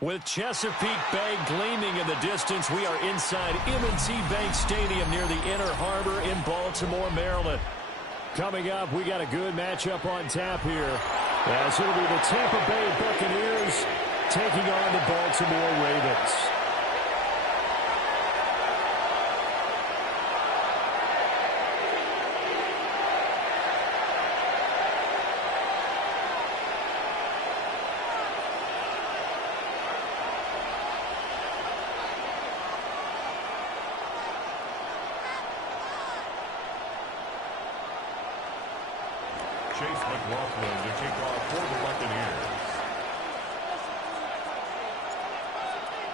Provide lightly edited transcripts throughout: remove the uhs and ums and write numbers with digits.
With Chesapeake Bay gleaming in the distance, we are inside M&T Bank Stadium near the Inner Harbor in Baltimore, Maryland. Coming up, we got a good matchup on tap here, as it'll be the Tampa Bay Buccaneers taking on the Baltimore Ravens. To kick off for the Buccaneers.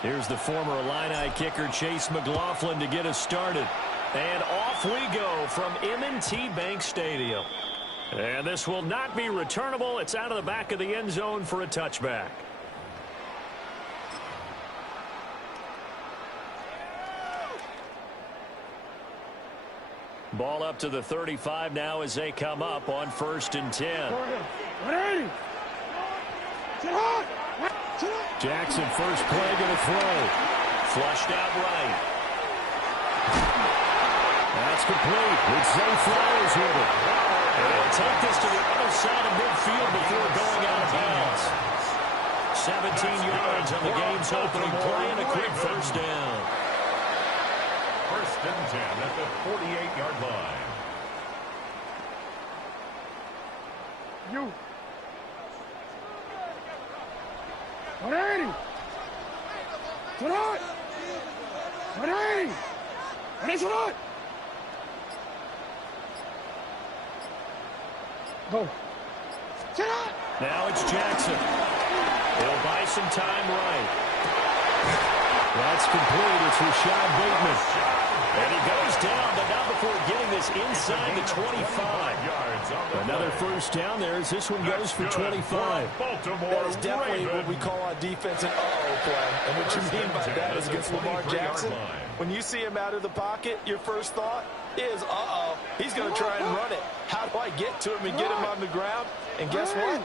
Here's the former Illini kicker Chase McLaughlin to get us started. And off we go from M&T Bank Stadium. And this will not be returnable. It's out of the back of the end zone for a touchback. Ball up to the 35 now as they come up on 1st and 10. Jackson, first play, going to throw. Flushed out right. That's complete. It's Zay Flowers with it. And they'll take this to the other side of midfield before going out of bounds. 17 yards on the game's opening play and a quick first down. 1st and 10 at the 48-yard line. You. 180. 180. 180. Go. Now it's Jackson. He'll buy some time right. That's complete. It's Rashad Bateman. And he goes down, but not before getting this inside the 25. Another first down there as this one goes for 25. That is definitely what we call on defense an uh-oh play. And what you mean by that is against Lamar Jackson. When you see him out of the pocket, your first thought is, uh-oh, he's going to try and run it. How do I get to him and get him on the ground? And guess what?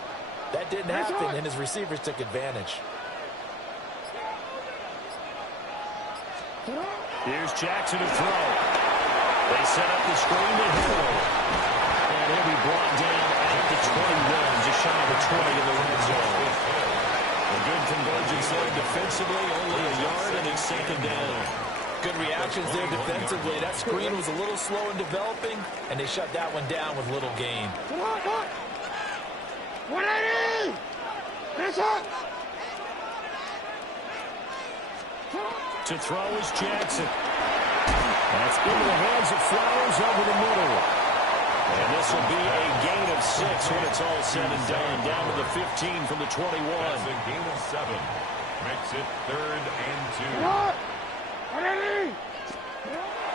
That didn't happen, and his receivers took advantage. Here's Jackson to throw. They set up the screen to Hill. And he'll be brought down at the 21, just shy of the 20 in the red zone. A good convergence there defensively, only a yard, and it's 2nd down. Good reactions there defensively. That screen was a little slow in developing, and they shut that one down with little gain. 180! That's it! To throw is Jackson. That's into the hands of Flowers over the middle. And this will be a gain of 6 when it's all said and done. Down to the 15 from the 21. That's a gain of 7. Makes it 3rd and 2.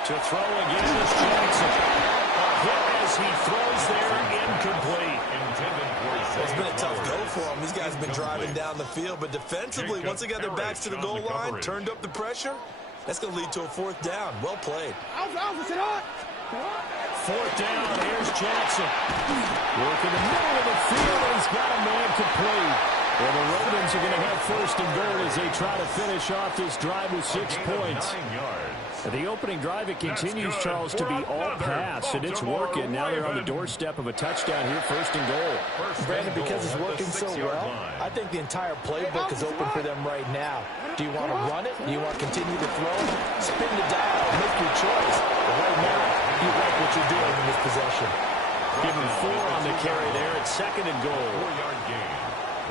To throw again is Jackson. A hit as he throws there, incomplete. It's been a tough go for them. These guys have been driving down the field, but defensively, once they got their backs to the goal line, turned up the pressure, that's going to lead to a 4th down. Well played. 4th down, here's Jackson. Working the middle of the field, and he's got a man complete. And the Ravens are going to have 1st and goal as they try to finish off this drive with 6 points. The opening drive, it continues, Charles, to be all pass, and it's working. Now they're on the doorstep of a touchdown here, 1st and goal. Brandon, because it's working so well, I think the entire playbook is open for them right now. Do you want to run it? Do you want to continue to throw? Spin the dial. Make your choice. But right now, you like what you're doing in this possession. Give him 4 on the carry there. It's 2nd and goal. 4-yard gain.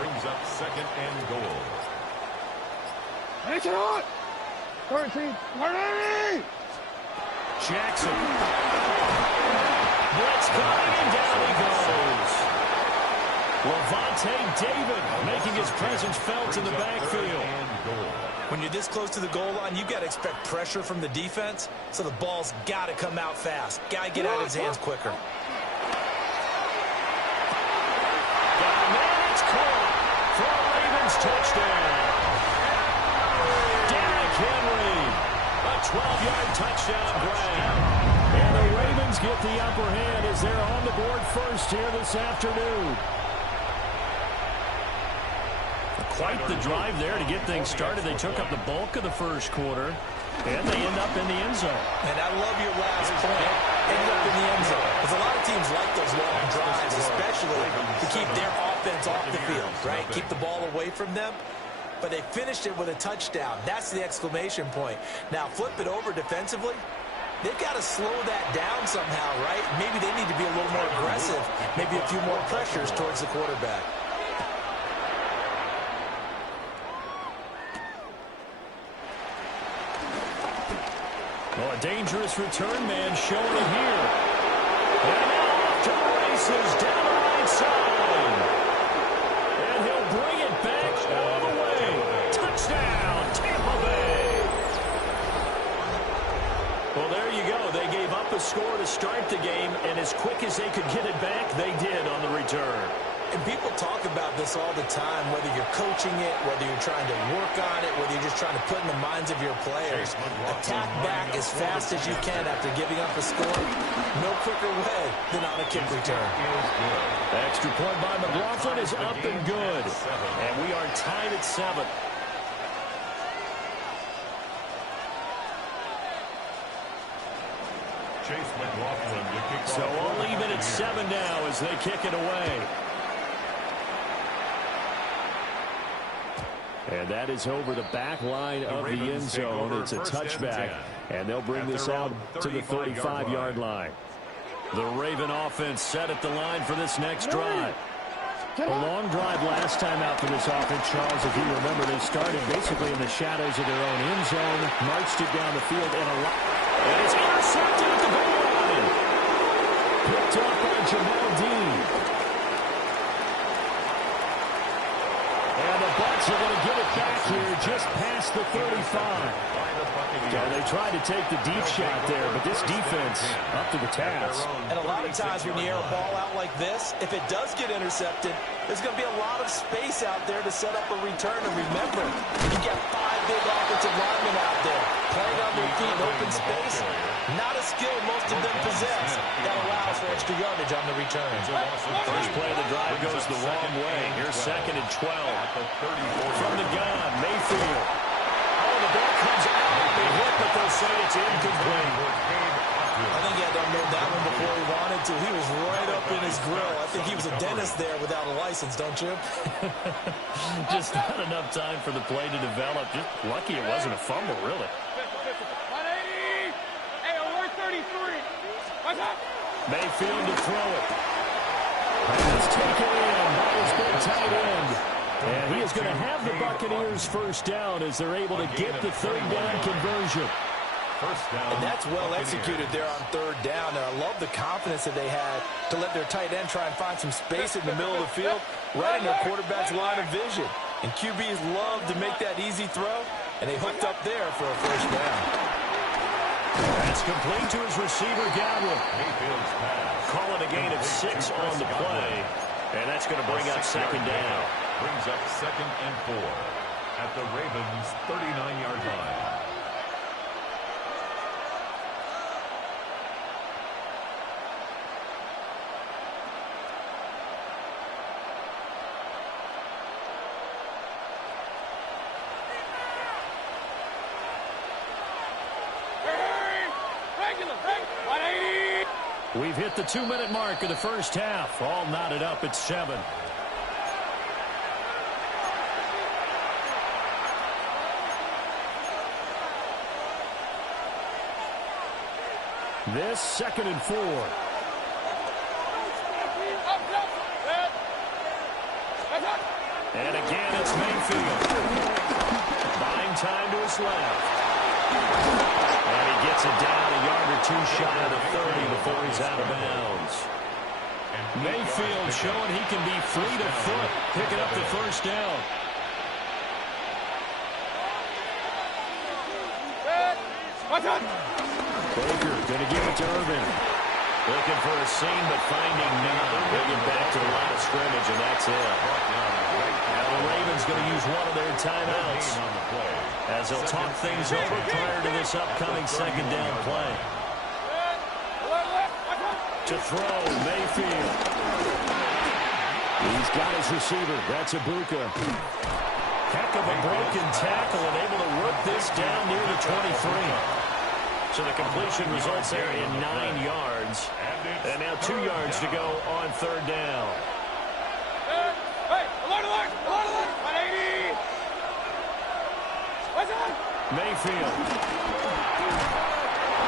Brings up 2nd and goal. It's on! 13, 180! Jackson. Blitz coming, and down he goes. Levante David making his presence felt in the backfield. When you're this close to the goal line, you've got to expect pressure from the defense, so the ball's got to come out fast. Got to get out of his hands quicker. Got a man, it's caught for a Ravens touchdown. Henry, a 12-yard touchdown grab. And the Ravens get the upper hand as they're on the board first here this afternoon. quite the drive there to get things started. They took up the bulk of the first quarter, and they end up in the end zone. And I love your last point, end up in the end zone. Because a lot of teams like those long drives, especially to keep their offense off the field, right? Keep the ball away from them. But they finished it with a touchdown. That's the exclamation point. Now, flip it over defensively. They've got to slow that down somehow, right? Maybe they need to be a little more aggressive, maybe a few more pressures towards the quarterback. Well, a dangerous return man showing it here. And now off to the races down the right side. And he'll bring it back all the way. Touchdown, Tampa Bay. Well, there you go. They gave up a score to start the game, and as quick as they could get it back, they did on the return. And people talk about this all the time, whether you're coaching it, whether you're trying to work on it, whether you're just trying to put in the minds of your players. Attack back as fast as you can after giving up a score. No quicker way than on a kick return. Extra point by McLaughlin is up and good. And we are tied at 7. So all even at 7 now as they kick it away. And that is over the back line of the end zone. It's a touchback, and they'll bring this out to the 35-yard line. The Raven offense set at the line for this next drive. A long drive last time out for this offense, Charles. If you remember, they started basically in the shadows of their own end zone, marched it down the field, and it's intercepted at the goal line. Picked up by Jamel Dean. And the Bucs are going to get it back here just past the 35. Yeah, they tried to take the deep shot there, but this defense up to the task. And a lot of times when you air a ball out like this, if it does get intercepted, there's going to be a lot of space out there to set up a return. And remember, you got 5 big offensive linemen out there playing on their feet in open space. Not a skill most of them possess. That allows for extra yardage on the return. First play of the drive goes the wrong way. Here's 2nd and 12. From the gun, Mayfield. Oh, the ball comes out. They hit, but they'll say it's incomplete. I think he had to unload that one before he wanted to. He was right up in his grill. I think he was a dentist there without a license, don't you? Just not enough time for the play to develop. Just lucky it wasn't a fumble, really. 180. Hey, alert 33. What's up? Mayfield to throw it. And it's taken in by his big tight end. And he is going to have the Buccaneers first down as they're able to get the 3rd down conversion. And that's well executed there on 3rd down. And I love the confidence that they had to let their tight end try and find some space in the middle of the field, right in their quarterback's line of vision. And QBs love to make that easy throw, and they hooked up there for a first down. That's complete to his receiver, Godwin. Call it a gain of 6 on the play. And that's going to bring up 2nd down. Brings up 2nd and 4 at the Ravens' 39-yard line. We've hit the 2-minute mark of the first half. All knotted up at 7. This 2nd and 4. And again, it's Mayfield. Buying time to his left. And he gets it down a yard or 2 shy of the 30 before he's out of bounds. Mayfield showing he can be fleet of foot, picking up the first down. Baker going to give it to Irvin. Looking for a seam, but finding none. Bringing back to the line of scrimmage, and that's it. Now the Ravens going to use one of their timeouts as they'll talk things over prior to this upcoming 2nd down play. To throw, Mayfield. He's got his receiver. That's Ibuka. Heck of a broken tackle and able to work this down near the 23. So the completion results there in 9 yards. And now 2 yards to go on third down. Hey, alert, 180. What's that? Mayfield.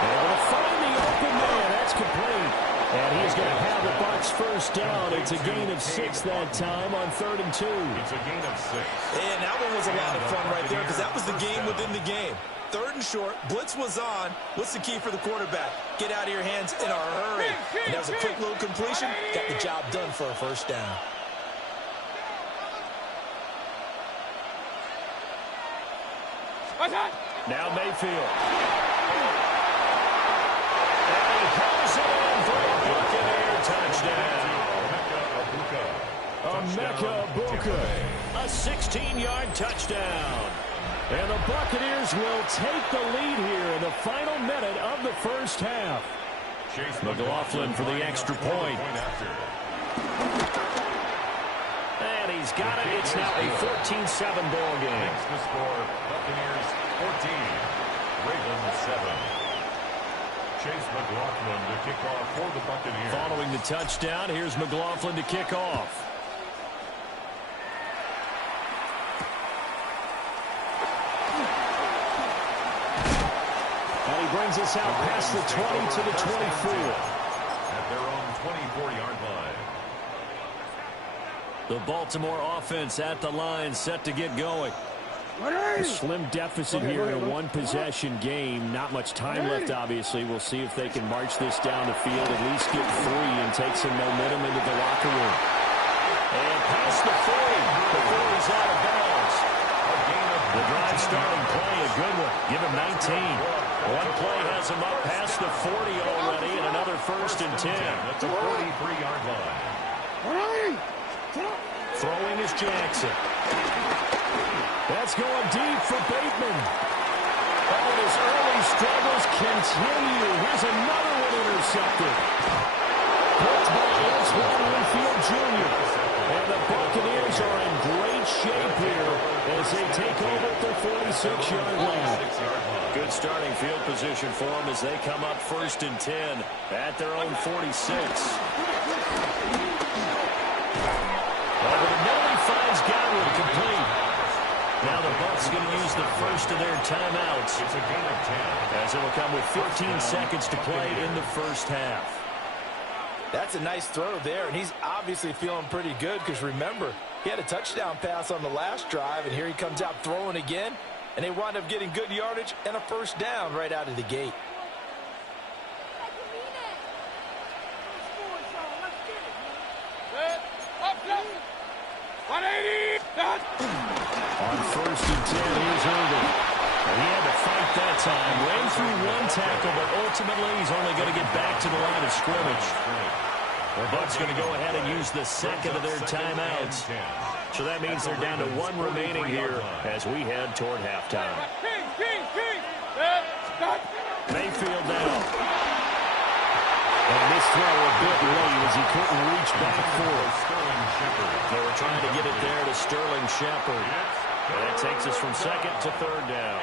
Able to find the open man. That's complete. And he's going to have the Bucs first down. It's a gain of 6 that time on 3rd and 2. It's a gain of 6. And that one was a lot of fun right there because that was the game within the game. 3rd and short, blitz was on. What's the key for the quarterback? Get out of your hands in a hurry. And that was a quick little completion. Got the job done for a first down. Now Mayfield. And he hauls it in for a Buccaneer touchdown. Emeka Egbuka, a 16-yard touchdown. And the Buccaneers will take the lead here in the final minute of the first half. McLaughlin for the extra point. And he's got it. It's now a 14-7 ball game. Makes the score Buccaneers 14, Ravens 7. Chase McLaughlin to kick off for the Buccaneers. Following the touchdown, here's McLaughlin to kick off. And he brings us out past the 20 to the 24. At their own 24-yard line. The Baltimore offense at the line, set to get going. A slim deficit here in a one-possession game. Not much time left, obviously. We'll see if they can march this down the field, at least get 3 and take some momentum into the locker room. And past the 40 before he's out of bounds. The drive starting play, a good one. Give him 19. One play has him up past the 40 already, and another 1st and 10. That's a 43-yard line. Throwing is Jackson. That's going deep for Bateman. Oh, and his early struggles continue. Here's another one intercepted. Picked by Antoine Winfield Jr. And the Buccaneers are in great shape here as they take over at their 46-yard line. Good starting field position for them as they come up 1st and 10 at their own 46. Over the middle, he finds Godwin complete. Now the Bucs going to use the first of their timeouts. It's a gain of 10. As it will come with 15 seconds to play in the first half. That's a nice throw there, and he's obviously feeling pretty good because, remember, he had a touchdown pass on the last drive, and here he comes out throwing again, and they wind up getting good yardage and a first down right out of the gate. On 1st and 10, here's Irvin. And he had to fight that time. Ran through one tackle, but ultimately he's only going to get back to the line of scrimmage. The Bucs going to go ahead and use the second of their timeouts. So that means they're down to 1 remaining here as we head toward halftime. Mayfield now. And this throw a bit late as he couldn't reach back for it. They were trying to get it there to Sterling Shepard. And that takes us from 2nd to 3rd down.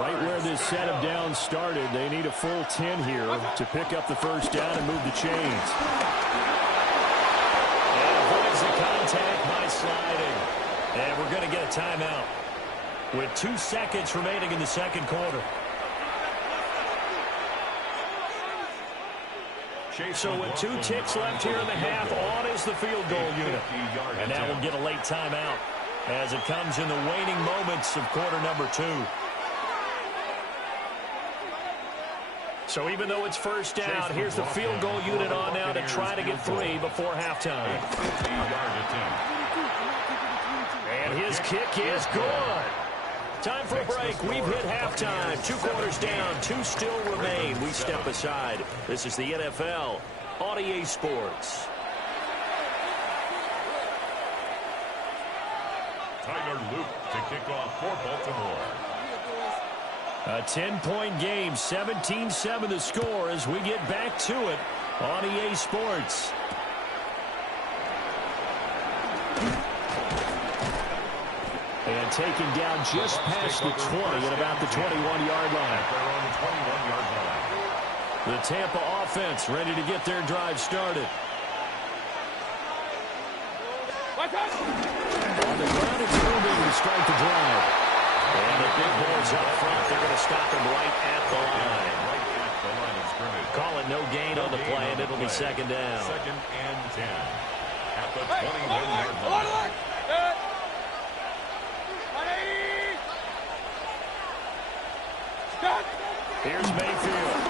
Right where this set of downs started, they need a full 10 here to pick up the first down and move the chains. And avoids the contact by sliding. And we're going to get a timeout with 2 seconds remaining in the second quarter. So with 2 ticks left here in the half, on is the field goal unit. And now we'll get a late timeout as it comes in the waning moments of quarter number 2. So even though it's first down, here's the field goal unit on now to try to get 3 before halftime. And his kick is good. Time for a break. We've hit halftime. 2 quarters down. 2 still remain. We step aside. This is the NFL on EA Sports. Tyler Luke to kick off for Baltimore. A 10-point game. 17-7 the score as we get back to it on EA Sports. And taken down just past the 20 at about the 21-yard line. The Tampa offense ready to get their drive started. On the ground, it's moving to start the drive. And the big boys up front, they're going to stop him right at the line. Call it no gain on the play, and it'll be second down. Second and 10. At the 21-yard line. Here's Mayfield.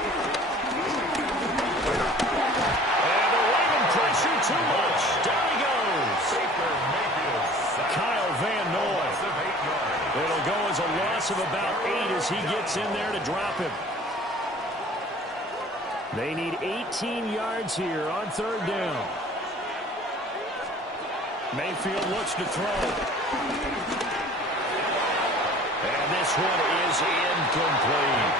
And the Raven pressure too much. Down he goes. Kyle Van Noy. It'll go as a loss of about 8 as he gets in there to drop him. They need 18 yards here on third down. Mayfield looks to throw. And this one is incomplete.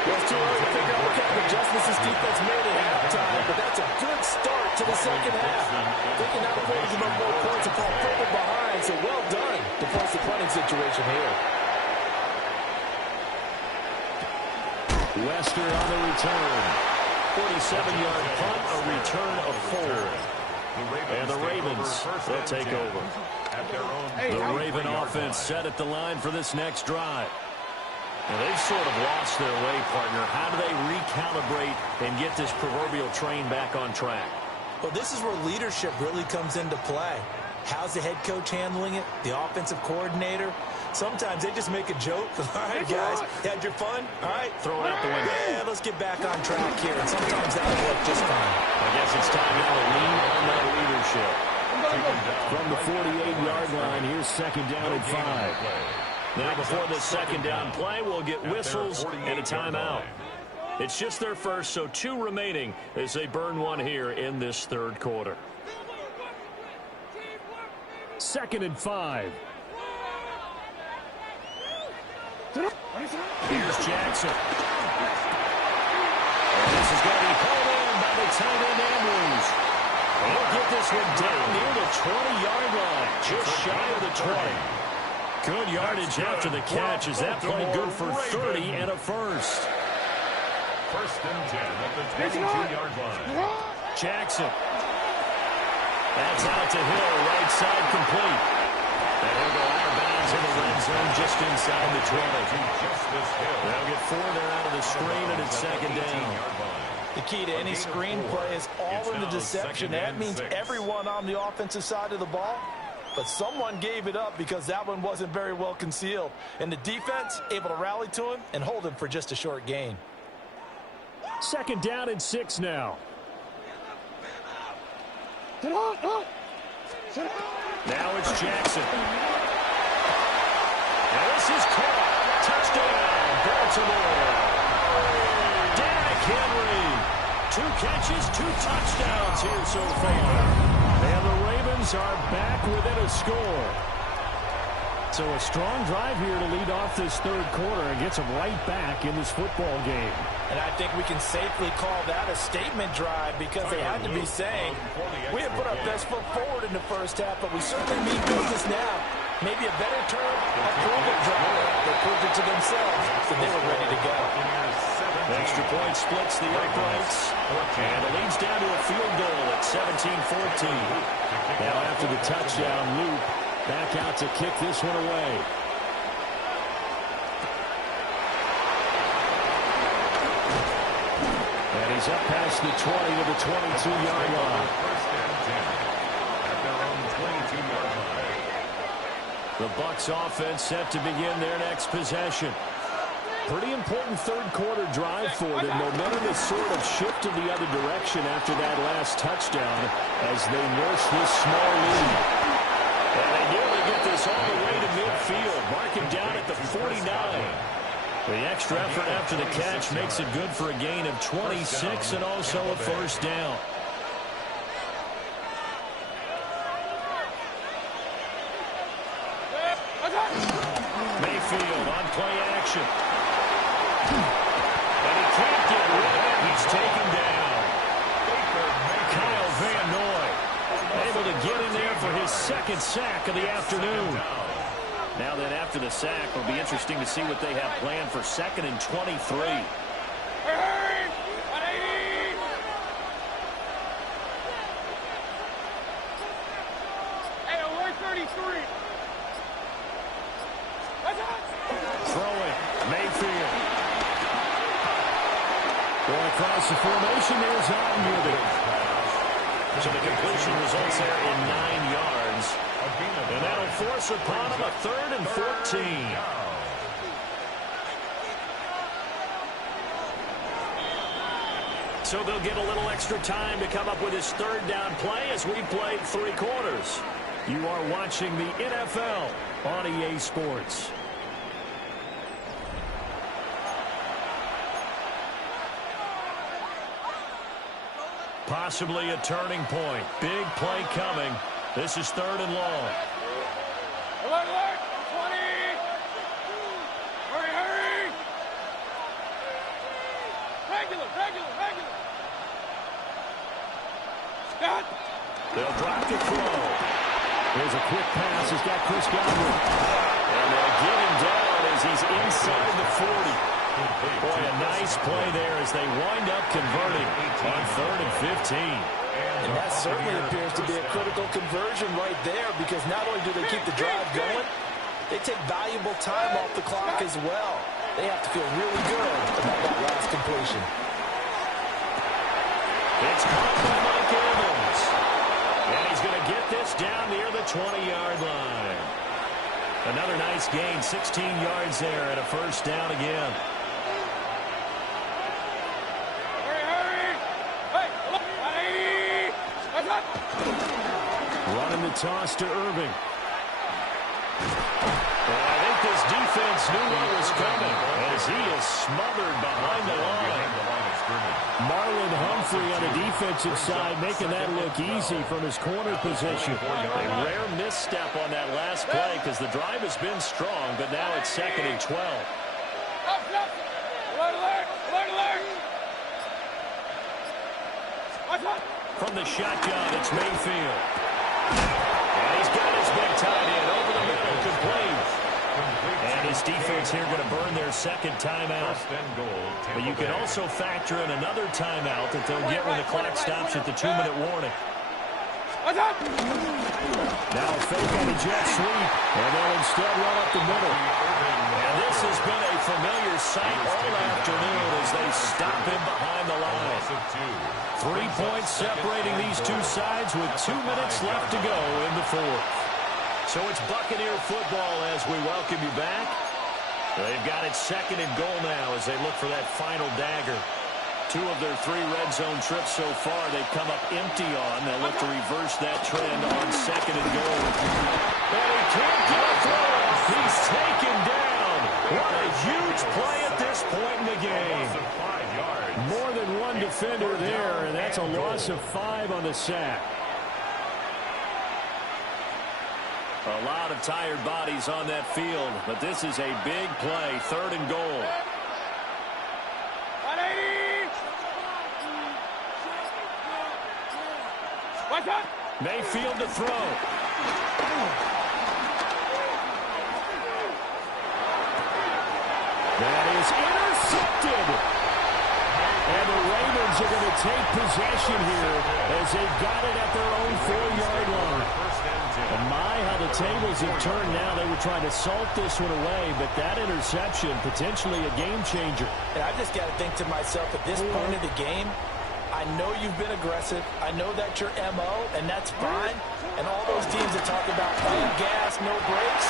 Well, it's too early to figure out what kind of adjustments this defense made at halftime, but that's a good start to the second half. They can now afford to give up more points and fall further behind, so well done to force the punting situation here. Wester on the return. 47-yard punt, a return of 4. And the Ravens, they'll take over. The Raven offense set at the line for this next drive. Now they've sort of lost their way, partner. How do they recalibrate and get this proverbial train back on track? Well, this is where leadership really comes into play. How's the head coach handling it? The offensive coordinator? Sometimes they just make a joke. All right, guys, had your fun? All right. Throw it out the window. Yeah, let's get back on track here. And sometimes that'll work just fine. I guess it's time now to lean on that leadership. From the 48-yard line, here's second down and 5. Now before this second down play, we'll get whistles and a timeout. It's just their first, so 2 remaining as they burn one here in this third quarter. Second and 5. Here's Jackson. And this is going to be pulled in by the tight end Andrews. He'll get this one down near the 20-yard line, just shy of the 20. Good yardage after the catch. Is that play good for 30 and a first? First and 10 at the 22-yard line. Jackson. That's out to Hill, right side complete. And he'll go out of bounds in the red zone just inside the 20. They'll get 4 there out of the screen, and it's second down. The key to any screen play is all in the deception. That means everyone on the offensive side of the ball, but someone gave it up because that one wasn't very well concealed. And the defense able to rally to him and hold him for just a short gain. Second down and 6 now. Now it's Jackson. And this is caught. Touchdown, Baltimore. Derrick Henry. 2 catches, 2 touchdowns here so far. And the Ravens are back within a score. So a strong drive here to lead off this third quarter and gets them right back in this football game. And I think we can safely call that a statement drive because they had to be saying, we have put our best foot forward in the first half, but we certainly mean business now. Maybe a better term, a prove-it drive. They proved it to themselves, so they were ready to go. Extra point splits the uprights, and it leads down to a field goal at 17-14. Now after the touchdown, Luke back out to kick this one away. And he's up past the 20 to the 22-yard line. At their own 22-yard line. The Bucs offense set to begin their next possession. Pretty important third quarter drive for them. Momentum has sort of shifted the other direction after that last touchdown as they nurse this small lead. And they nearly get this all the way to midfield. Mark him down at the 49. The extra effort after the catch makes it good for a gain of 26 and also a first down. Mayfield on play action. And he can't get rid of it. He's taken down. Kyle Van Noy able to get in there for his second sack of the afternoon. Now then, after the sack, it'll be interesting to see what they have planned for 2nd and 23. Hurry! 180! Hey, 133. Throwing, Mayfield. Going across the formation, there's Allen with it. So the completion results there in 9 yards. And that'll force upon him a 3rd and 14. So they'll get a little extra time to come up with his 3rd down play as we played 3 quarters. You are watching the NFL on EA Sports. Possibly a turning point. Big play coming. This is 3rd and long. Alert, alert! 20! Hurry, hurry! Regular! Scott! They'll drop the throw. Here's a quick pass. He's got Chris Godwin. And they'll get him down as he's inside the 40. Boy, a nice play there as they wind up converting on 3rd and 15. And that certainly appears to be a critical conversion right there, because not only do they keep the drive going, they take valuable time off the clock as well. They have to feel really good about that last completion. It's caught by Mike Evans. And he's going to get this down near the 20-yard line. Another nice gain, 16 yards there, and a 1st down again. Running the toss to Irving. And I think this defense knew what was coming as he is smothered behind the line. Marlon Humphrey on the defensive side making that look easy from his corner position. A rare misstep on that last play because the drive has been strong, but now it's 2nd and 12. From the shotgun, it's Mayfield. And he's got his big tight end over the middle, complete. And his defense here going to burn their 2nd timeout. But you can also factor in another timeout that they'll get when the clock stops at the 2-minute warning. Now a fake on a jet sweep, and they'll instead run up the middle. And this has been a familiar sight all afternoon as they stop him behind the line. 3 points separating these two sides with 2 minutes left to go in the 4th. So it's Buccaneer football as we welcome you back. They've got it 2nd and goal now as they look for that final dagger. 2 of their 3 red zone trips so far they've come up empty on. They'll look to reverse that trend on 2nd and goal. And he can't get a throw. He's taken down. What a huge play at this point in the game. More than one defender there, and that's a loss of 5 on the sack. A lot of tired bodies on that field, but this is a big play. 3rd and goal. 180! Mayfield to throw. That is intercepted. And the Ravens are going to take possession here as they've got it at their own 4-yard line. And my, how the tables have turned now. They were trying to salt this one away, but that interception, potentially a game changer. And I just got to think to myself, at this point of the game, I know you've been aggressive. I know that's your MO, and that's fine. And all those teams that talk about no gas, no brakes,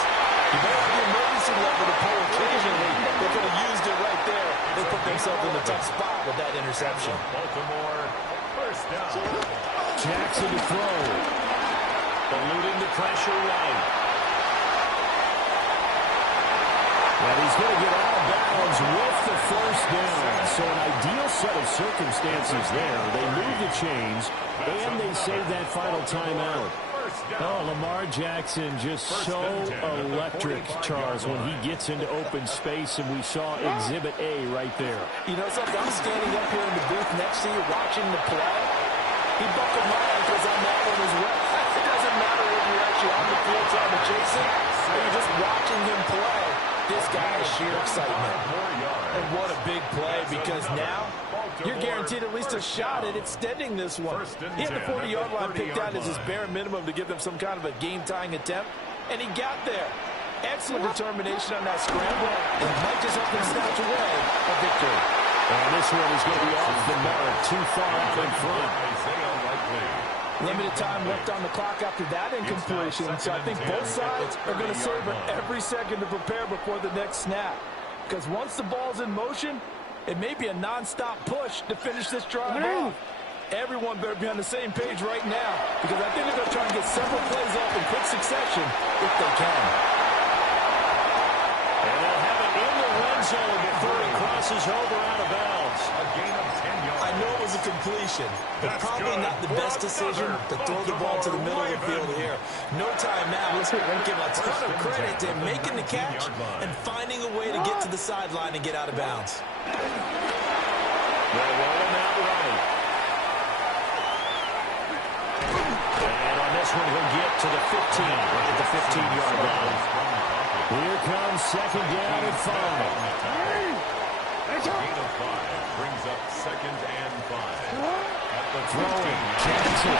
you better have the emergency level to pull occasionally. They could have used it right there. They put themselves in a tough spot with that interception. Baltimore, 1st down. Jackson to throw. Eluding the pressure right. And he's going to get out of bounds with the 1st down. So an ideal set of circumstances there. They move the chains, and they save that final timeout. Oh, Lamar Jackson just so electric, Charles, when he gets into open space, and we saw Exhibit A right there. You know something? I'm standing up here in the booth next to you watching the play. He buckled my ankles on that one as well. It doesn't matter whether you're actually on the field trying to chase it You're just watching him play. This guy is sheer excitement. And what a big play, because now you're guaranteed at least a shot at extending this one. He had the 40-yard line picked out as his bare minimum to give them some kind of a game-tying attempt, and he got there. Excellent determination on that scramble, and it might just help him snatch away a victory. And this one is going to be off the mark, too far up in front. Limited time left on the clock after that incompletion, so I think both sides are going to savor every second to prepare before the next snap. Because once the ball's in motion, it may be a non-stop push to finish this drive off. Everyone better be on the same page right now, because I think they're going to try to get several plays off in quick succession if they can. And they'll have it in the red zone before he crosses over out of bounds. A gain of 10 yards. I know it was a completion, but probably not the best decision to throw the ball to the middle of the field here. No timeout. Let's give a ton of credit to him making the catch and finding a way to get to the sideline and get out of bounds. They'll roll him out right. And on this one, he'll get to the 15, right at the 15-yard line. Here comes second down and 5. A gain of 5 brings up second and 5. At the 15. Jackson.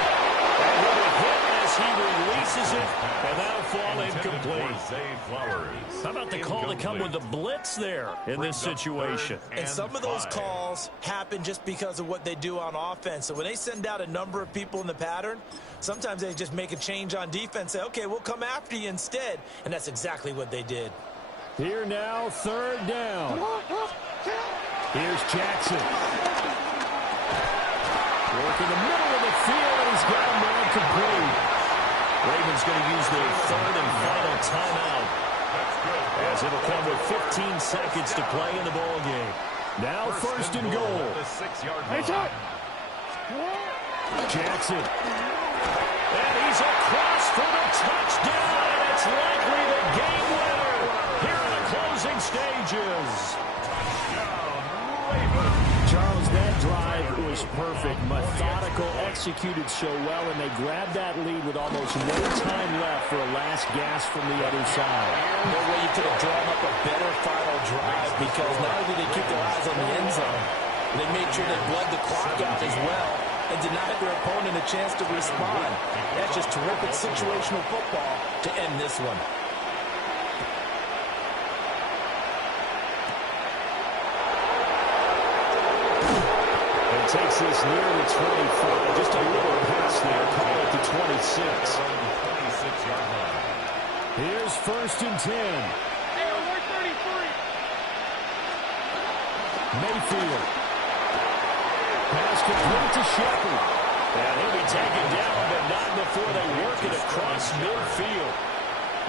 And with a hit as he releases it, and that'll fall incomplete. How about the call to come with the blitz there in this situation? And some of those calls happen just because of what they do on offense. So when they send out a number of people in the pattern, sometimes they just make a change on defense, say, okay, we'll come after you instead. And that's exactly what they did. Here now, third down. Here's Jackson. Working the middle of the field, and he's got a man complete. Ravens going to use their third and final timeout, as it'll come with 15 seconds to play in the ball game. Now first and goal. Jackson. And he's across for the touchdown, and it's likely the game winner here in the closing stages. Charles, that drive was perfect, methodical, executed so well, and they grabbed that lead with almost no time left for a last gasp from the other side. No way you could have drawn up a better final drive, because not only did they keep their eyes on the end zone, they made sure they bled the clock out as well and denied their opponent a chance to respond. That's just terrific situational football to end this one. Takes this near the 25. Just a little pass there. Call it the 26. 26-yard line. Here's first and 10. Mayfield. Pass complete to Shepard. And he'll be taken down, but not before they work it across midfield.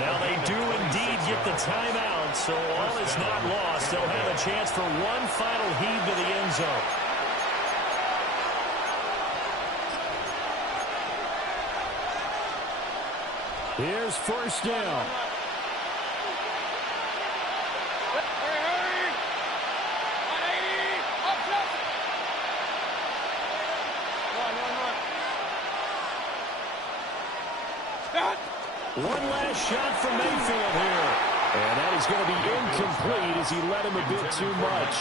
Now they do indeed get the timeout, so all is not lost. They'll have a chance for one final heave to the end zone. Here's first down. One last shot from Mayfield here. And that is going to be incomplete as he led him a bit too much.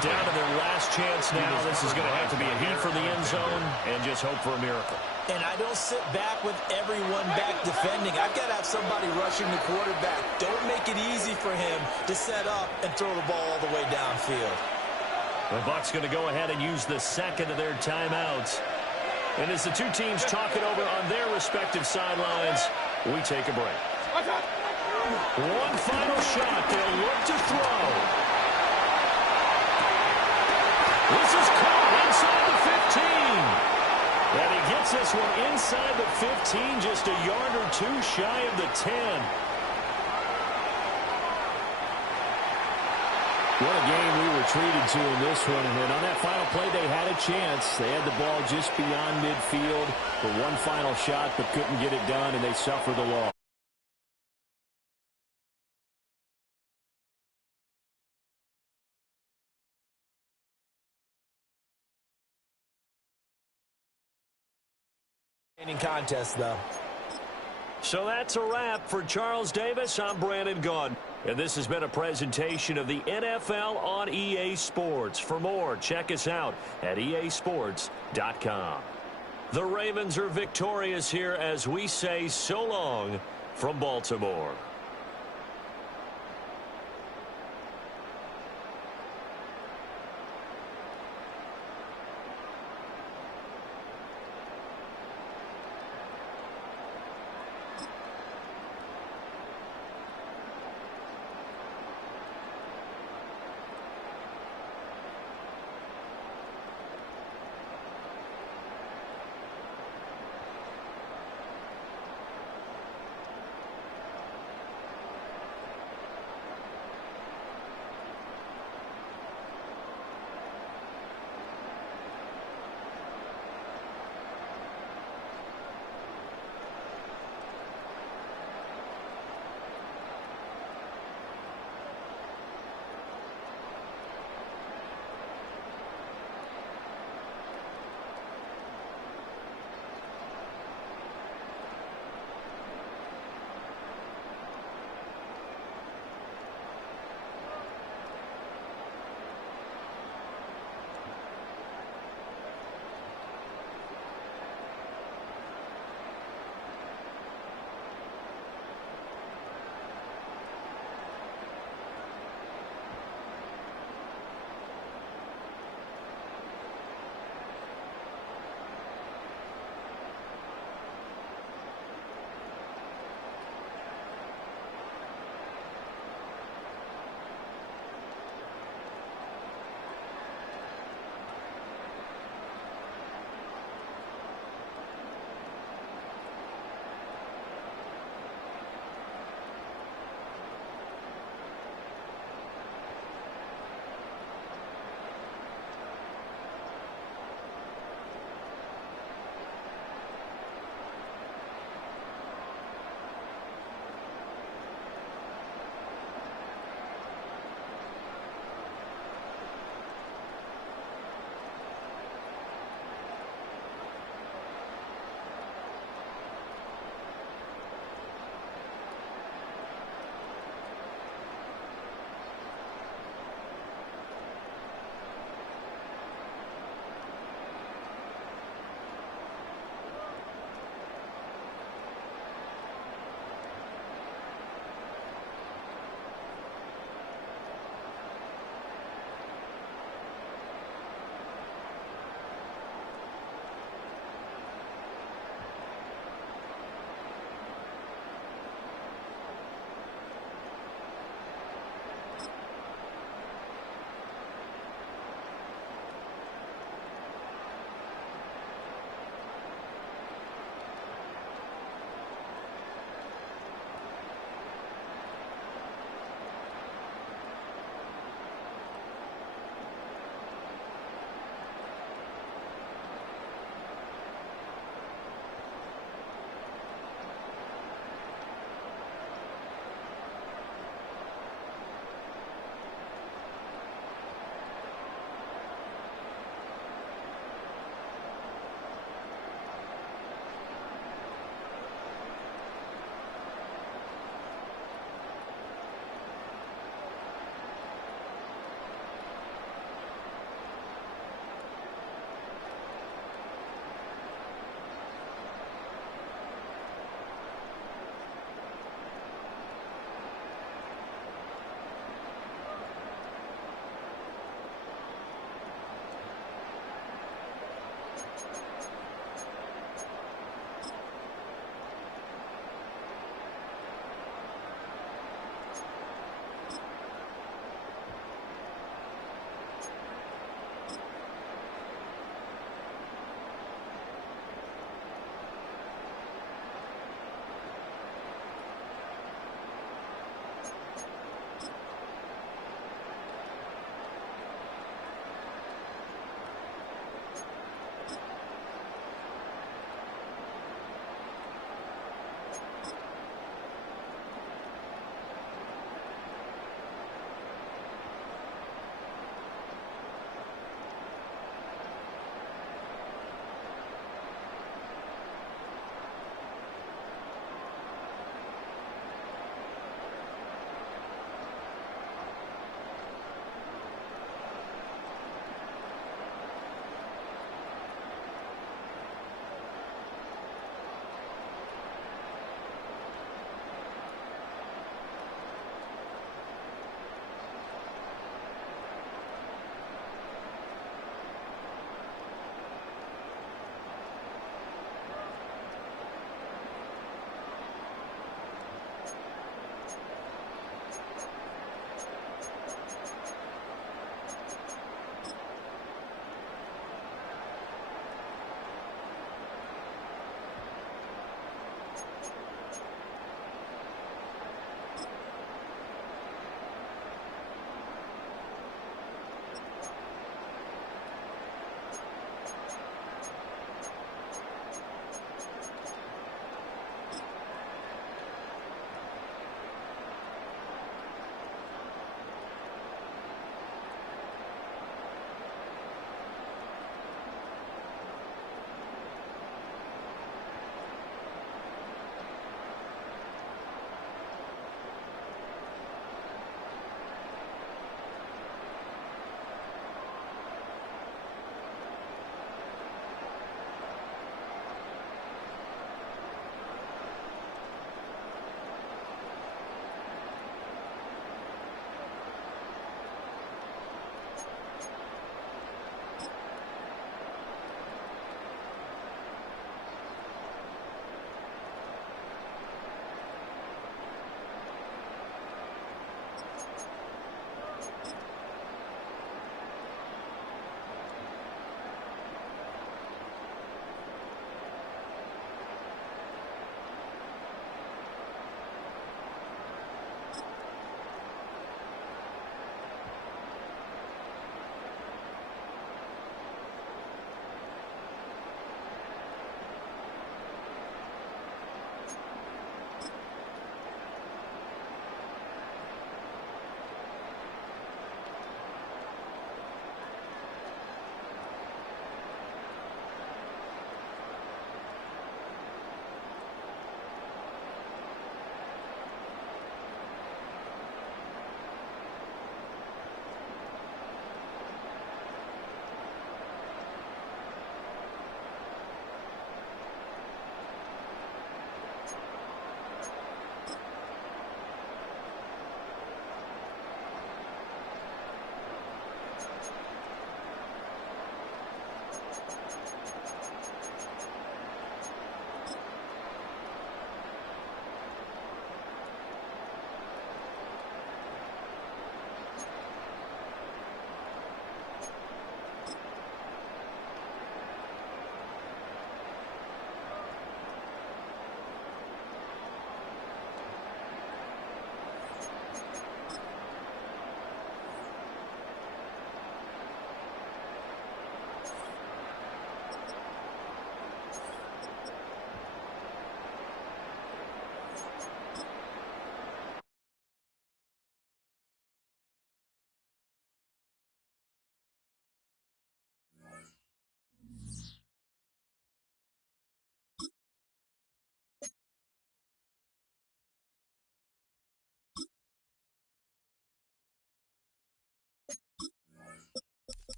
Down to their last chance now. This is going to have to be a heat for the end zone and just hope for a miracle. And I don't sit back with everyone back defending. I've got to have somebody rushing the quarterback. Don't make it easy for him to set up and throw the ball all the way downfield. The Bucs going to go ahead and use the second of their timeouts. And as the two teams talk it over on their respective sidelines, we take a break. One final shot. They'll look to throw. This is caught inside the 15. And he gets this one inside the 15, just a yard or two shy of the 10. What a game we were treated to in this one. And on that final play, they had a chance. They had the ball just beyond midfield for one final shot, but couldn't get it done, and they suffer the loss. Contest, though. So that's a wrap for Charles Davis. I'm Brandon Gunn. And this has been a presentation of the NFL on EA Sports. For more, check us out at easports.com. The Ravens are victorious here as we say so long from Baltimore.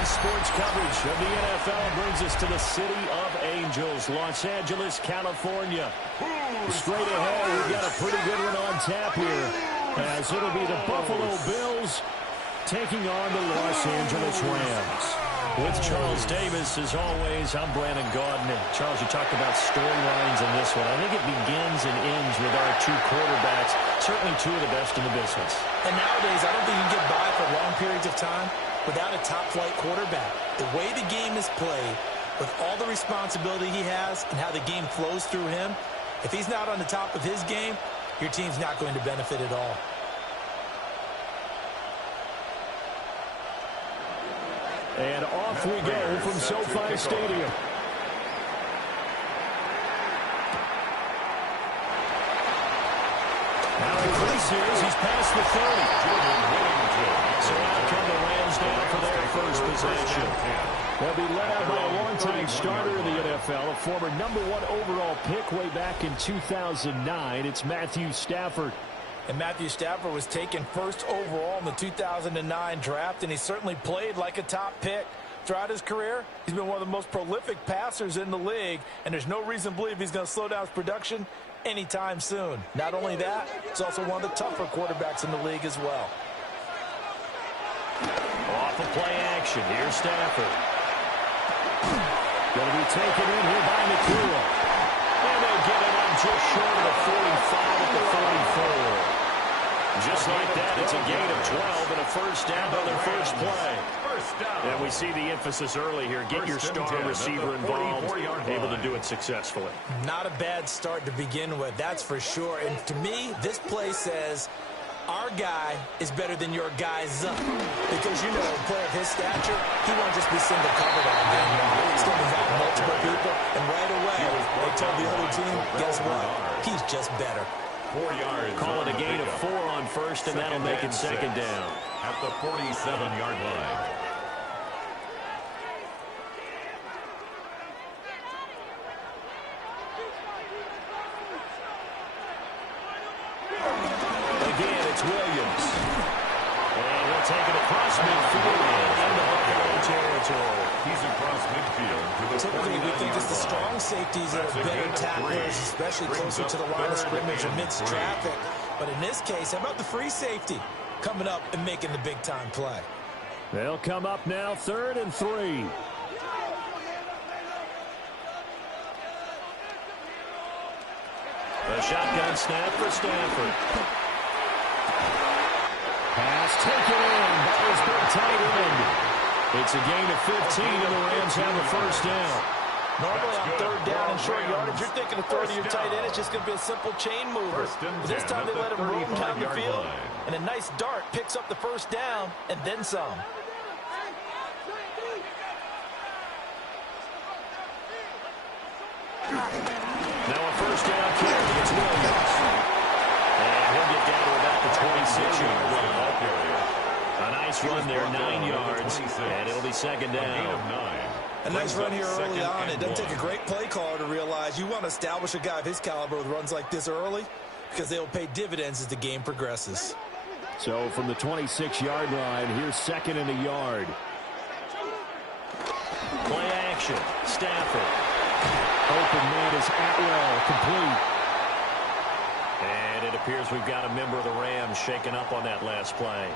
EA Sports coverage of the NFL brings us to the City of Angels, Los Angeles, California. Straight ahead, we've got a pretty good one on tap here, as it'll be the Buffalo Bills taking on the Los Angeles Rams. With Charles Davis, as always, I'm Brandon Gaudin. Charles, you talked about storylines in this one. I think it begins and ends with our two quarterbacks, certainly two of the best in the business. And nowadays, I don't think you can get by for long periods of time without a top-flight quarterback. The way the game is played, with all the responsibility he has and how the game flows through him, if he's not on the top of his game, your team's not going to benefit at all. And off we go from SoFi Stadium. Now he races. He's past the 30. So out come the Rams down for their first possession. They'll be led out by a longtime starter in the NFL, a former #1 overall pick way back in 2009. It's Matthew Stafford. And Matthew Stafford was taken first overall in the 2009 draft, and he certainly played like a top pick. Throughout his career, he's been one of the most prolific passers in the league, and there's no reason to believe he's going to slow down his production anytime soon. Not only that, he's also one of the tougher quarterbacks in the league as well. Off of play action, here's Stafford. Going to be taken in here by Nakua. And they'll get it on just short of the 45 at the 44. Just like that, it's a gain of 12 and a first down on their first play. And we see the emphasis early here. Get your star receiver involved, able to do it successfully. Not a bad start to begin with, that's for sure. And to me, this play says our guy is better than your guy's up. Because, you know, a player of his stature, he won't just be single covered all game long. He's going to have multiple people, and right away, they told the other team, guess what? He's just better. 4 yards. Call it a gain of 4 on first, and that'll make it second down. At the 47-yard line. Again, it's Williams. And he'll take it across midfield and into Buffalo territory. He's across midfield. Typically, we think it's the strong safeties that are better tacklers, especially closer to the line of scrimmage amidst traffic. But in this case, how about the free safety coming up and making the big-time play? They'll come up now, 3rd and 3. A shotgun snap for Stafford. Pass taken in by his big tight end. It's a gain of 15, and the Rams have a first down. Normally on 3rd down and short yardage, you're thinking of throwing to your tight end. It's just going to be a simple chain mover. But this time they let him roam down the field, and a nice dart picks up the first down and then some. Now a first down carry. It's Williams. And he'll get down to about the 26-yard line. A nice run there, 9 yards, and it'll be second down. A nice run here early on. It doesn't take a great play caller to realize you want to establish a guy of his caliber with runs like this early, because they'll pay dividends as the game progresses. So from the 26-yard line, here's 2nd and a yard. Play action. Stafford. Open man is Atwell, complete. And it appears we've got a member of the Rams shaken up on that last play.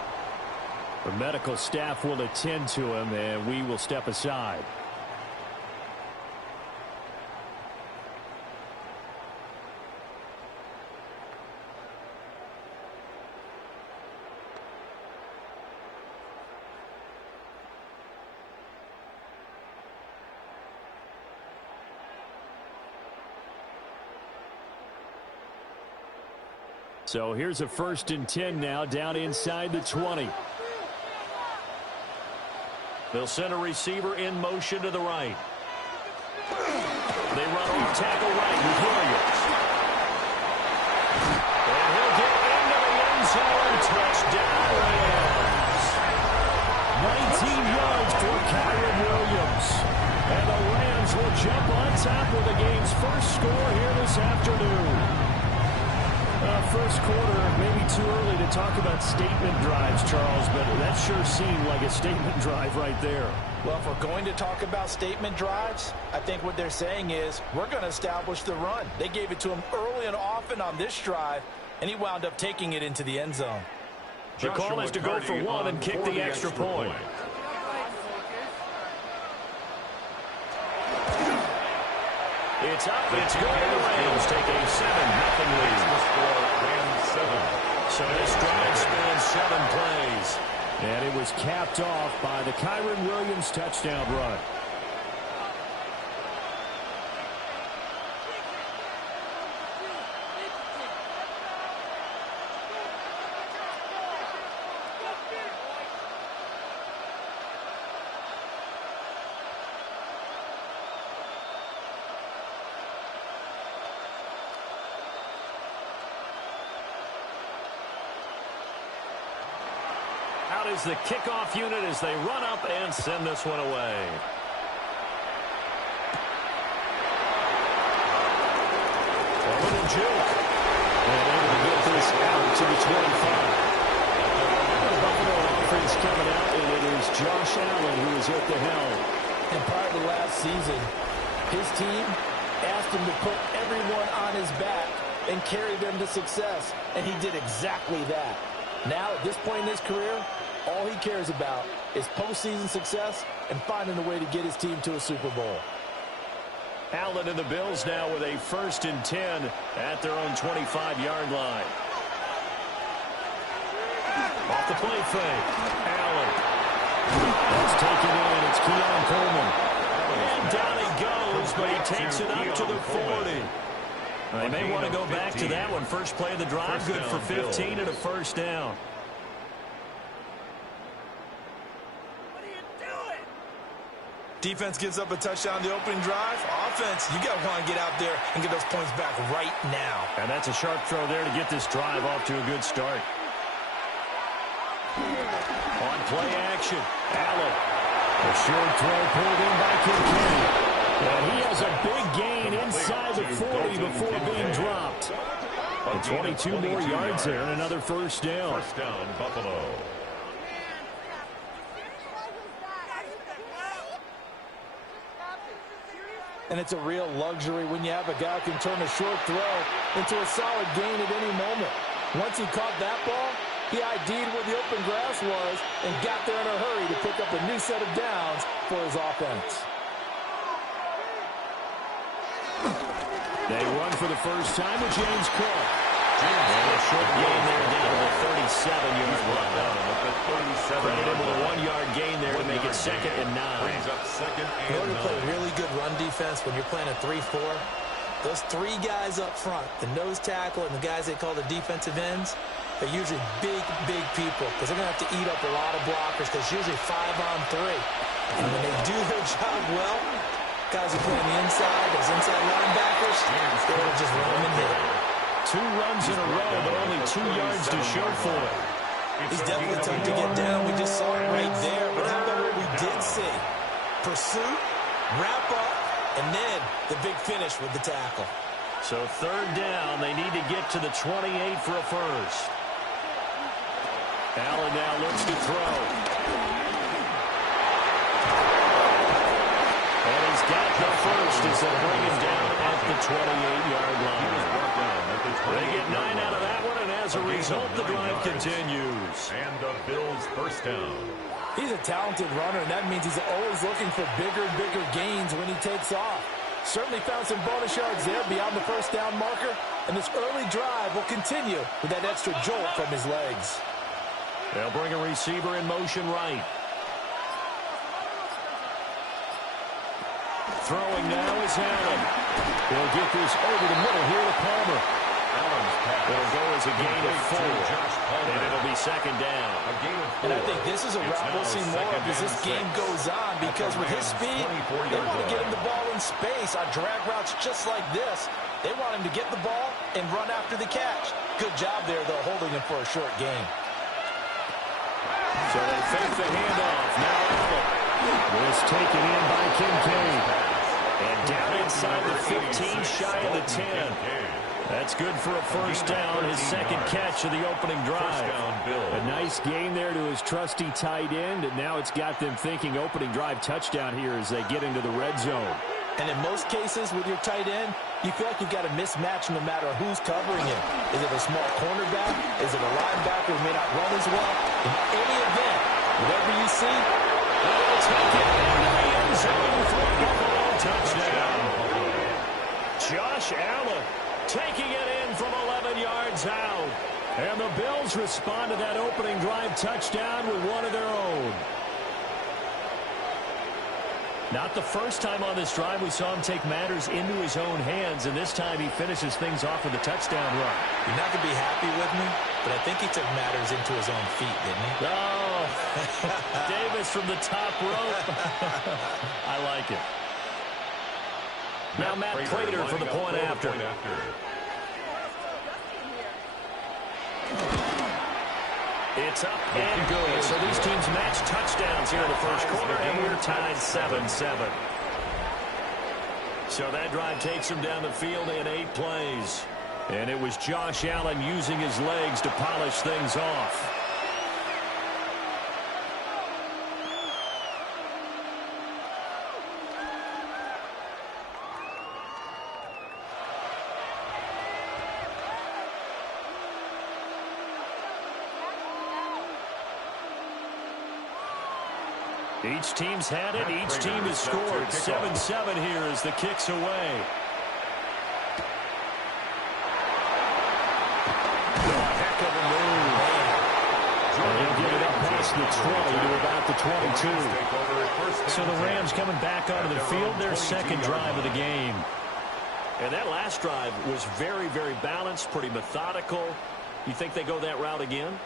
The medical staff will attend to him, and we will step aside. So here's a 1st and 10 now, down inside the 20. They'll send a receiver in motion to the right. They run off tackle right with Williams. And he'll get into the end zone. Touchdown, Rams. 19 yards for Kyron Williams. And the Rams will jump on top with the game's first score here this afternoon. First quarter, maybe too early to talk about statement drives, Charles, but that sure seemed like a statement drive right there. Well, if we're going to talk about statement drives, I think what they're saying is we're going to establish the run. They gave it to him early and often on this drive, and he wound up taking it into the end zone. The call is to go for one and kick the extra point. It's up, it's good, and the Rams take a 7-0 lead. So this drive spans 7 plays. And it was capped off by the Kyren Williams touchdown run. Out is the kickoff unit as they run up and send this one away. A little juke. And able to get this out to the 25. The Buffalo offense coming out, and it is Josh Allen who is at the helm. And prior to last season, his team asked him to put everyone on his back and carry them to success, and he did exactly that. Now, at this point in his career, all he cares about is postseason success and finding a way to get his team to a Super Bowl. Allen and the Bills now with a 1st and 10 at their own 25-yard line. Off the play fake. Allen. That's taken in. It's Keon Coleman. And down he goes, but he takes it up to the 40. They may want to go back to that one. First play of the drive, good for 15 and a 1st down. Defense gives up a touchdown the opening drive. Offense, you got to want to get out there and get those points back right now. And that's a sharp throw there to get this drive off to a good start. On play action, Allen. A short throw pulled in by Kincaid. And he has a big gain inside the 40 before being dropped. And 22 more yards there and another 1st down. 1st down, Buffalo. And it's a real luxury when you have a guy who can turn a short throw into a solid gain at any moment. Once he caught that ball, he ID'd where the open grass was and got there in a hurry to pick up a new set of downs for his offense. They run for the first time with James Cook. And a short gain there down to the 37-yard line. Credited with a 1-yard gain there to make it 2nd and 9. In order to play really good run defense when you're playing a 3-4, those 3 guys up front, the nose tackle and the guys they call the defensive ends, they're usually big people because they're going to have to eat up a lot of blockers because it's usually 5-on-3. And when they do their job well, guys who play on the inside, those inside linebackers, they'll just run them and hit them. 2 runs in a row, but only 2 yards to show for it. He's definitely tough to get down. We just saw it right there. But how about what we did see? Pursuit, wrap up, and then the big finish with the tackle. So 3rd down, they need to get to the 28 for a 1st. Allen now looks to throw. And he's got the 1st as they bring him down at the 28-yard line. They get 9 out of that one, and as a result, the drive continues. And the Bills' 1st down. He's a talented runner, and that means he's always looking for bigger and bigger gains when he takes off. Certainly found some bonus yards there beyond the 1st down marker, and this early drive will continue with that extra jolt from his legs. They'll bring a receiver in motion right. Throwing now is Allen. They'll get this over the middle here to Palmer. It'll go as a gain of 4, and it'll be 2nd down. And I think this is a route we'll see more of as this game goes on because with his speed, they want to get him the ball in space on drag routes just like this. They want him to get the ball and run after the catch. Good job there, though, holding him for a short gain. So they fake the handoff. Now Allen. This taken in by Kincaid. And down inside the 15, shy of the 10. That's good for a first down, his second catch of the opening drive. A nice gain there to his trusty tight end, and now it's got them thinking opening drive touchdown here as they get into the red zone. And in most cases with your tight end, you feel like you've got a mismatch no matter who's covering him. Is it a small cornerback? Is it a linebacker who may not run as well? In any event, whatever you see, they'll take it into the end zone for a Buffalo touchdown. Josh Allen taking it in from 11 yards out. And the Bills respond to that opening drive touchdown with one of their own. Not the first time on this drive we saw him take matters into his own hands, and this time he finishes things off with a touchdown run. You're not going to be happy with me, but I think he took matters into his own feet, didn't he? Oh, Davis from the top rope. I like it. Now Matt Prater for the point after. It's up and good. So these teams match touchdowns here in the first quarter, and we're tied 7-7. So that drive takes them down the field in 8 plays. And it was Josh Allen using his legs to polish things off. Each team's had it. Each team has scored. 7-7 here as the kick's away. Heck of a move. They'll get it up past the 20 to about the 22. So the Rams coming back onto the field, their second drive of the game. And that last drive was very, very balanced, pretty methodical. You think they go that route again?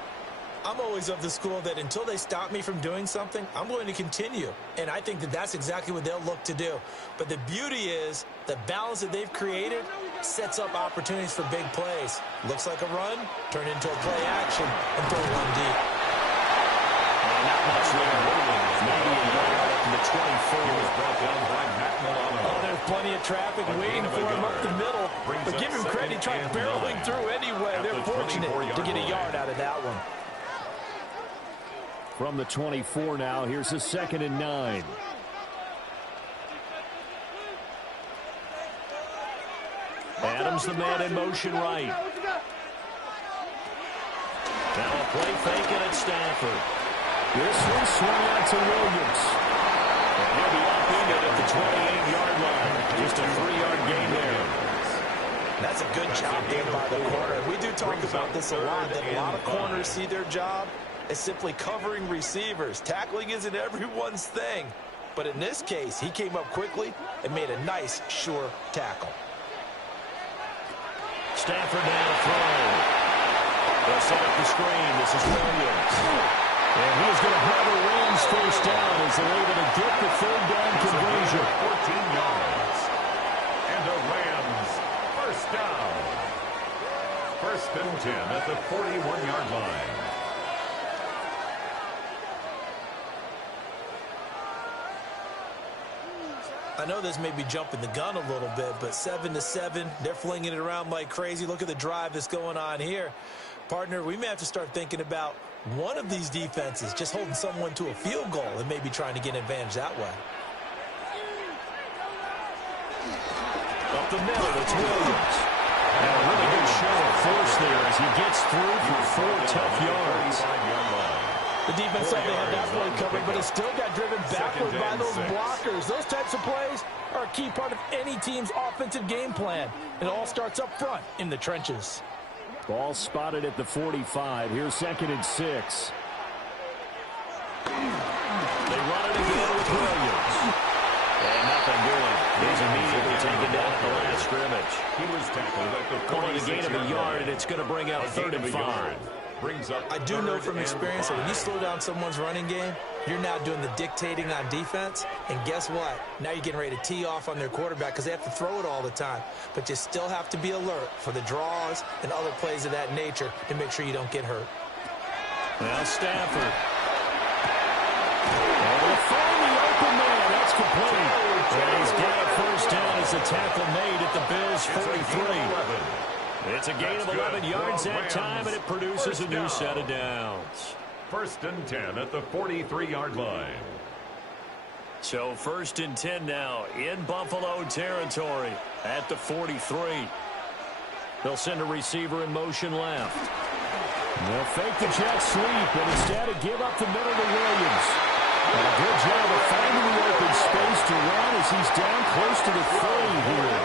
I'm always of the school that until they stop me from doing something, I'm going to continue. And I think that that's exactly what they'll look to do. But the beauty is the balance that they've created sets up opportunities for big plays. Looks like a run, turn into a play action, and throw one deep. Not much there. Maybe a yard up in the 24. Was brought down by Matt Milano. Oh, there's plenty of traffic waiting for him up the middle. But give him credit, he tried barreling through anyway. They're fortunate to get a yard out of that one. From the 24 now, here's a 2nd and 9. Adams the man in motion right. Now a play fake at Stafford. This one swung out to Williams. And he'll be upended at the 28-yard line. Just a 3-yard gain there. That's a good job there by the corner. We do talk about this a lot, that a lot of corners see their job as simply covering receivers. Tackling isn't everyone's thing. But in this case, he came up quickly and made a nice, sure tackle. Stafford now to throw. They'll set up the screen. This is Williams. And he's going to have a Rams first down as they're able to get the 3rd down conversion. 14 yards. And a Rams first down. 1st and 10 at the 41-yard line. I know this may be jumping the gun a little bit, but 7-7, they're flinging it around like crazy. Look at the drive that's going on here. Partner, we may have to start thinking about one of these defenses just holding someone to a field goal and maybe trying to get an advantage that way. Up the middle, it's Williams. And a really good show of force there as he gets through for 4 tough yards. The defense thought they had that play covered, but it still got driven backward by those blockers. Those types of plays are a key part of any team's offensive game plan. It all starts up front in the trenches. Ball spotted at the 45. Here's 2nd and 6. They run it again with Williams. And nothing doing. He's immediately taken down at the line of scrimmage. He was tackled at the 46-yard line. Only a gain of a yard, and it's going to bring out 3rd and 5. I do know from experience that when you slow down someone's running game, you're now doing the dictating on defense. And guess what? Now you're getting ready to tee off on their quarterback because they have to throw it all the time. But you still have to be alert for the draws and other plays of that nature to make sure you don't get hurt. Now Stafford. Able to find the open man. That's complete. And he's got a first down as the tackle made at the Bills' 43. It's a gain of 11 yards that time, and it produces a new set of downs. 1st and 10 at the 43-yard line. So 1st and 10 now in Buffalo territory at the 43. They'll send a receiver in motion left. They'll fake the jet sweep, and instead of give up the middle to Williams. And a good job of finding the open space to run as he's down close to the 30 here.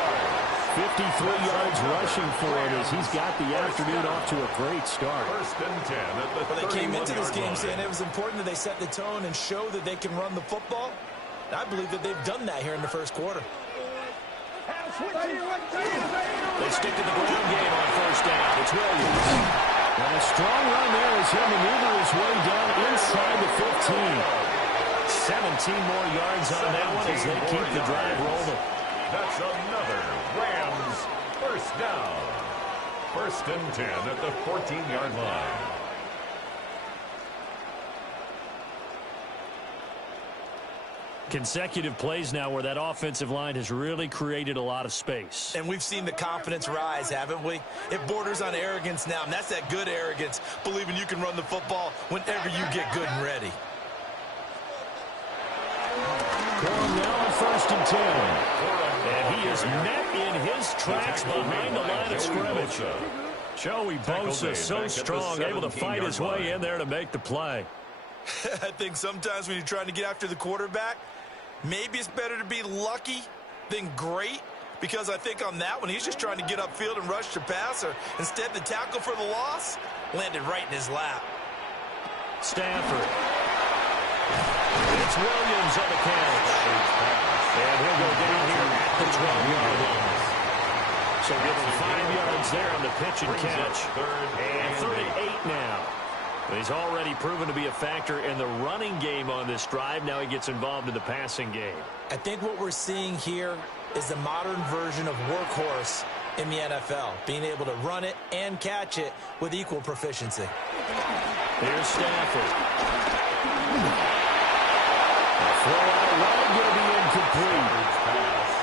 53 yards rushing for him as he's got the afternoon off to a great start. 1st and 10 at the 31-yard line. Well, they came into this game saying it was important that they set the tone and show that they can run the football. And I believe that they've done that here in the first quarter. They stick to the ground game on 1st down. It's Williams. And a strong run there as he'll maneuver his way down inside the 15. 17 more yards on that one as they keep the drive rolling. That's another Rams 1st down. 1st and 10 at the 14-yard line. Consecutive plays now where that offensive line has really created a lot of space. And we've seen the confidence rise, haven't we? It borders on arrogance now, and that's that good arrogance, believing you can run the football whenever you get good and ready. Corum now on 1st and 10. And he is met in his tracks behind the line of scrimmage. Joey Bosa so strong, able to fight his way in there to make the play. I think sometimes when you're trying to get after the quarterback, maybe it's better to be lucky than great, because I think on that one, he's just trying to get upfield and rush the passer. Instead, the tackle for the loss landed right in his lap. Stafford. It's Williams on the catch. And he'll go down here at the 12-yard line. So give him 5 yards there on the pitch and catch. And 38 now. He's already proven to be a factor in the running game on this drive. Now he gets involved in the passing game. I think what we're seeing here is the modern version of workhorse in the NFL, being able to run it and catch it with equal proficiency. Here's Stafford. Throw out wide, going to be incomplete.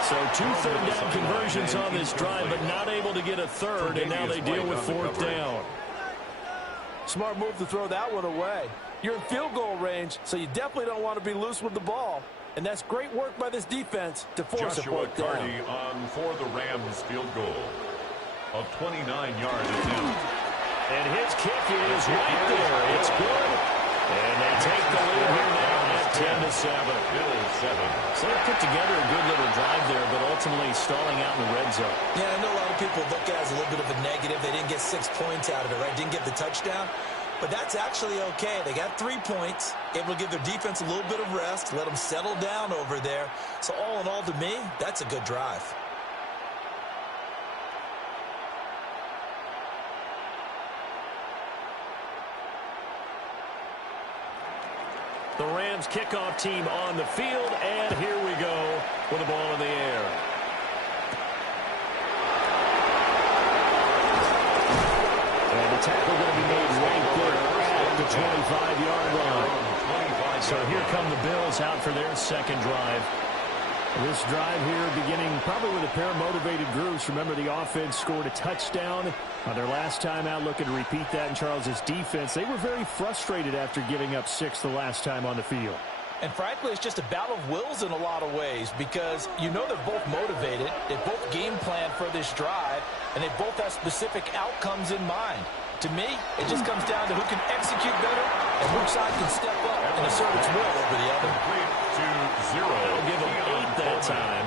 So 2 third down conversions on this drive, but not able to get a third, and now they deal with 4th down. Smart move to throw that one away. You're in field goal range, so you definitely don't want to be loose with the ball. And that's great work by this defense to force a 4th down. Carty on for the Rams field goal. A 29-yard attempt. And his kick is right there. It's good. And they take the lead here now at 10-7. So they put together a good little drive there, but ultimately stalling out in the red zone. Yeah, I know a lot of people look at it as a little bit of a negative. They didn't get 6 points out of it, right? Didn't get the touchdown. But that's actually okay. They got 3 points, able to give their defense a little bit of rest, let them settle down over there. So all in all, to me, that's a good drive. The Rams kickoff team on the field, and here we go with the ball in the air. And the tackle going to be made right there at the 25-yard line. So here come the Bills out for their second drive. This drive here beginning probably with a pair of motivated groups. Remember, the offense scored a touchdown on their last time out, looking to repeat that in Charles' defense. They were very frustrated after giving up 6 the last time on the field. And frankly, it's just a battle of wills in a lot of ways, because you know they're both motivated, they both game plan for this drive, and they both have specific outcomes in mind. To me, it just comes down to who can execute better and which side can step up and assert its will over the other. They'll give them 8 that time,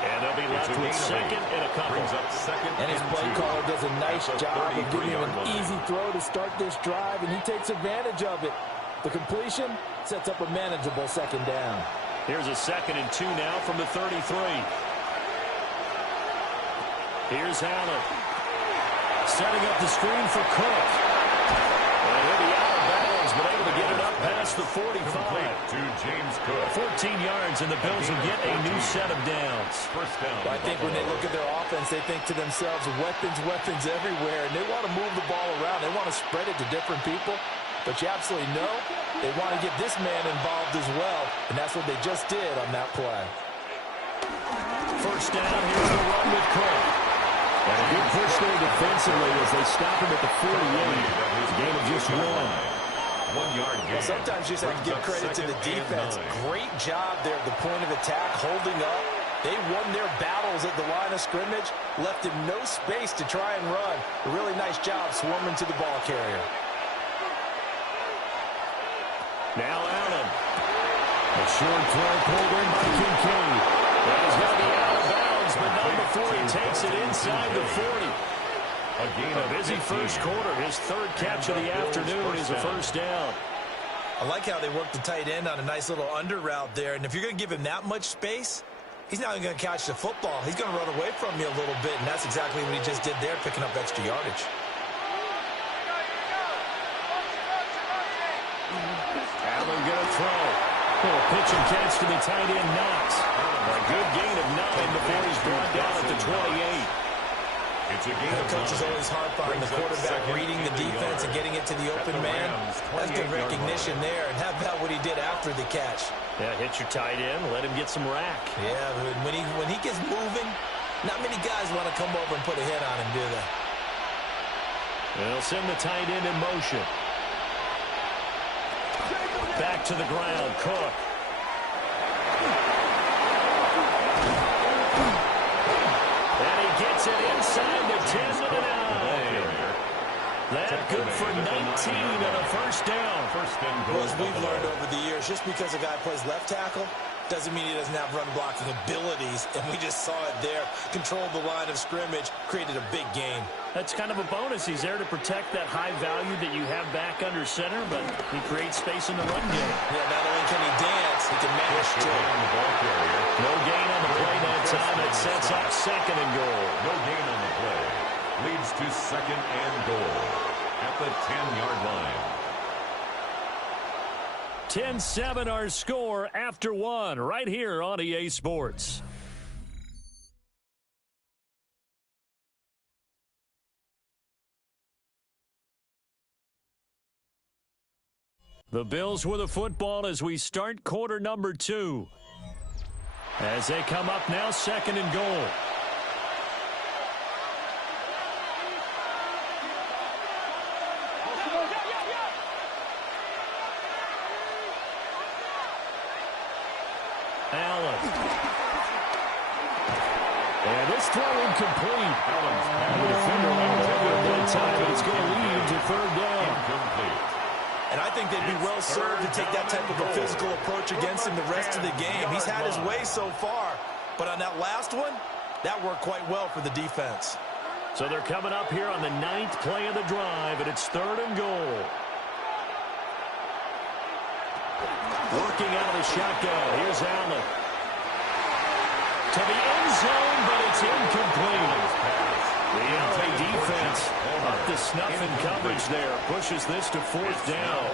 and they'll be left with second and a couple. And his play caller does a nice job of giving him an easy throw to start this drive, and he takes advantage of it. The completion sets up a manageable second down. Here's a 2nd and 2 now from the 33. Here's Allen. Setting up the screen for Cook. And he'll be out of bounds, but able to get it up past the 45. To James Cook. 14 yards, and the Bills will get a new set of downs. First down. But I think when they look at their offense, they think to themselves, weapons everywhere, and they want to move the ball around. They want to spread it to different people. But you absolutely know they want to get this man involved as well, and that's what they just did on that play. First down, here's the run with Cook. And a good push there defensively as they stop him at the 48. Gain of just 1. 1 yard gain. Well, sometimes you just have to give credit to the defense. Great job there at the point of attack, holding up. They won their battles at the line of scrimmage, left him no space to try and run. A really nice job swarming to the ball carrier. Now Allen. A short throw pulled in by Kincaid. That is going to be out of bounds, but not before he takes it inside the 40. A busy first quarter. His third catch of the afternoon is a first down. I like how they work the tight end on a nice little under route there. And if you're going to give him that much space, he's not even going to catch the football. He's going to run away from you a little bit, and that's exactly what he just did there, picking up extra yardage. Allen going to throw. Little pitch and catch to the tight end, Knox. A good gain of 9 before he's brought down at the 28. It's a gain The of coach is 9. always hard on the quarterback reading the defense and getting it to the open man. That's good recognition there. And how about what he did after the catch? Yeah, hit your tight end, let him get some rack. Yeah, when he gets moving, not many guys want to come over and put a hit on him, do they? They'll send the tight end in motion. Back to the ground, Cook. And he gets it inside the 10 to the 9. That good for 19 and a first down. Well, as we've learned over the years, just because a guy plays left tackle doesn't mean he doesn't have run blocking abilities, and we just saw it there. Controlled the line of scrimmage, created a big gain. That's kind of a bonus. He's there to protect that high value that you have back under center, but he creates space in the run game. Yeah, not only can he dance, he can manage too. No gain on the play that time. It sets up second and goal. No gain on the play. Leads to second and goal at the 10-yard line. 10-7 our score after 1 right here on EA Sports. The Bills with the football as we start quarter number 2. As they come up now, second and goal. Allen. And this throw incomplete. The defender went over that time, but it's going to lead to third down. Incomplete. And I think they'd be well served to take that type of a physical approach against him the rest of the game. He's had his way so far, but on that last one, that worked quite well for the defense. So they're coming up here on the 9th play of the drive, and it's third and goal. Working out of the shotgun. Here's Allen. To the end zone, but it's incomplete. The LA defense up to snuff in coverage there. Pushes this to fourth down.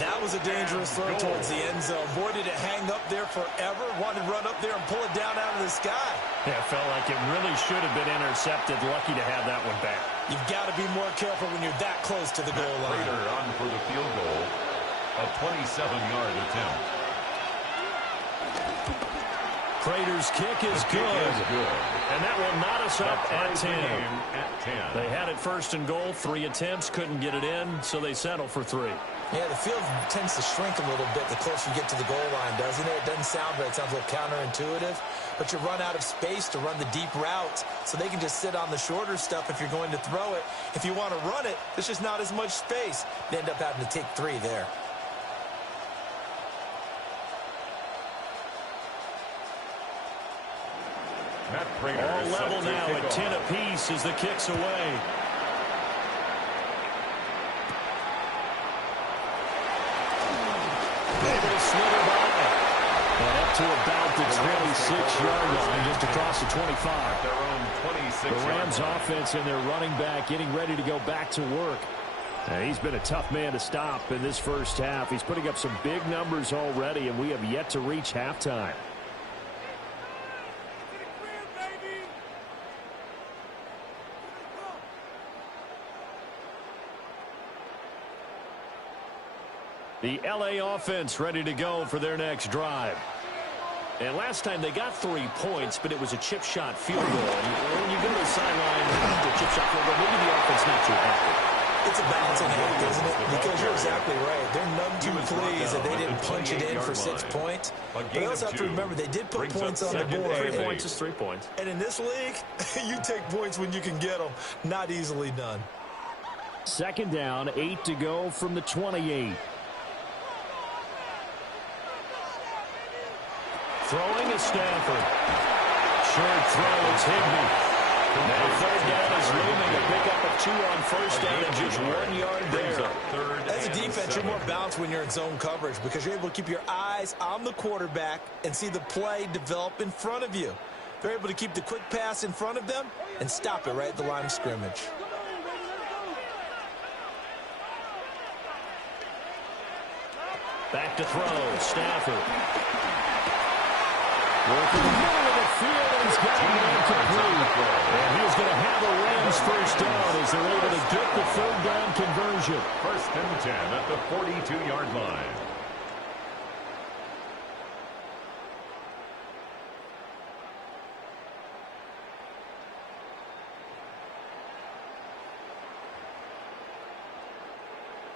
That was a dangerous throw towards the end zone. Boy, did it hang up there forever. Wanted to run up there and pull it down out of the sky. Yeah, it felt like it really should have been intercepted. Lucky to have that one back. You've got to be more careful when you're that close to the goal line. Prater on for the field goal. A 27-yard attempt. Prater's kick is good. And that will knot us up at 10. They had it first and goal, 3 attempts, couldn't get it in, so they settle for 3. Yeah, the field tends to shrink a little bit the closer you get to the goal line, doesn't it? It doesn't sound right. It sounds a little counterintuitive. But you run out of space to run the deep routes, so they can just sit on the shorter stuff if you're going to throw it. If you want to run it, there's just not as much space. They end up having to take 3 there. All level now at 10 apiece as the kick's away. Able to slither by. And up to about the 26-yard line, just across the 25. Their own 26. The Rams offense and their running back getting ready to go back to work. He's been a tough man to stop in this first half. He's putting up some big numbers already, and we have yet to reach halftime. The LA offense ready to go for their next drive. And last time they got 3 points, but it was a chip shot field goal. And when you go to the sideline to chip shot field goal, maybe the offense not too happy. It's a balancing act, isn't it? Because you're exactly right. They're none too pleased that they didn't punch it in for 6 points. But they also have to remember they did put points on the board. 3 points is 3 points. And in this league, you take points when you can get them. Not easily done. Second down, 8 to go from the 28. Throwing is Stafford. Short throw, it's Higbee. Now third down is looming. A pickup of 2 on first down and just 1 yard there. As a defense, you're more balanced when you're in zone coverage because you're able to keep your eyes on the quarterback and see the play develop in front of you. They're able to keep the quick pass in front of them and stop it right at the line of scrimmage. Back to throw, Stafford. Working the middle of the field, and he's got a man complete. And he's going to have a Rams first down as they're able to get the third down conversion. 1st and 10 at the 42-yard line.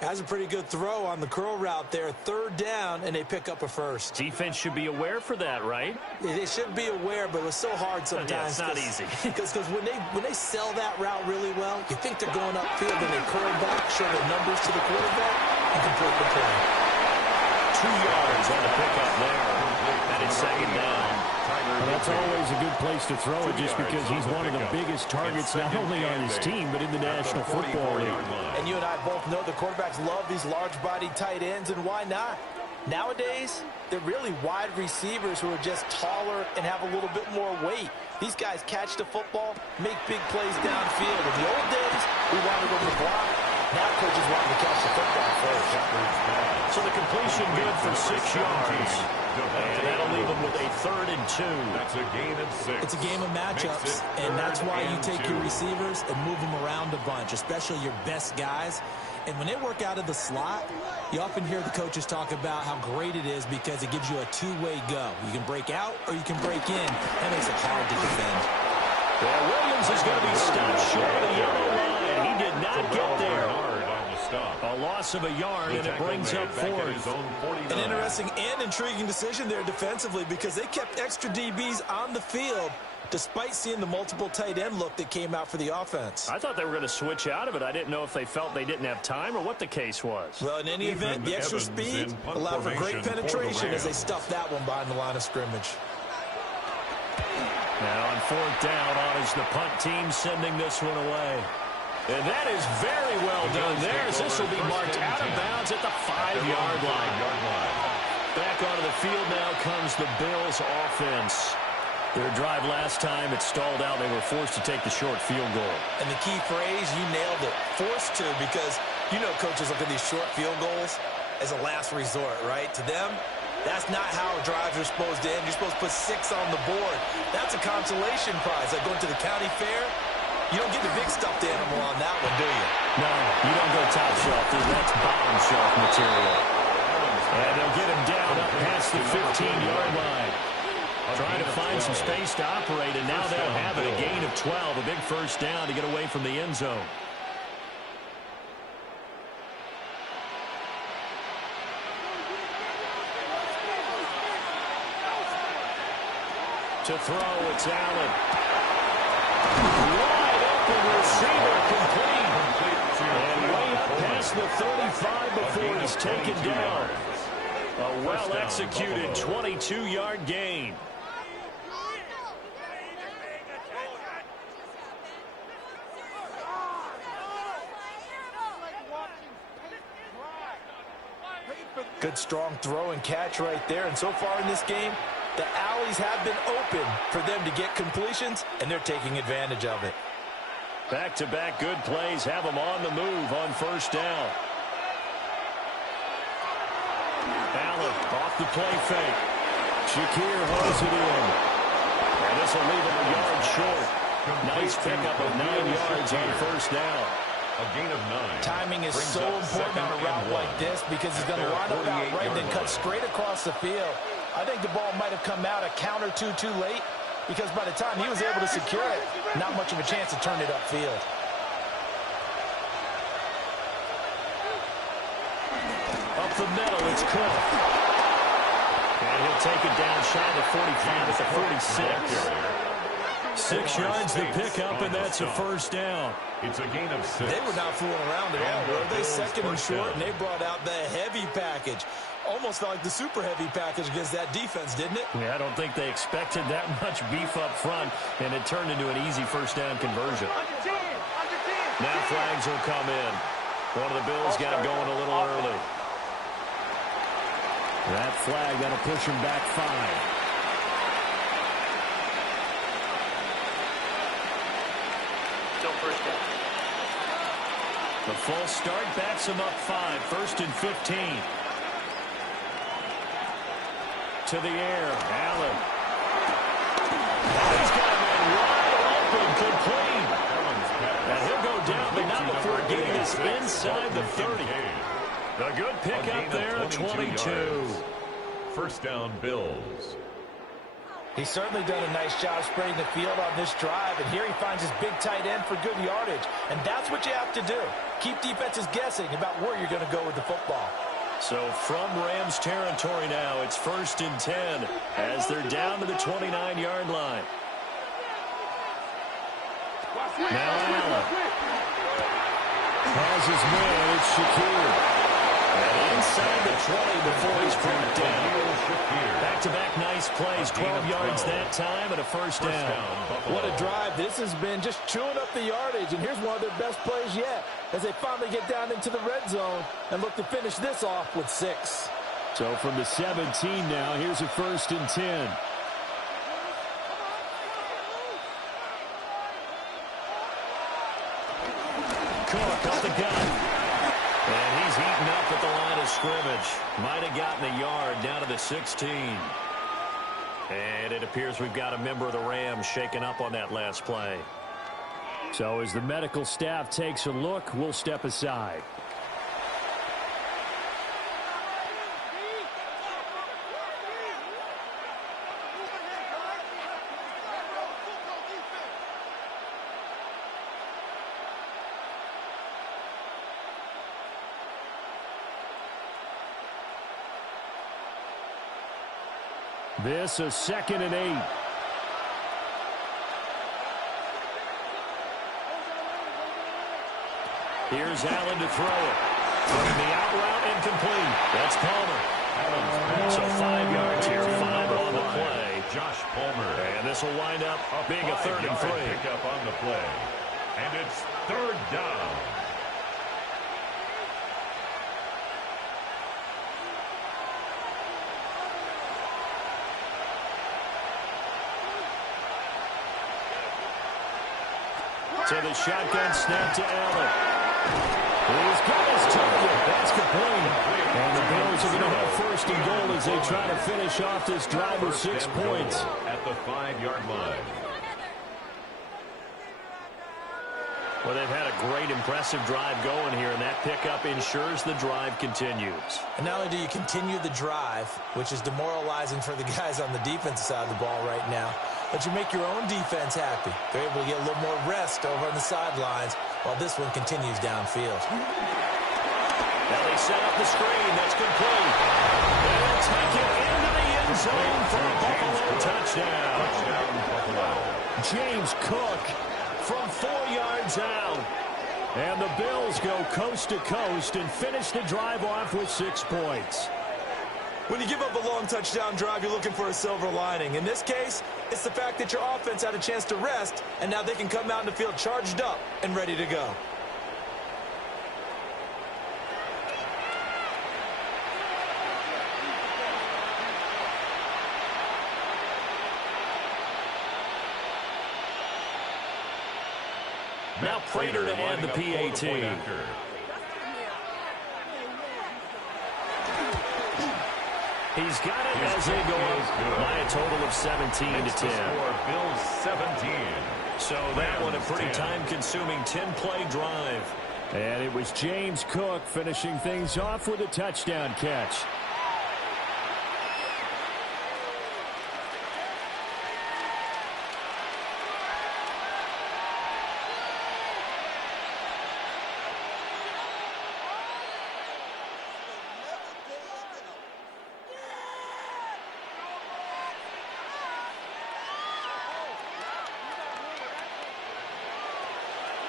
Has a pretty good throw on the curl route there. Third down, and they pick up a first. Defense should be aware for that, right? They should be aware, but it's so hard sometimes. Yeah, it's not easy. Because when they sell that route really well, you think they're going upfield, and they curl back, show the numbers to the quarterback, and complete the play. 2 yards on the pickup there. That is second down. Well, that's always a good place to throw it just because he's one of the biggest targets not only on his team but in the National Football League. And you and I both know the quarterbacks love these large-bodied tight ends, and why not? Nowadays, they're really wide receivers who are just taller and have a little bit more weight. These guys catch the football, make big plays downfield. In the old days, we wanted them to block. Now coaches want them to catch the football first. So the completion good for 6 yards. And that'll leave them with a 3rd and 2. That's a gain of 6. It's a game of matchups, and that's why you take your receivers and move them around a bunch, especially your best guys. And when they work out of the slot, you often hear the coaches talk about how great it is because it gives you a two-way go. You can break out or you can break in. That makes it hard to defend. Well, Williams is going to be stopped short of the yellow line. He did not get there. A loss of a yard, and it brings up 4th. An interesting and intriguing decision there defensively because they kept extra DBs on the field despite seeing the multiple tight end look that came out for the offense. I thought they were going to switch out of it. I didn't know if they felt they didn't have time or what the case was. Well, in any event, the extra speed allowed for great penetration as they stuffed that one behind the line of scrimmage. Now on 4th down, on is the punt team sending this one away. And that is very well done there as this will be marked out of bounds at the 5-yard line. Back onto the field now comes the Bills offense. Their drive last time, it stalled out. They were forced to take the short field goal. And the key phrase, you nailed it, forced to, because you know coaches look at these short field goals as a last resort, right? To them, that's not how drives are supposed to end. You're supposed to put 6 on the board. That's a consolation prize, like going to the county fair. You don't get the big stuffed animal on that one, do you? No, you don't go top shelf, dude. That's bottom shelf material. And they'll get him down up past the 15-yard line. Trying to find some space to operate, and now they'll have it. A gain of 12, a big first down to get away from the end zone. To throw, it's Allen. Wide open receiver complete. And way up past the 35 before he's taken down. A well-executed 22-yard gain. Good, strong throw and catch right there. And so far in this game, the alleys have been open for them to get completions, and they're taking advantage of it. Back-to-back good plays have them on the move on first down. Allen off the play fake. Shakir holds it in. And this will leave him a yard short. Nice pickup of 9 yards on first down. A gain of 9. Timing is so important on a route like this because he's going to line up out right and then cut straight across the field. I think the ball might have come out a count or two too late, because by the time he was able to secure it, not much of a chance to turn it upfield. Up the middle, it's Cook. And he'll take it down shy of the 45 at the 46. 6 yards to pick up, and that's a first down. It's a gain of 6. They were not fooling around at all, were they? Second and short, and they brought out the heavy package. Almost felt like the super heavy package against that defense, didn't it? Yeah, I don't think they expected that much beef up front, and it turned into an easy first down conversion. Now flags will come in. One of the Bills got going a little early. That flag, that'll push him back 5. The false start backs him up 5. First and 15. To the air. Allen. He's got a man wide open. Complete. And he'll go down, but not before getting us inside the 30. A good pickup there at 22. First down, Bills. He's certainly done a nice job spreading the field on this drive, and here he finds his big tight end for good yardage. And that's what you have to do. Keep defenses guessing about where you're going to go with the football. So from Rams territory now, it's first and 10 as they're down to the 29-yard line. Now Allen has his man. It's Shakir. And inside the 20 before he's brought down. Back-to-back nice plays, 12 yards that time, and a first down. What a drive. This has been just chewing up the yardage, and here's one of their best plays yet as they finally get down into the red zone and look to finish this off with 6. So from the 17 now, here's a first and 10. Cook up the gun. And he's eaten up at the line of scrimmage. Might have gotten a yard down to the 16. And it appears we've got a member of the Rams shaken up on that last play. So as the medical staff takes a look, we'll step aside. This is 2nd and 8. Here's Allen to throw it. And the out route incomplete. That's Palmer. So 5 yards here, 5 on the play. Josh Palmer. And this will wind up being a 3rd and 3. Pick up on the play. And it's 3rd down. So the shotgun snap to Allen. He's got his target. That's complete. And the Bills are going to have first and goal as they try to finish off this drive with 6 points. At the 5-yard line. Well, they've had a great, impressive drive going here, and that pickup ensures the drive continues. And not only do you continue the drive, which is demoralizing for the guys on the defensive side of the ball right now, but you make your own defense happy. They're able to get a little more rest over on the sidelines while this one continues downfield. Now they set up the screen. That's complete. They'll take it into the end zone for a Buffalo touchdown. Touchdown, Buffalo. James Cook from 4 yards out. And the Bills go coast to coast and finish the drive off with 6 points. When you give up a long touchdown drive, you're looking for a silver lining. In this case, it's the fact that your offense had a chance to rest, and now they can come out in the field charged up and ready to go. Now Prater to add the PAT. He's got it as they go up by a total of 17 to 10. Bills 17. So that one a pretty time-consuming 10-play drive. And it was James Cook finishing things off with a touchdown catch.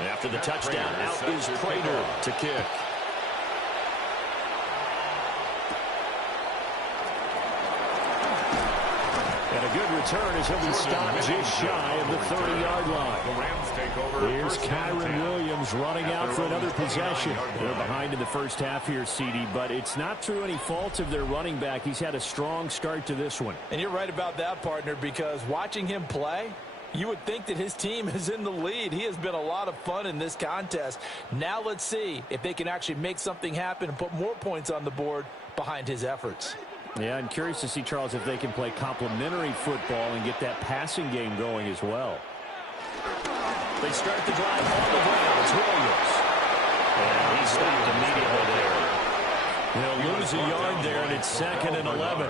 After the touchdown, out is Prater to kick. And a good return as he'll be stopped just shy of the 30-yard line. The Rams take over. Here's Kyron Williams running out for another possession. They're behind in the first half here, CD, but it's not through any fault of their running back. He's had a strong start to this one. And you're right about that, partner, because watching him play, you would think that his team is in the lead. He has been a lot of fun in this contest. Now let's see if they can actually make something happen and put more points on the board behind his efforts. Yeah, I'm curious to see, Charles, if they can play complementary football and get that passing game going as well. They start the drive on the ground. It's Williams. And he stopped immediately there. He'll lose a yard there, and it's 2nd and 11.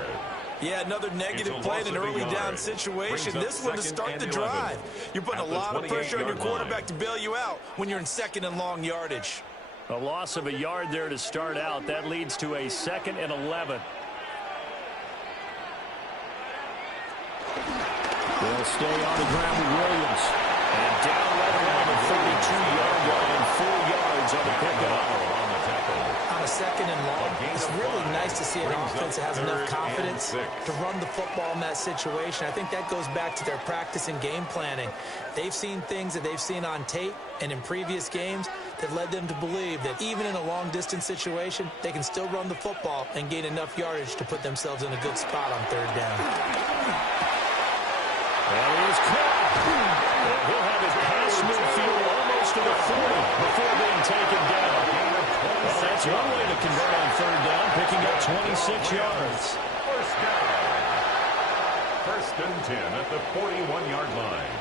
Yeah, another negative play in an early down situation. This one to start the drive. You're putting a lot of pressure on your quarterback to bail you out when you're in 2nd and long yardage. A loss of a yard there to start out. That leads to a 2nd and 11. They'll stay on the ground with Williams. And down right around the 32-yard line, 4 yards on the pickup. On a 2nd and long, it's really nice to see an offense that has enough confidence to run the football in that situation. I think that goes back to their practice and game planning. They've seen things that they've seen on tape and in previous games that led them to believe that even in a long-distance situation, they can still run the football and gain enough yardage to put themselves in a good spot on 3rd down. And he is caught. And he'll have his pass midfield almost to the 40 before being taken down. Well, that's one way to convert on 3rd down, picking up 26 yards. First down. 1st and 10 at the 41-yard line.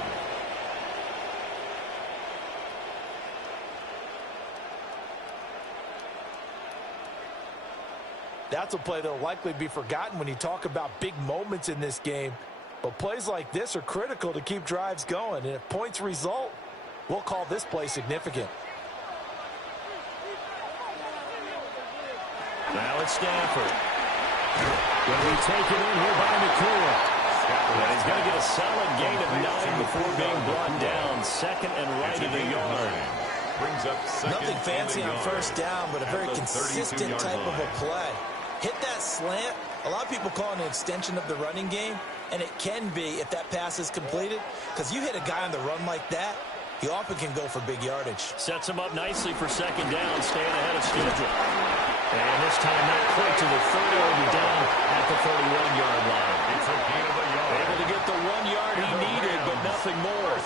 That's a play that will likely be forgotten when you talk about big moments in this game. But plays like this are critical to keep drives going. And if points result, we'll call this play significant. Now it's Stafford. Going to be taken in here by McCoy. And he's going to get a solid gain of 9 before being brought down. 2nd and right of the yard. Brings up 2nd. Nothing fancy on 1st down, but a very consistent type of a play. Hit that slant. A lot of people call it an extension of the running game, and it can be if that pass is completed, because you hit a guy on the run like that, you often can go for big yardage. Sets him up nicely for 2nd down, staying ahead of schedule. And this time not quite to the 30, will be down at the 31-yard line. It's a gain of a yard. Able to get the 1 yard he needed, but nothing more.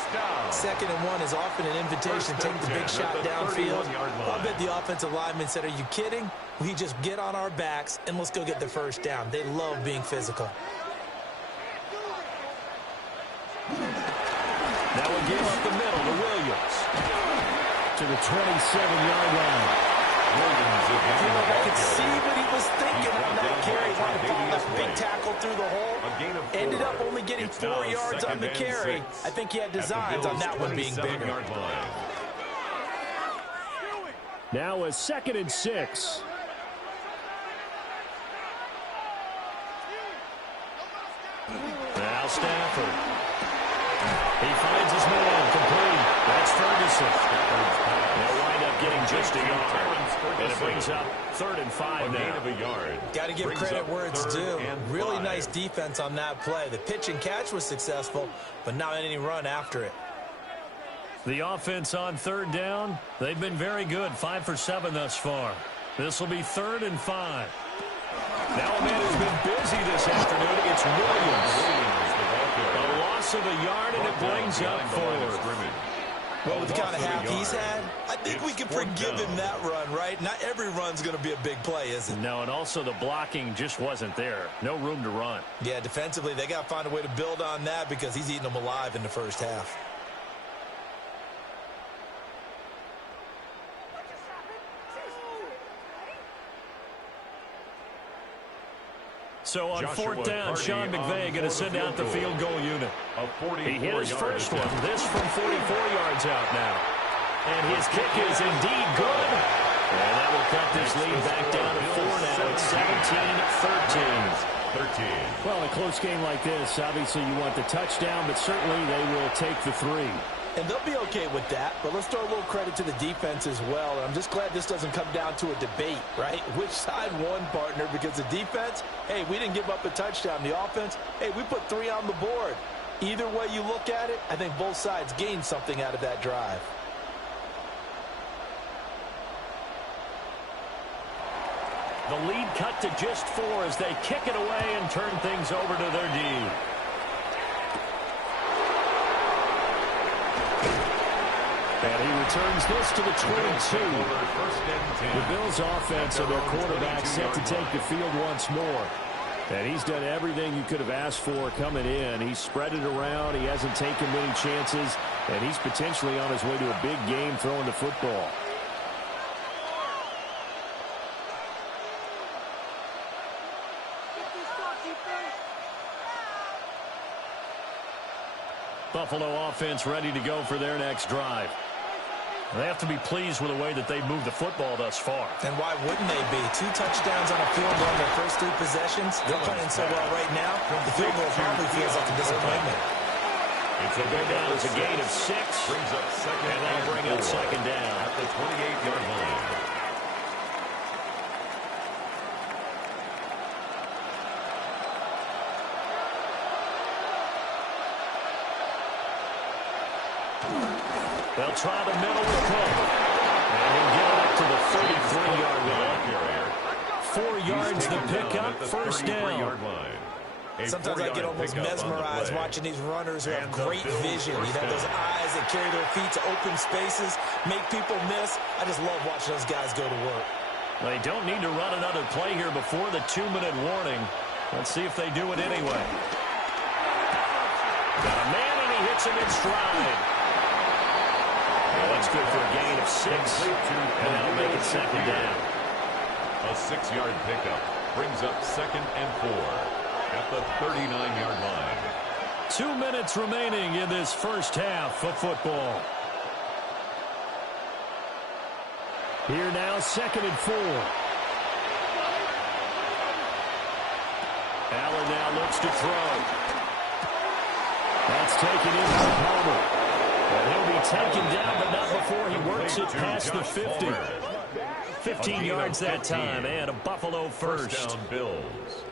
2nd and 1 is often an invitation to take the big shot downfield. I bet the offensive lineman said, are you kidding? We just get on our backs and let's go get the 1st down. They love being physical. Now a give up the middle to Williams. To the 27-yard line. I could see what he was thinking on that carry. Wanted to put that big tackle through the hole. Ended up only getting 4 yards on the carry. I think he had designs on that one being bigger. Now a 2nd and 6. Now Stafford. He finds his man complete. That's Ferguson. They'll wind up getting just a yard. And it brings up 3rd and 5 now. Got to give credit where it's due. Really nice defense on that play. The pitch and catch was successful, but not any run after it. The offense on 3rd down, they've been very good. 5 for 7 thus far. This will be 3rd and 5. Now a man who's been busy this afternoon. It's Williams. A loss of a yard, and it brings up 4th. Well, with the kind of half he's had, I think we can forgive him that run, right? Not every run's going to be a big play, is it? No, and also the blocking just wasn't there. No room to run. Yeah, defensively, they got to find a way to build on that because he's eating them alive in the 1st half. So on 4th down, Sean McVay going to send out the field goal unit. He hit his first one. This from 44 yards out now. And his kick is indeed good. And that will cut this lead back down to 4 now. It's 17-13. Well, in a close game like this, obviously you want the touchdown, but certainly they will take the 3. And they'll be okay with that, but let's throw a little credit to the defense as well. And I'm just glad this doesn't come down to a debate, right? Which side won, partner? Because the defense, hey, we didn't give up a touchdown. The offense, hey, we put 3 on the board. Either way you look at it, I think both sides gained something out of that drive. The lead cut to just 4 as they kick it away and turn things over to their D. And he returns this to the 22. The Bills' offense and their quarterback set to take the field once more. And he's done everything you could have asked for coming in. He's spread it around. He hasn't taken many chances. And he's potentially on his way to a big game throwing the football. Buffalo offense ready to go for their next drive. They have to be pleased with the way that they've moved the football thus far. And why wouldn't they be? 2 touchdowns on a field goal in their first 3 possessions. They're playing so well right now, the field goal probably feels like a disappointment. It's a big down. It's a gain of 6. Brings up second and that'll bring up second down. At the 28-yard line. They'll try the middle with Cook. And he'll get it up to the 33-yard line. 4 yards to pick up, first down. Sometimes I get almost mesmerized watching these runners who have great vision. You know, those eyes that carry their feet to open spaces, make people miss. I just love watching those guys go to work. They don't need to run another play here before the 2-minute warning. Let's see if they do it anyway. Got a man, and he hits him in stride. That's good for a gain of 6, and that'll make it second down. A 6-yard pickup brings up second and 4 at the 39-yard line. 2 minutes remaining in this first half of football. Here now, 2nd and 4. Allen now looks to throw. That's taken in by Palmer. And he'll be taken down, but not before he works it past the 50. 15 yards that time, and a Buffalo first. Down Bills.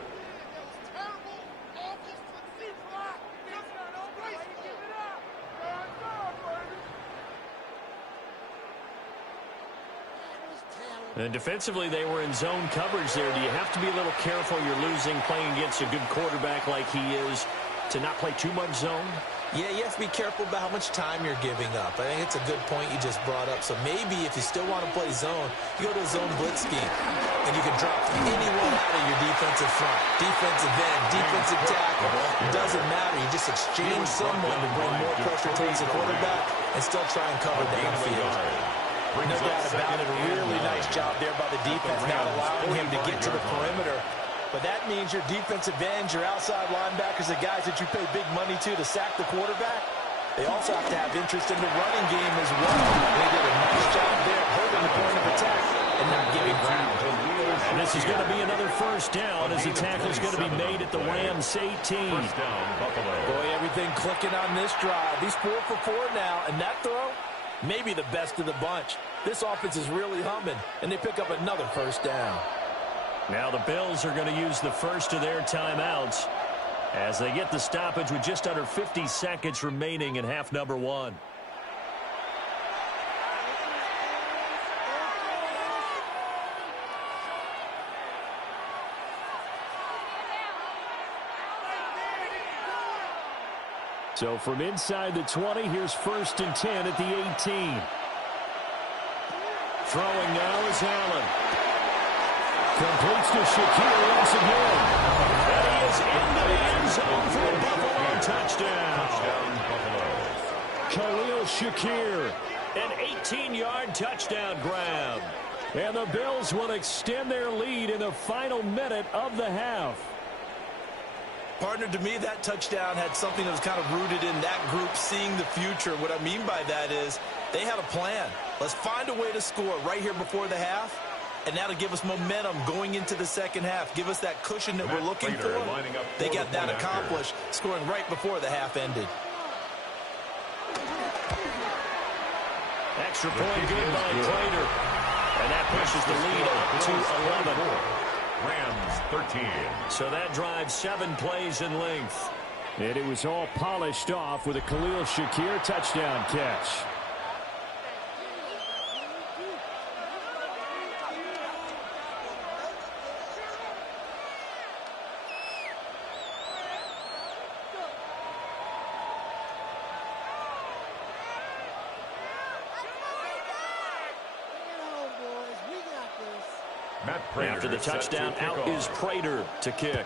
And defensively, they were in zone coverage there. Do you have to be a little careful? You're losing, playing against a good quarterback like he is, to not play too much zone? Yeah, you have to be careful about how much time you're giving up. I think it's a good point you just brought up. So maybe if you still want to play zone, you go to a zone blitz scheme, and you can drop anyone out of your defensive front. Defensive end, defensive tackle. It doesn't matter. You just exchange someone to bring more pressure towards the quarterback and still try and cover downfield. No doubt about it. A really nice job there by the defense, not allowing him to get to the perimeter. But that means your defensive ends, your outside linebackers, the guys that you pay big money to sack the quarterback, they also have to have interest in the running game as well. They did a nice job there holding the point of attack and not giving ground. And this is going to be another first down as the tackle is going to be made at the Rams 18. First down, Buffalo. Boy, everything clicking on this drive. He's 4 for 4 now, and that throw, maybe the best of the bunch. This offense is really humming, and they pick up another first down. Now the Bills are going to use the first of their timeouts as they get the stoppage with just under 50 seconds remaining in half number 1. So from inside the 20, here's 1st and 10 at the 18. Throwing now is Allen. Completes to Shakir once again. And he is into the end zone for a Buffalo touchdown. Touchdown, Buffalo. Khalil Shakir. An 18-yard touchdown grab. And the Bills will extend their lead in the final minute of the half. Partner, to me, that touchdown had something that was kind of rooted in that group seeing the future. What I mean by that is they had a plan. Let's find a way to score right here before the half. And that'll give us momentum going into the second half. Give us that cushion that we're looking for. They got that accomplished, scoring right before the half ended. Extra point good by Prater. And that pushes the lead up to 11. Rams 13. So that drive 7 plays in length. And it was all polished off with a Khalil Shakir touchdown catch. After the touchdown, out is Prater to kick.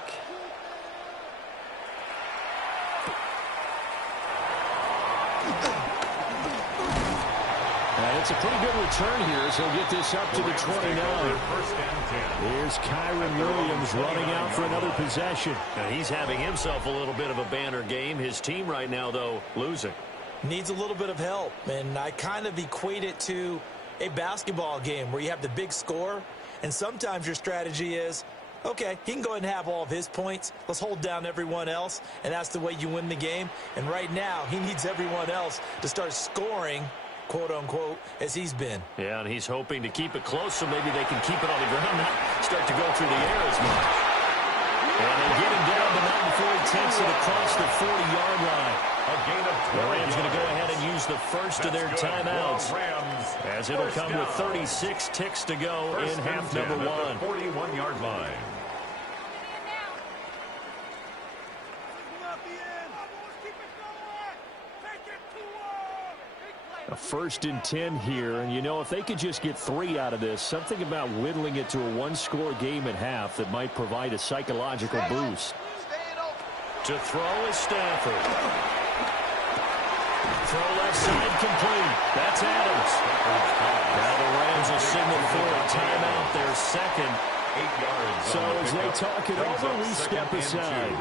It's a pretty good return here, so he'll get this up to the 29. Here's Kyron Williams running out for another possession. Now he's having himself a little bit of a banner game. His team right now, though, losing. Needs a little bit of help, and I kind of equate it to a basketball game where you have the big score, and sometimes your strategy is, okay, he can go ahead and have all of his points. Let's hold down everyone else, and that's the way you win the game. And right now, he needs everyone else to start scoring, quote-unquote, as he's been. Yeah, and he's hoping to keep it close so maybe they can keep it on the ground, not start to go through the air as much. And they get him down, but not before he takes it across the 40-yard line. The Rams going to go ahead and use the first of their timeouts, as it'll come with 36 ticks to go in half number 1. 41-yard line. A 1st and 10 here, and you know, if they could just get 3 out of this, something about whittling it to a one-score game at half that might provide a psychological boost. To throw is Stafford. Throw left side complete. That's Adams. Now the Rams will signal for a timeout, their second. 8 yards. So as they talk it over, we step aside.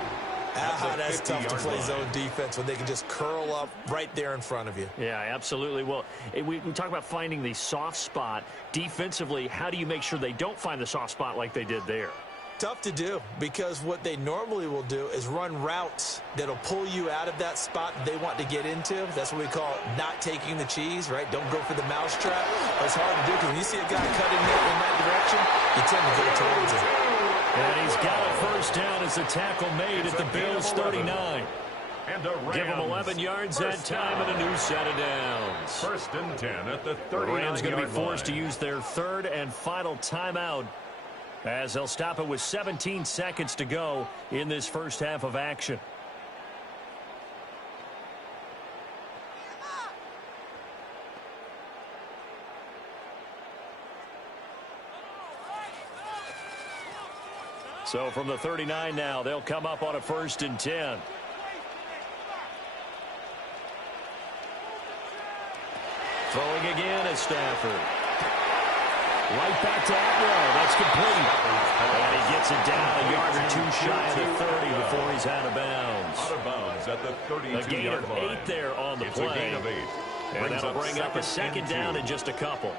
That's tough to play zone defense when they can just curl up right there in front of you. Yeah, absolutely. Well, we talk about finding the soft spot. Defensively, how do you make sure they don't find the soft spot like they did there? Tough to do, because what they normally will do is run routes that'll pull you out of that spot they want to get into. That's what we call not taking the cheese, right? Don't go for the mousetrap. But it's hard to do, because when you see a guy cutting in that direction, you tend to go towards him. And he's got a first down as the tackle made at the Bills' 39. Give him 11 yards that time and a new set of downs. 1st and 10 at the 39-yard line. The Rams going to be forced to use their 3rd and final timeout, as they'll stop it with 17 seconds to go in this first half of action. So from the 39 now, they'll come up on a 1st and 10. Throwing again is Stafford. Right back to Atwell. That's complete. And he gets it down a yard or 2 shy of the 30 before he's out of bounds. Out of bounds at the 32-yard line. A gain of 8 there on the play. A gain of 8. And that'll bring up a second down in just a couple.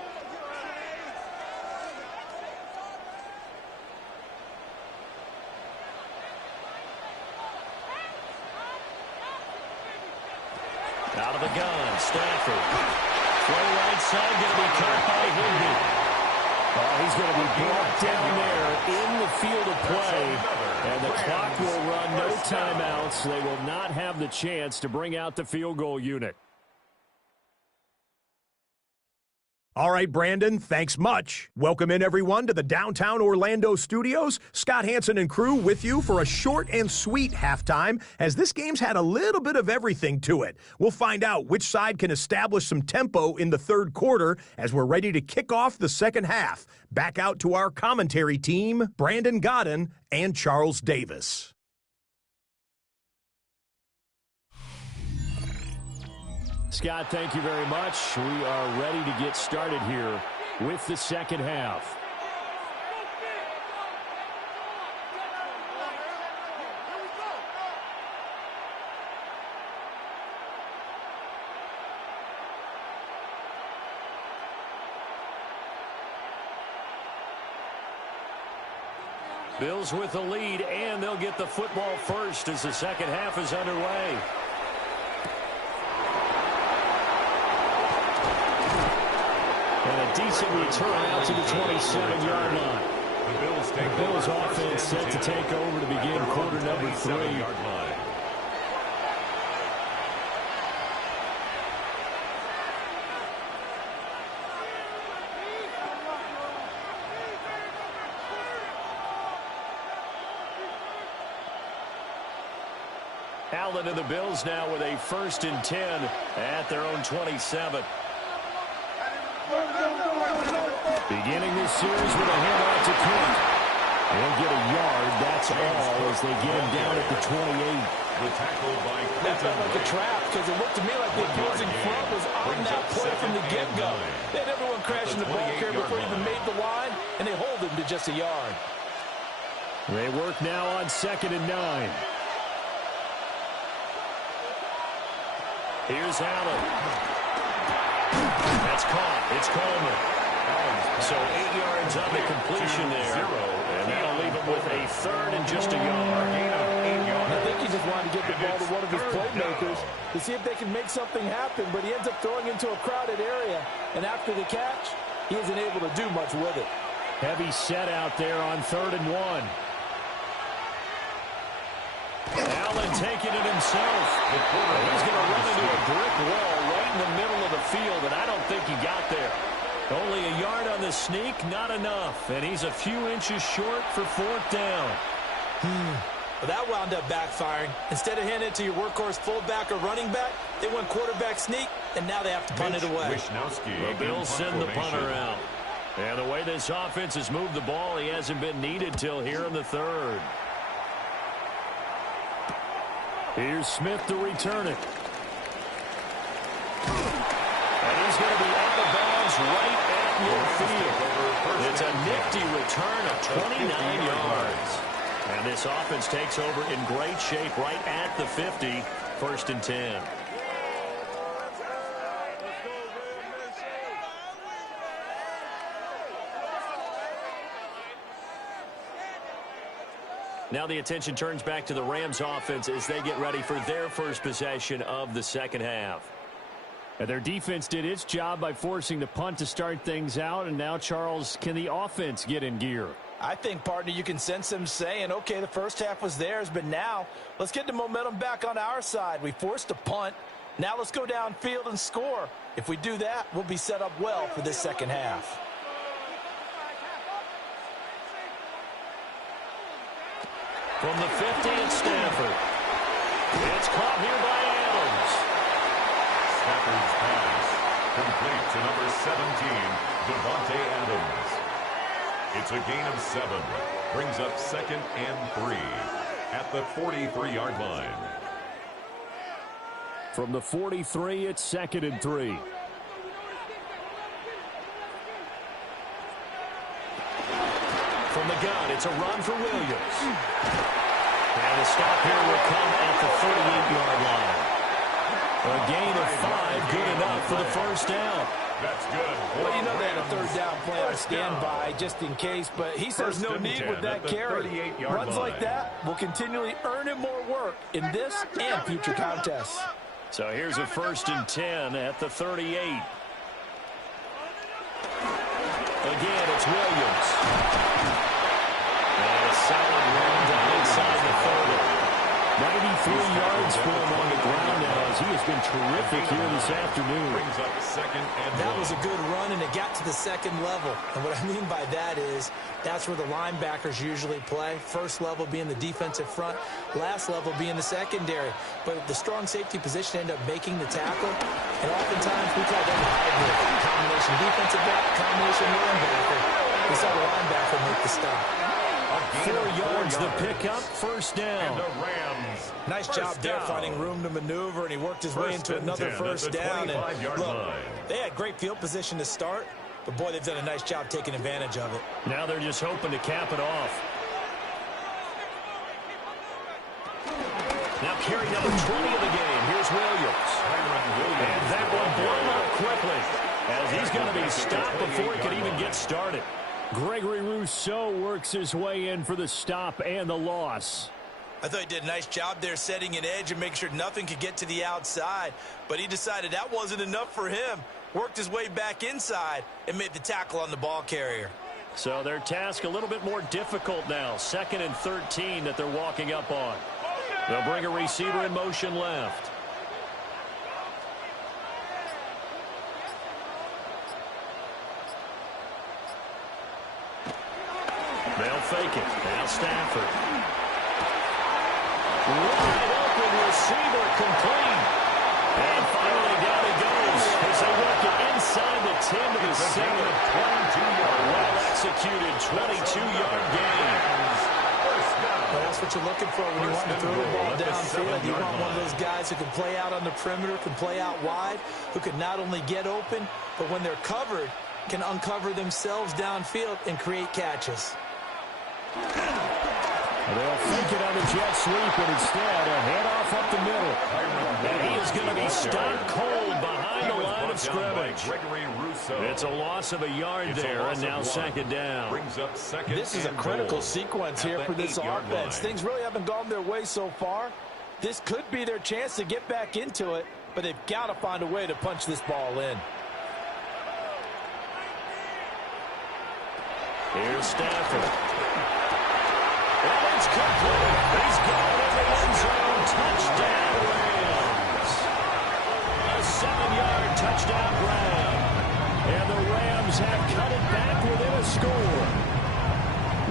Out of the gun, Stafford. Throw right side, going to be caught by Higbee. He's going to be brought down there in the field of play. And the clock will run, no timeouts. They will not have the chance to bring out the field goal unit. All right, Brandon, thanks much. Welcome in, everyone, to the downtown Orlando studios. Scott Hansen and crew with you for a short and sweet halftime, as this game's had a little bit of everything to it. We'll find out which side can establish some tempo in the 3rd quarter as we're ready to kick off the 2nd half. Back out to our commentary team, Brandon Godden and Charles Davis. Scott, thank you very much. We are ready to get started here with the 2nd half. Bills with the lead, and they'll get the football first as the 2nd half is underway. decent return out to the 27-yard line. The Bills offense set to take over to begin quarter number 3. Allen and the Bills now with a 1st and 10 at their own 27. Beginning this series with a handout to Cook. He'll get a yard, that's all, as they get him down at the 28. The tackle by that felt like a trap because it looked to me like the opposing front was on that play from the get-go. They had everyone crashing the ball carrier before he even made the line, and they hold him to just a yard. They work now on 2nd and 9. Here's Allen. That's caught. It's Coleman. So 8 yards on the completion there. And that'll leave him with a 3rd and just a yard. I think he just wanted to get the ball to one of his playmakers to see if they can make something happen, but he ends up throwing into a crowded area. And after the catch, he isn't able to do much with it. Heavy set out there on 3rd and 1. Allen taking it himself. He's going to run into a brick wall right in the middle of the field, and I don't think he got there. Only a yard on the sneak, not enough. And he's a few inches short for 4th down. Well, that wound up backfiring. Instead of handing it to your workhorse fullback or running back, they went quarterback sneak, and now they have to punt it away. The Bills send the punter out. And the way this offense has moved the ball, he hasn't been needed till here in the 3rd. Here's Smith to return it. And he's going to be out of bounds right at midfield. It's a nifty return of 29 yards. And this offense takes over in great shape right at the 50, 1st and 10. Now the attention turns back to the Rams offense as they get ready for their first possession of the 2nd half. And their defense did its job by forcing the punt to start things out, and now, Charles, can the offense get in gear? I think, partner, you can sense them saying, okay, the first half was theirs, but now let's get the momentum back on our side. We forced a punt. Now let's go downfield and score. If we do that, we'll be set up well for this 2nd half. From the 50 at Stanford. It's caught here by Adams. Stafford's pass complete to number 17, Devontae Adams. It's a gain of 7. Brings up 2nd and 3 at the 43-yard line. From the 43, it's 2nd and 3. From the gun, it's a run for Williams. And the stop here will come at the 38-yard line. A gain of 5, good enough for the 1st down. That's good. Well, you know they had a 3rd down play on standby just in case, but he says no need with that carry. Runs like that will continually earn him more work in this and future contests. So here's a 1st and 10 at the 38. Again, it's Williams. And a solid run down inside the 30. 93 yards for him on the ground now as he has been terrific here this afternoon. Brings up 2nd and 1. That was a good run, and it got to the 2nd level. And what I mean by that is that's where the linebackers usually play. First level being the defensive front, last level being the secondary. But the strong safety position ended up making the tackle, and oftentimes we call them a hybrid. Combination defensive back, combination linebacker. We saw the linebacker make the stop. 4 yards the pickup, 1st down. And the Rams. Nice job there finding room to maneuver, and he worked his way into another 1st down. And look, they had great field position to start, but boy, they've done a nice job taking advantage of it. Now they're just hoping to cap it off. Now carry number 20 of the game. Here's Williams. And that one blown up quickly as he's going to be stopped before he could even get started. Gregory Rousseau works his way in for the stop and the loss. I thought he did a nice job there setting an edge and making sure nothing could get to the outside, but he decided that wasn't enough for him. worked his way back inside, and made the tackle on the ball carrier. So their task a little bit more difficult now. 2nd and 13 that they're walking up on. They'll bring a receiver in motion left. They'll fake it. Now Stafford. Wide open receiver complete. And finally down he goes as they work it inside the 10 to the 7. A well-executed 22-yard gain. Well, that's what you're looking for when you want to throw the ball downfield. You want one of those guys who can play out on the perimeter, can play out wide, who can not only get open, but when they're covered, can uncover themselves downfield and create catches. They'll fake it on the jet sweep, and instead a handoff up the middle. And he is going to be stopped cold behind the line of scrimmage. It's a loss of a yard there, and now 2nd down. This is a critical sequence here for this offense. Things really haven't gone their way so far. This could be their chance to get back into it, but they've got to find a way to punch this ball in. Here's Stafford. And it's complete. He's got it in the end zone. Touchdown, Rams. A 7-yard touchdown grab. And the Rams have cut it back within a score.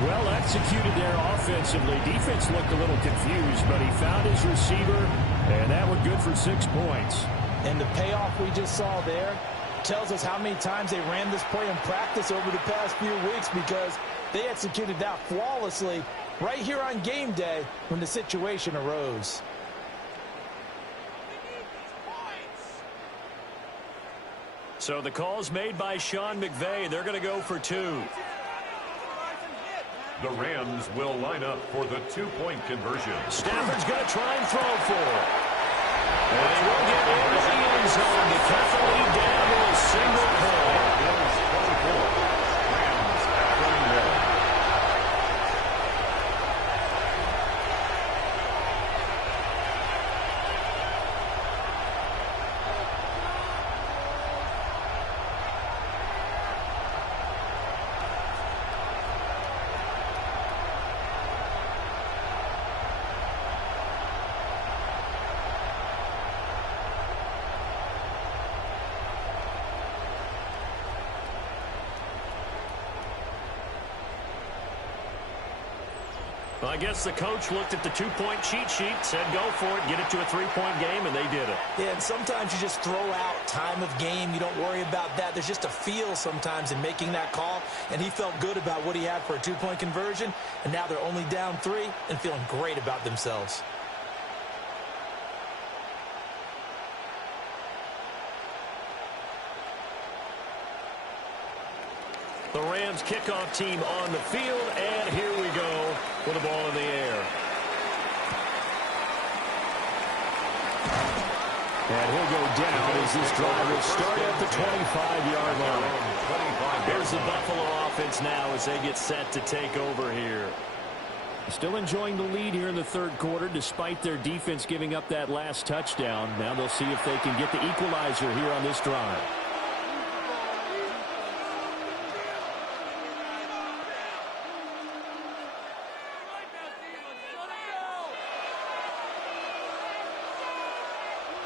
Well executed there offensively. Defense looked a little confused, but he found his receiver, and that was good for 6 points. And the payoff we just saw there tells us how many times they ran this play in practice over the past few weeks, because they executed that flawlessly right here on game day when the situation arose. So the call's made by Sean McVay. They're going to go for 2. The Rams will line up for the 2-point conversion. Stafford's going to try and throw for it. And they will get into the end zone to cut the lead down to a single point. Rams at 1. Well, I guess the coach looked at the 2-point cheat sheet, said go for it, get it to a 3-point game, and they did it. Yeah, and sometimes you just throw out time of game. You don't worry about that. There's just a feel sometimes in making that call, and he felt good about what he had for a 2-point conversion, and now they're only down 3 and feeling great about themselves. The Rams kickoff team on the field, and here we go with the ball in the air. And he'll go down as this drive will start at the 25-yard line. Here's the Buffalo offense now as they get set to take over here. Still enjoying the lead here in the 3rd quarter despite their defense giving up that last touchdown. Now they'll see if they can get the equalizer here on this drive.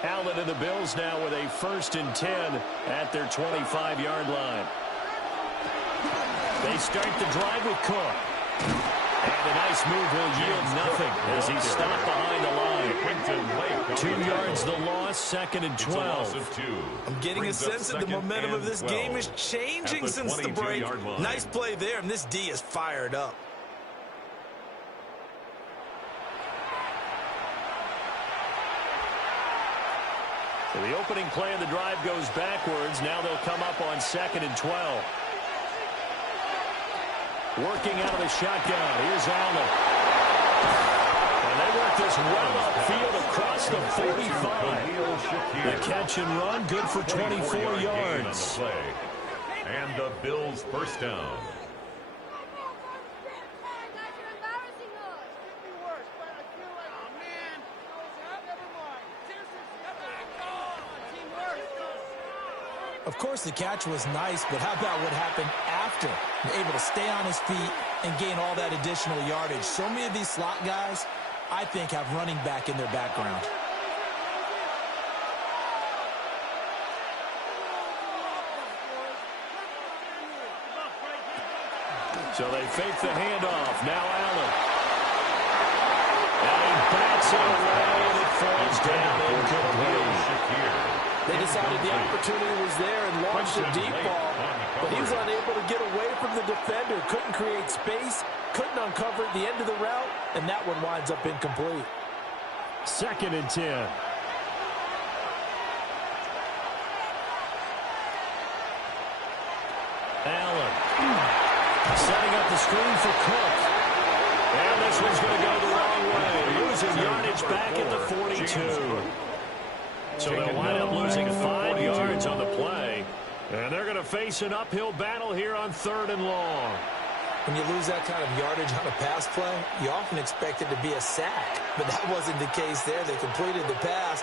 Allen and the Bills now with a 1st and 10 at their 25-yard line. They start the drive with Cook. And a nice move will yield nothing as he's stopped behind the line. 2 yards the loss, 2nd and 12. I'm getting a sense that the momentum of this game is changing since the break. Nice play there, and this D is fired up. So the opening play of the drive goes backwards. Now they'll come up on 2nd and 12. Working out of the shotgun. Here's Allen. And they work this well upfield across the 45. The catch and run, good for 24 yards. And the Bills' first down. Of course, the catch was nice, but how about what happened after? Able to stay on his feet and gain all that additional yardage. So many of these slot guys, I think, have running back in their background. So they fake the handoff. Now Allen. And he backs it away, and it falls down incomplete. They decided the opportunity was there and launched a deep ball, but he was unable to get away from the defender. Couldn't create space, couldn't uncover the end of the route, and that one winds up incomplete. 2nd and 10. Allen. Setting up the screen for Cook. And this one's going to go the wrong way. Losing yardage back at the 42. So they'll wind up losing 5 yards on the play. And they're going to face an uphill battle here on 3rd and long. When you lose that kind of yardage on a pass play, you often expect it to be a sack. But that wasn't the case there. They completed the pass.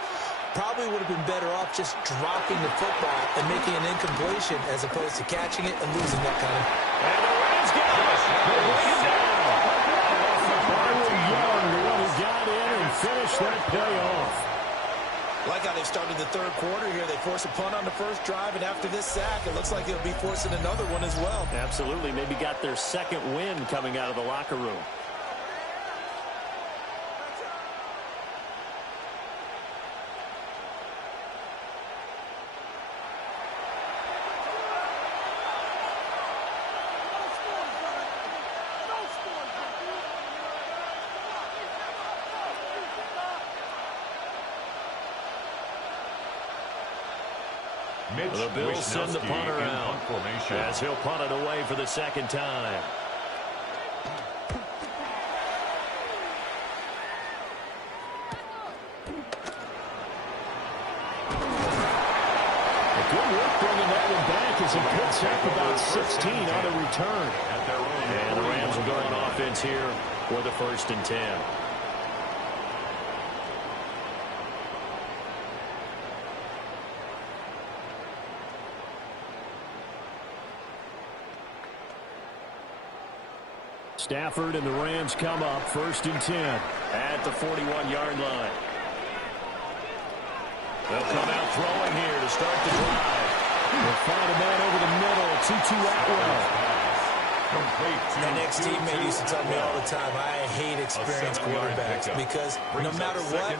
Probably would have been better off just dropping the football and making an incompletion as opposed to catching it and losing that kind of. And the Rams get it. They bring it down. Byron Young, the one who got in and finished that play off. Like how they've started the 3rd quarter here. They force a punt on the first drive, and after this sack, it looks like they'll be forcing another one as well. Absolutely. Maybe got their 2nd win coming out of the locker room. The Bills send the punter out as he'll punt it away for the 2nd time. Good work bringing that one back as he picks up about 16 on the return. And the Rams will go on offense here for the 1st and 10. Stafford and the Rams come up 1st and 10 at the 41-yard line. They'll come out throwing here to start the drive. They'll find a man over the middle. 2-2 Atwell. My next teammate used to tell me all the time, I hate experienced quarterbacks because no matter what,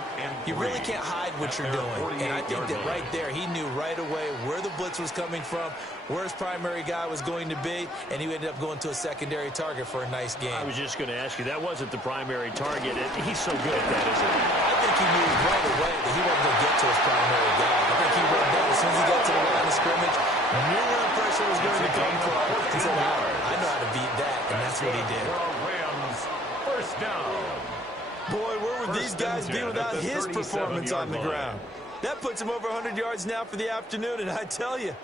you really can't hide what you're doing. And I think that right there, he knew right away where the blitz was coming from, where his primary guy was going to be, and he ended up going to a secondary target for a nice game. I was just going to ask you, that wasn't the primary target. He's so good at that, isn't he? I think he knew right away that he wasn't going to get to his primary guy. I think he read that as soon as he got to the line of scrimmage, knew where the pressure was going to come from. He said, I know how to beat that, and that's what he did. Rams, 1st down. Boy, where would these guys be without his performance on the ground? That puts him over 100 yards now for the afternoon, and I tell you,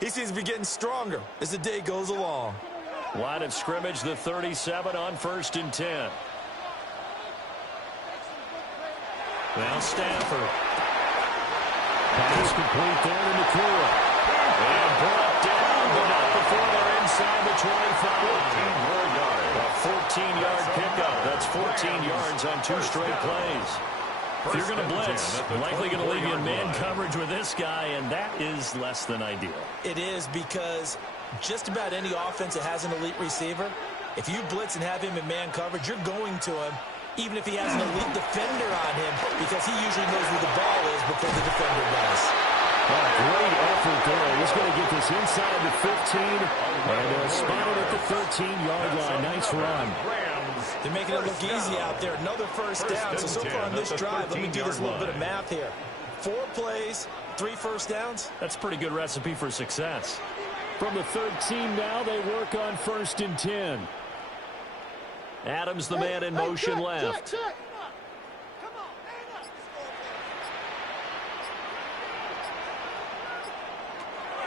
he seems to be getting stronger as the day goes along. Line of scrimmage, the 37 on 1st and 10. Now Stafford. Pass complete there in the clear. And brought down, but not before they're inside the 25. A 14-yard pickup. That's 14 yards on 2 straight plays. If you're going to blitz, likely going to leave you in man coverage with this guy, and that is less than ideal. It is because just about any offense that has an elite receiver, if you blitz and have him in man coverage, you're going to him, even if he has an elite defender on him, because he usually knows where the ball is before the defender does. Great effort there. He's going to get this inside the 15 and spotted at the 13-yard line. Nice run. They're making it look easy out there. Another 1st down. So far on this drive, let me do this little bit of math here. 4 plays, 3 1st downs. That's a pretty good recipe for success. From the 13 now, they work on 1st and 10. Adams, the man in motion left.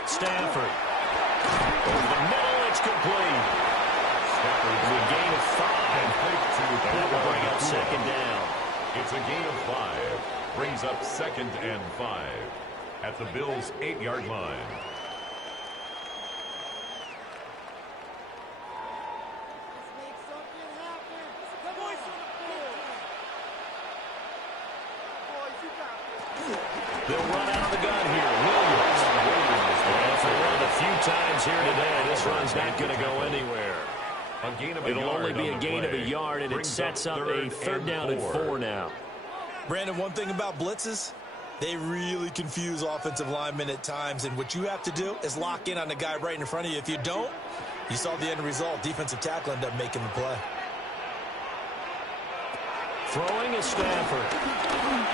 Stafford. Over the middle, it's complete. Stafford with a gain of 5. That will bring up 2nd down. It's a gain of 5. Brings up 2nd and 5 at the Bills' 8-yard line. They'll run out of the gun here. Williams. And for one of the few times here today, this run's not going to go anywhere. It'll only be a gain of a yard, and it sets up a third down and 4 now. Brandon, one thing about blitzes, they really confuse offensive linemen at times, and what you have to do is lock in on the guy right in front of you. If you don't, you saw the end result. Defensive tackle ended up making the play. Throwing is Stafford. And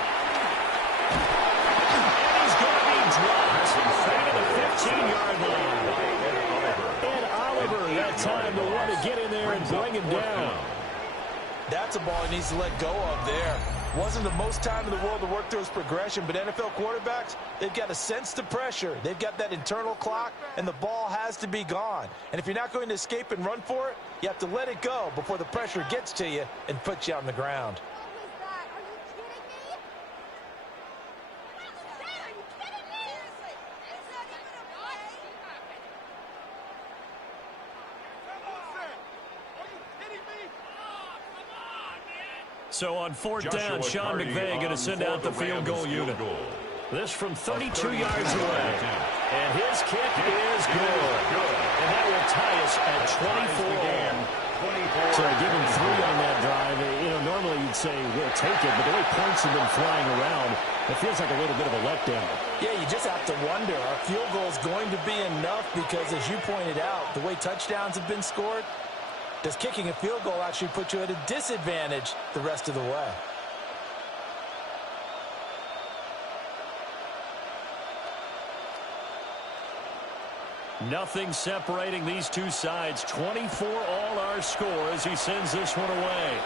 he's going to be dropped into the 15-yard line. And Oliver, that time to want to get in there and bring him down. That's a ball he needs to let go of there. Wasn't the most time in the world to work through his progression, but NFL quarterbacks, they've got to sense the pressure. They've got that internal clock, and the ball has to be gone. And if you're not going to escape and run for it, you have to let it go before the pressure gets to you and puts you on the ground. So on fourth down, Sean McVay going to send out the field goal unit. This from 32 yards away. And his kick is good. And that will tie us at 24. So give him 3 on that drive. You know, normally you'd say we'll take it, but the way points have been flying around, it feels like a little bit of a letdown. Yeah, you just have to wonder, are field goals going to be enough? Because as you pointed out, the way touchdowns have been scored, does kicking a field goal actually put you at a disadvantage the rest of the way? Nothing separating these two sides. 24 all our score as he sends this one away.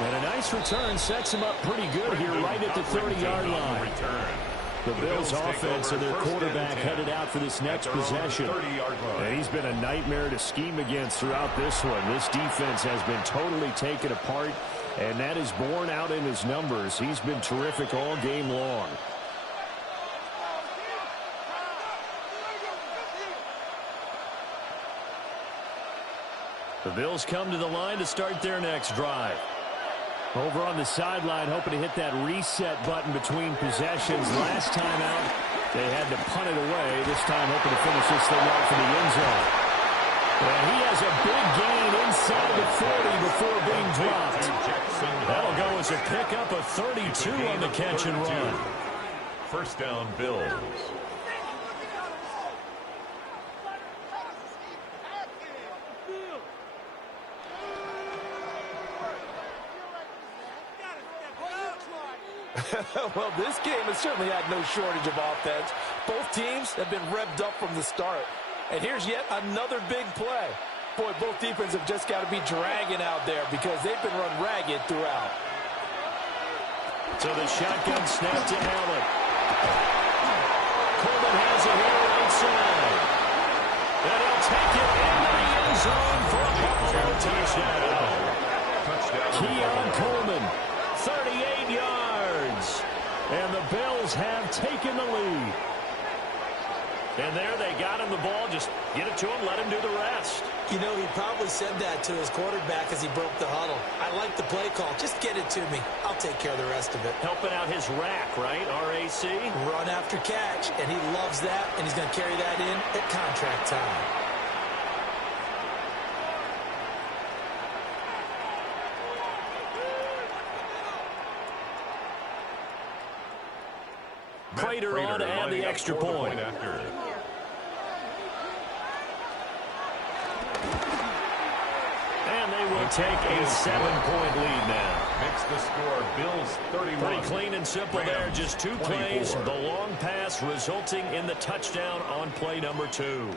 And a nice return sets him up pretty good here right at the 30-yard line. The Bills offense and their quarterback headed out for this next possession. And he's been a nightmare to scheme against throughout this one. This defense has been totally taken apart, and that is borne out in his numbers. He's been terrific all game long. The Bills come to the line to start their next drive. Over on the sideline, hoping to hit that reset button between possessions. Last time out, they had to punt it away. This time, hoping to finish this thing off in the end zone. And he has a big gain inside the 40 before being dropped. That'll go as a pickup of 32 on the catch and run. First down, Bills. Well, this game has certainly had no shortage of offense. Both teams have been revved up from the start. And here's yet another big play. Boy, both defenses have just got to be dragging out there because they've been run ragged throughout. So the shotgun snap to Allen. Coleman has it here right side. And he'll take it into the end zone for a Buffalo touchdown. Keon Coleman, 38 yards. And the Bills have taken the lead. And there they got him the ball. Just get it to him, let him do the rest. You know, he probably said that to his quarterback as he broke the huddle. I like the play call. Just get it to me. I'll take care of the rest of it. Helping out his rack, right? RAC? Run after catch, and he loves that, and he's going to carry that in at contract time. Prater on to add the extra point. And they will take a 7-point lead now. Makes the score Bills 31. Pretty clean and simple there. Just 2 plays. The long pass resulting in the touchdown on play number 2.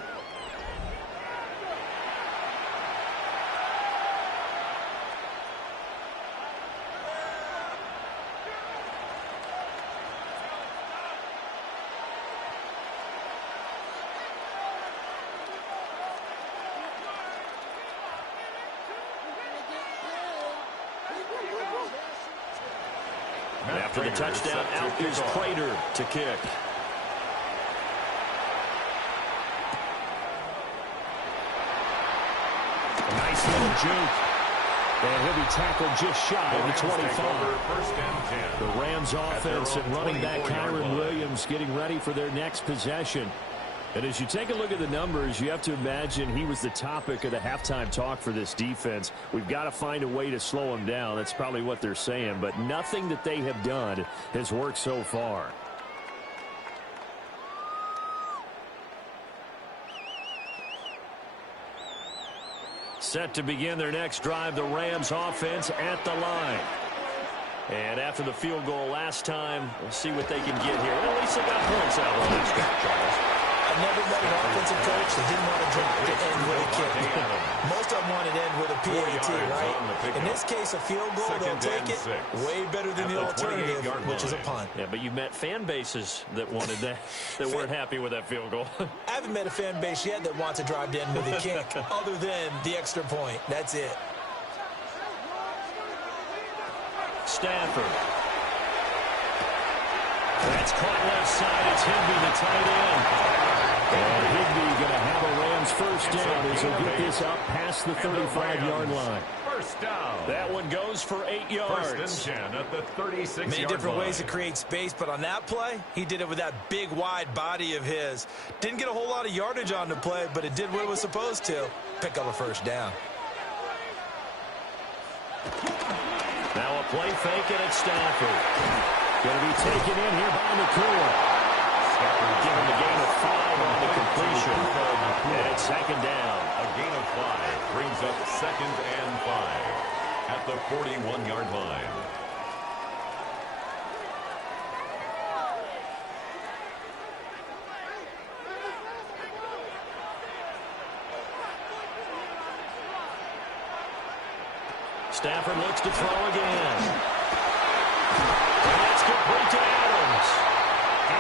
After the touchdown, out is Prater to kick. Nice little juke. And he'll be tackled just shy of the 25. First and 10. The Rams offense and running back Kyron Williams getting ready for their next possession. And as you take a look at the numbers, you have to imagine he was the topic of the halftime talk for this defense. We've got to find a way to slow him down. That's probably what they're saying. But nothing that they have done has worked so far. Set to begin their next drive, the Rams offense at the line. And after the field goal last time, we'll see what they can get here. Well, at least they got points out of this drive, Charles. I never met an offensive coach that didn't want to end with a kick. Most of them wanted to end with a PAT, right? In this case, a field goal, they'll take it way better than the alternative, which is a punt. Yeah, but you met fan bases that wanted that, that weren't happy with that field goal. I haven't met a fan base yet that wants to drive to end with a kick, other than the extra point. That's it. Stafford. That's caught left side. It's Higbee, the tight end. And Higbee going to have a Rams first down as he'll get this up past the 35-yard line. First down. That one goes for 8 yards. First and 10 at the 36-yard Many different line. ways to create space, but on that play, he did it with that big, wide body of his. Didn't get a whole lot of yardage on the play, but it did what it was supposed to. Pick up a first down. Now a play fake, and it's Stafford. Going to be taken in here by McCoy. Stafford given the gain of 5 on the completion. And it's second down. A gain of 5 brings up second and 5 at the 41-yard line. Stafford looks to throw again. And it's complete to Adams.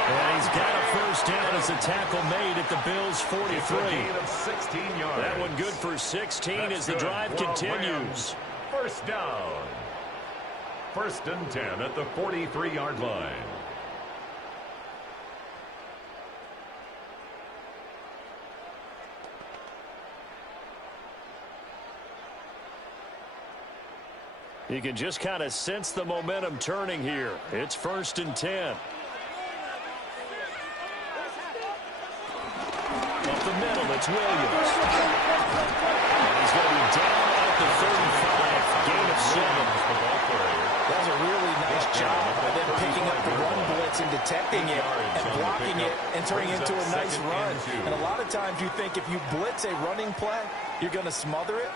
And he's got a first down as a tackle made at the Bills' 43. It's a gain of 16 yards. That one good for 16 as the drive continues. First down. First and 10 at the 43-yard line. You can just kind of sense the momentum turning here. It's first and 10. Up the middle, it's Williams. And he's going to be down at the 35. Gain of 7. That was a really nice job by them picking up the run blitz and detecting it and blocking it and turning it into a nice run. And a lot of times you think if you blitz a running play, you're going to smother it.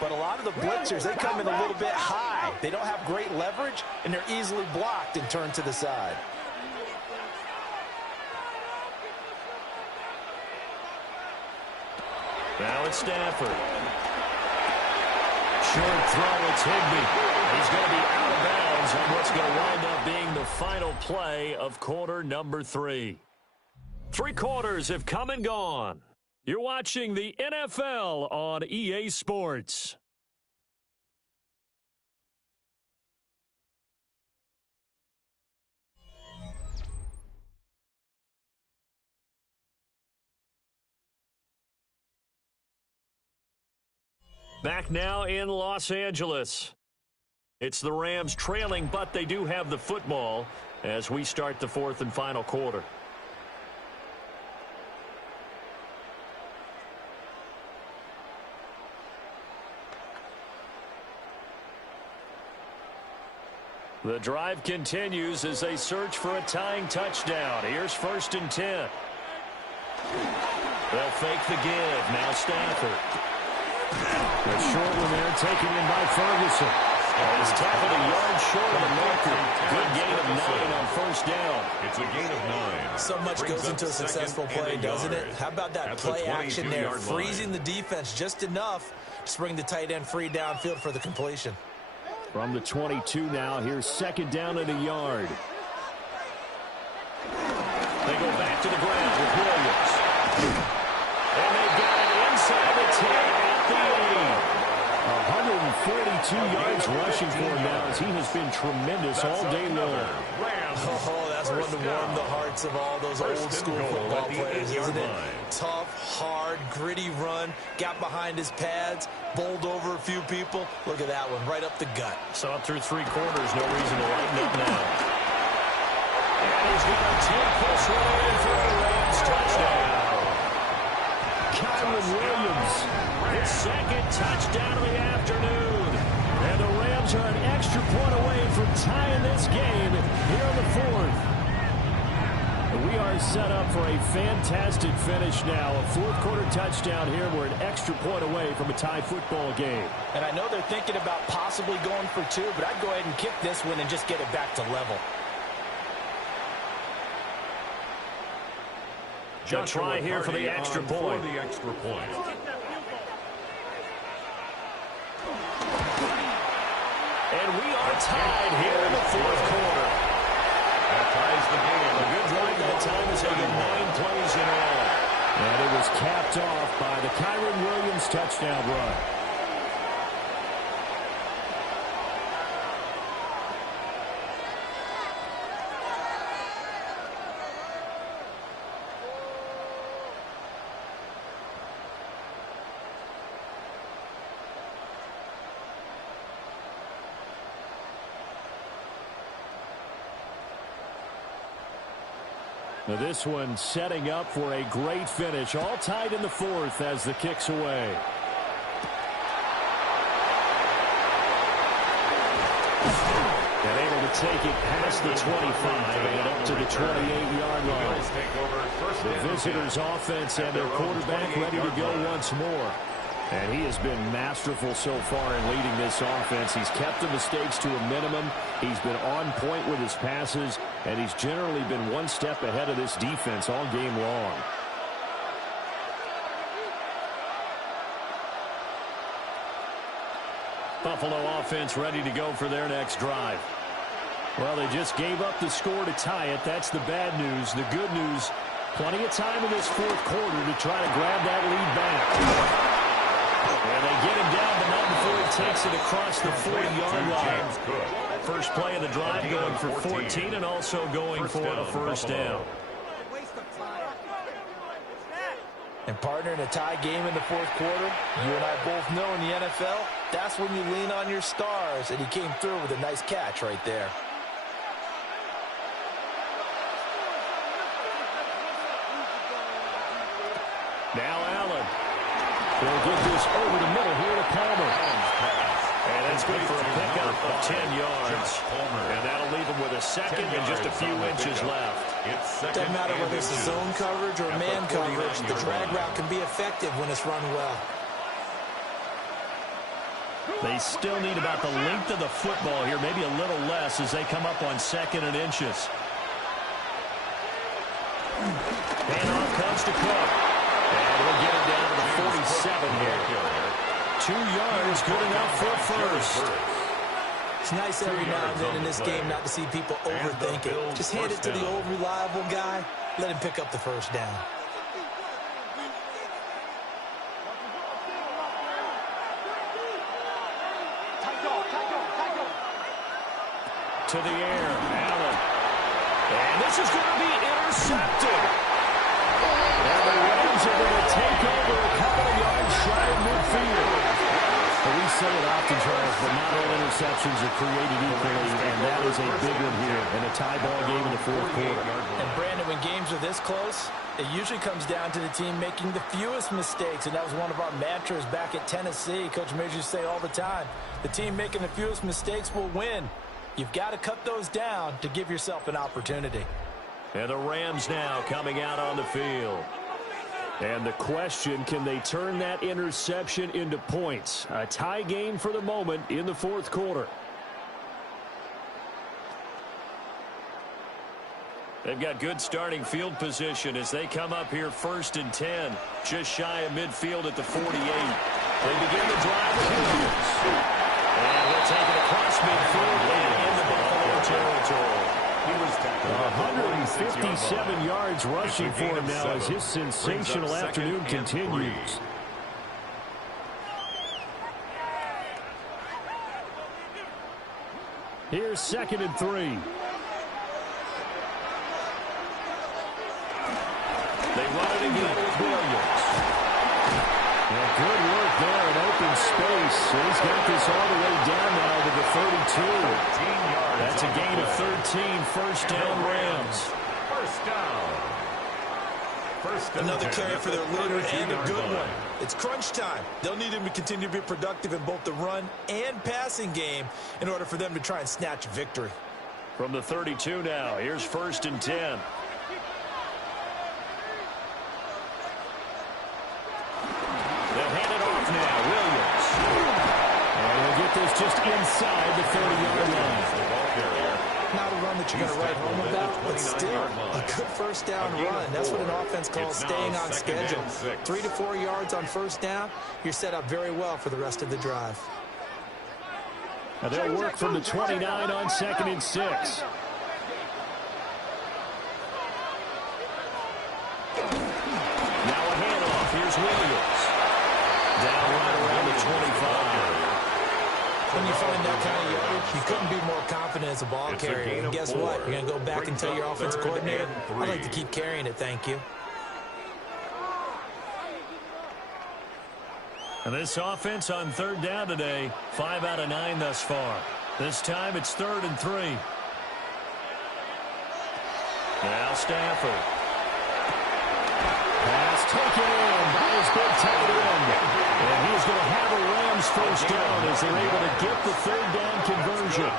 But a lot of the blitzers, they come in a little bit high. They don't have great leverage, and they're easily blocked and turned to the side. Now it's Stafford. Short throw, it's Higbee. He's going to be out of bounds on what's going to wind up being the final play of quarter number 3. 3 quarters have come and gone. You're watching the NFL on EA Sports. Back now in Los Angeles. It's the Rams trailing, but they do have the football as we start the 4th and final quarter. The drive continues as they search for a tying touchdown. Here's first and 10. They'll fake the give. Now Stafford. The short one there taken in by Ferguson. He's tackled a yard short of the marker. Good gain of 9 on first down. It's a gain of 9. So much goes into a successful play, doesn't it? How about that play action there? Freezing the defense just enough to bring the tight end free downfield for the completion. From the 22 now, here's second down and a yard. They go back to the ground with Williams. And they've got it inside the 10 at the 8. 142 yards rushing for him now as he has been tremendous all day long. Oh, that's one to warm the hearts of all those old-school football players, isn't it? Tough, hard, gritty run, got behind his pads, bowled over a few people. Look at that one, right up the gut. So up through 3 quarters, no reason to lighten up now. And he's going to take this one in for a Rams touchdown. Kyron Williams, his second touchdown of the afternoon. And the Rams are an extra point away from tying this game here in the 4th. We are set up for a fantastic finish now. A 4th quarter touchdown here. We're an extra point away from a tie football game. And I know they're thinking about possibly going for 2, but I'd go ahead and kick this one and just get it back to level. Good try here for the extra point. And we are tied here in the 4th quarter. That ties the game. A good drive that time as they get 9 plays in all. And it was capped off by the Kyron Williams touchdown run. Now this one setting up for a great finish. All tied in the 4th as the kick's away. And able to take it past the 25 and up to the 28-yard line. The visitors' offense and their quarterback ready to go once more. And he has been masterful so far in leading this offense. He's kept the mistakes to a minimum. He's been on point with his passes, and he's generally been one step ahead of this defense all game long. Buffalo offense ready to go for their next drive. Well, they just gave up the score to tie it. That's the bad news. The good news, plenty of time in this 4th quarter to try to grab that lead back. And they get him down, but not before he takes it across the 40-yard line. First play of the drive going for 14 and also going for a first down. And partner, in a tie game in the 4th quarter, you and I both know in the NFL, that's when you lean on your stars, and he came through with a nice catch right there. Now Allen. They'll get this over the middle here to Palmer. And that's good for a pickup of 10 yards. And that'll leave him with a second and just a few inches left. Doesn't matter whether it's a zone coverage or man coverage, the drag route can be effective when it's run well. They still need about the length of the football here, maybe a little less as they come up on 2nd and inches. Handoff comes to Cook. And we'll get him down to the 47 here. 2 yards, good enough for a first. It's nice every now and then in this game not to see people overthink it. Just hand it to the old reliable guy. Let him pick up the first down. To the air, Allen. And this is going to be intercepted. And the Rams are going to take over a couple of yards shy of midfield. Well, we say it often, Charles, but not all interceptions are created equally, and that is a big one here in a tie ball game in the 4th quarter. And Brandon, when games are this close, it usually comes down to the team making the fewest mistakes, and that was one of our mantras back at Tennessee. Coach Major used to say all the time, the team making the fewest mistakes will win. You've got to cut those down to give yourself an opportunity. And the Rams now coming out on the field. And the question, can they turn that interception into points? A tie game for the moment in the 4th quarter. They've got good starting field position as they come up here 1st and 10. Just shy of midfield at the 48. They begin the drive with Williams. And they'll take it across midfield and into Buffalo territory. 157 yards rushing for him now as his sensational afternoon continues. Here's 2nd and 3. They run it again with Williams. Well, good work there in open space. So he's got this all the way down now to the 32. That's a gain of 13. First down, Rams. First down. Another carry for their leader and a good one. It's crunch time. They'll need him to continue to be productive in both the run and passing game in order for them to try and snatch victory. From the 32 now, here's 1st and 10. They'll hand it off now. Williams. And he'll get this just inside the 30-yard line. Not a run that you're going to write home about, but still a good first down run. That's what an offense calls staying on schedule. 3 to 4 yards on first down, you're set up very well for the rest of the drive. Now they'll work from the 29 on 2nd and 6. Now a handoff. Here's Williams. Down right around the 25. When you find that kind of yardage, you couldn't be more confident as a ball carrier. And guess what? You're going to go back and tell your offensive coordinator, I'd like to keep carrying it, thank you. And this offense on 3rd down today, 5 out of 9 thus far. This time it's 3rd and 3. Now Stafford. Pass taken in by his big tight end. And he's going to have a Rams first down as they're able to get the 3rd down conversion.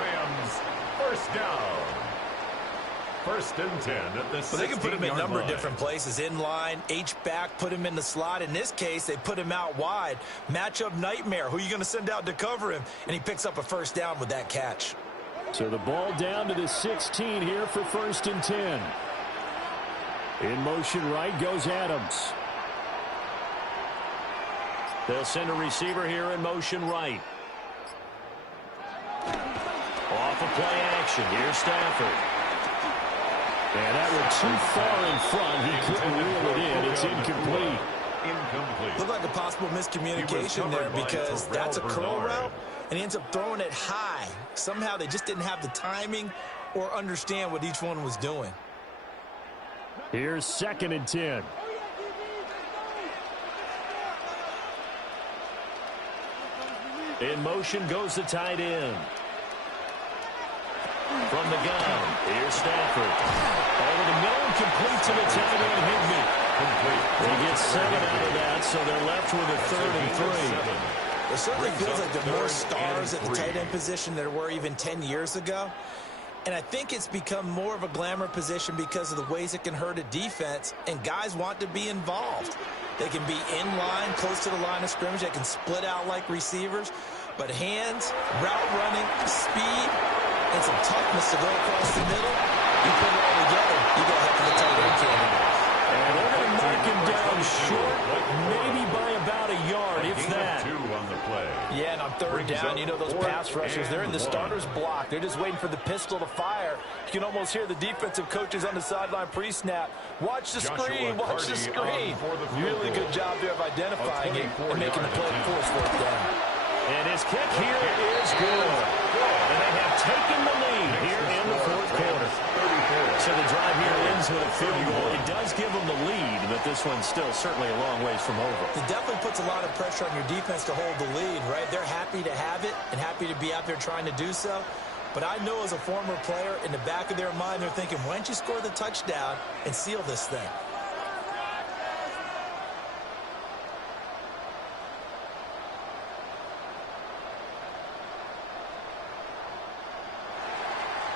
Rams first down. 1st and 10 at the 16-yard line. Well, they can put him in a number of different places. In line, H-back, put him in the slot. In this case, they put him out wide. Matchup nightmare. Who are you going to send out to cover him? And he picks up a first down with that catch. So the ball down to the 16 here for 1st and 10. In motion right goes Adams. They'll send a receiver here in motion right. Off of play action. Here's Stafford. And that went too far in front. He couldn't reel it in. It's incomplete. Looked like a possible miscommunication there because that's a curl route, and he ends up throwing it high. Somehow they just didn't have the timing or understand what each one was doing. Here's 2nd and 10. In motion goes the tight end. From the gun, here's Stafford. Over the middle, complete to the tight end, Higbee. They get 7 out of that, so they're left with a 3rd and 3. It certainly feels like there are more stars at the tight end position than there were even 10 years ago. And I think it's become more of a glamour position because of the ways it can hurt a defense, and guys want to be involved. They can be in line, close to the line of scrimmage. They can split out like receivers. But hands, route running, speed, and some toughness to go across the middle, you put it all together, you got to have the tight end candidate. And they're going to mark him down short, maybe by about a yard, if that. 2 on the play. Yeah, and on 3rd down, you know those pass rushers, they're in the starter's block. They're just waiting for the pistol to fire. You can almost hear the defensive coaches on the sideline pre-snap. Watch the screen, watch the screen. Really good job there of identifying it and making the play and force work down. And his kick here is good. And they have taken the lead here in the 4th quarter. So the drive here ends with a field goal. It does give them the lead, but this one's still certainly a long ways from over. It definitely puts a lot of pressure on your defense to hold the lead, right? They're happy to have it and happy to be out there trying to do so. But I know as a former player, in the back of their mind, they're thinking, why don't you score the touchdown and seal this thing?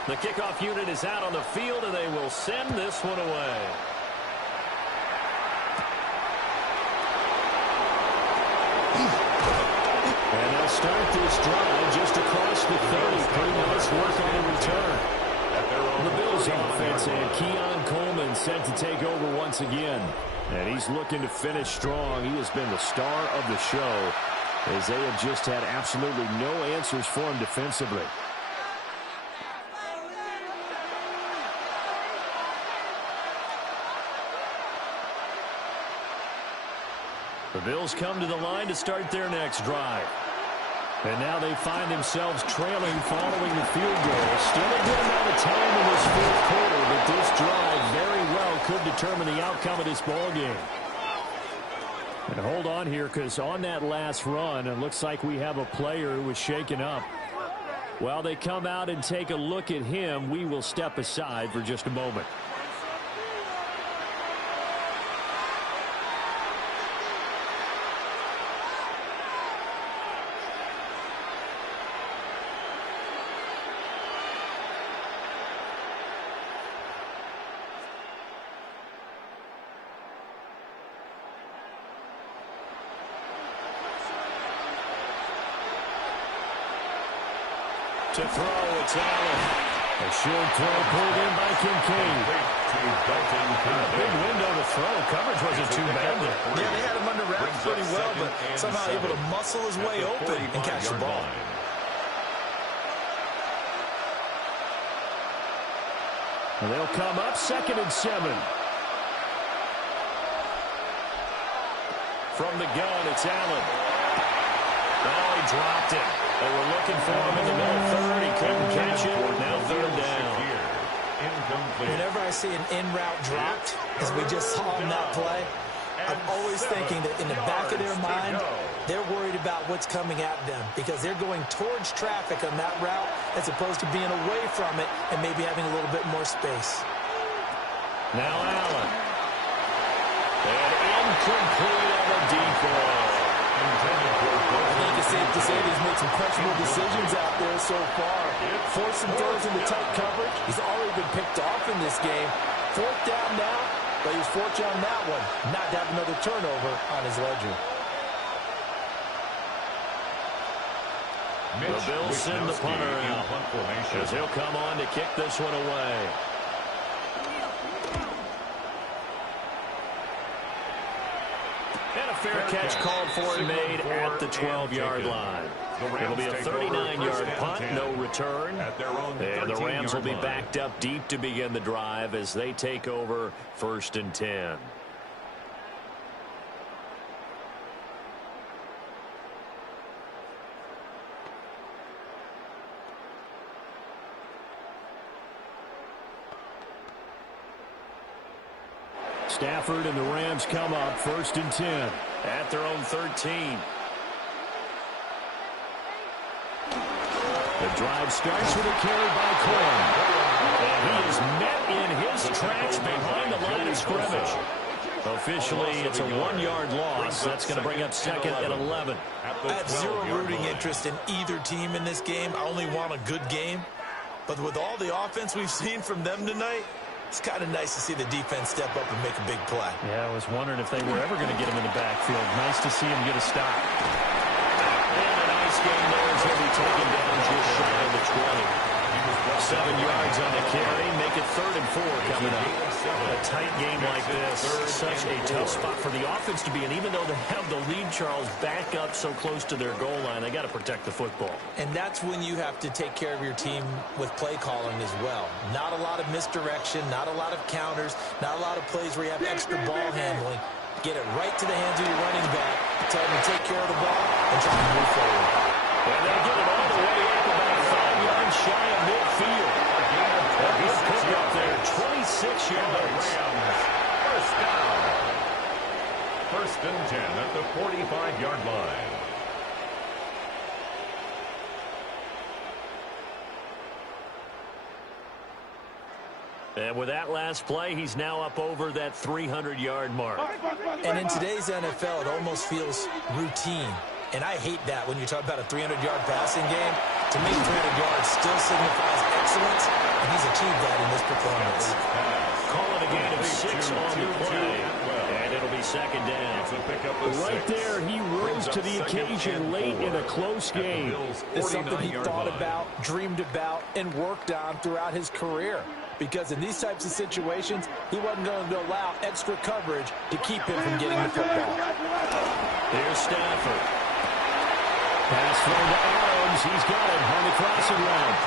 The kickoff unit is out on the field, and they will send this one away. And they'll start this drive just across the 30. Pretty nice work on the return. The Bills offense and Keon Coleman set to take over once again. And he's looking to finish strong. He has been the star of the show as they have just had absolutely no answers for him defensively. The Bills come to the line to start their next drive. And now they find themselves trailing following the field goal. Still a good amount of time in this fourth quarter, but this drive very well could determine the outcome of this ball game. And hold on here, because on that last run, it looks like we have a player who was shaken up. While they come out and take a look at him, we will step aside for just a moment. To throw, it's Allen. A short throw pulled in by Kincaid. Big window to throw. Coverage wasn't too bad there. Yeah, they had him under wraps pretty well, but somehow able to muscle his way open and catch the ball. And they'll come up 2nd and 7. From the gun, it's Allen. Oh, he dropped it. They were looking for him in the middle third. He couldn't catch it. Now 3rd down. Whenever I see an in-route dropped, as we just saw in that play, I'm always thinking that in the back of their mind, they're worried about what's coming at them because they're going towards traffic on that route as opposed to being away from it and maybe having a little bit more space. Now Allen. And incomplete on the decoy. I think it's safe to say he's made some questionable decisions out there so far. Forced some throws into tight coverage. He's already been picked off in this game. 4th down now, but he was fortunate on that one not to have another turnover on his ledger. The Bills send the punter out as he'll come on to kick this one away. And a fair catch called for and made at the 12-yard line. It'll be a 39-yard punt, no return. And the Rams will be backed up deep to begin the drive as they take over 1st and 10. Stafford and the Rams come up 1st and 10 at their own 13. The drive starts with a carry by Corn. And he is met in his tracks behind the line of scrimmage. Officially, it's a 1-yard loss. That's going to bring up 2nd and 11. I have zero rooting interest in either team in this game. I only want a good game. But with all the offense we've seen from them tonight, it's kind of nice to see the defense step up and make a big play. Yeah, I was wondering if they were ever going to get him in the backfield. Nice to see him get a stop. And a nice game there as he'll be taken down just shy of the 20. 7 yards on the carry. Make it 3rd and 4 coming up. A tight game like this, such a tough spot for the offense to be in. Even though they have the lead, Charles, back up so close to their goal line, they got to protect the football. And that's when you have to take care of your team with play calling as well. Not a lot of misdirection, not a lot of counters, not a lot of plays where you have extra ball handling. Get it right to the hands of your running back, tell them to take care of the ball, and try to move forward. And they'll get it all the way up about 5 yards shy of midfield. A good pickup there, 26 yards. First down. 1st and 10 at the 45-yard line. And with that last play, he's now up over that 300-yard mark. And in today's NFL, it almost feels routine. And I hate that when you talk about a 300-yard passing game. To me, 300 yards still signifies excellence, and he's achieved that in this performance. Call it a gain of 6 on the play, and it'll be 2nd down. Right there, he rose to the occasion late in a close game. It's something he thought about, dreamed about, and worked on throughout his career. Because in these types of situations, he wasn't going to allow extra coverage to keep him from getting the football. Here's Stafford. Pass thrown to Adams. He's got it on the crossing route.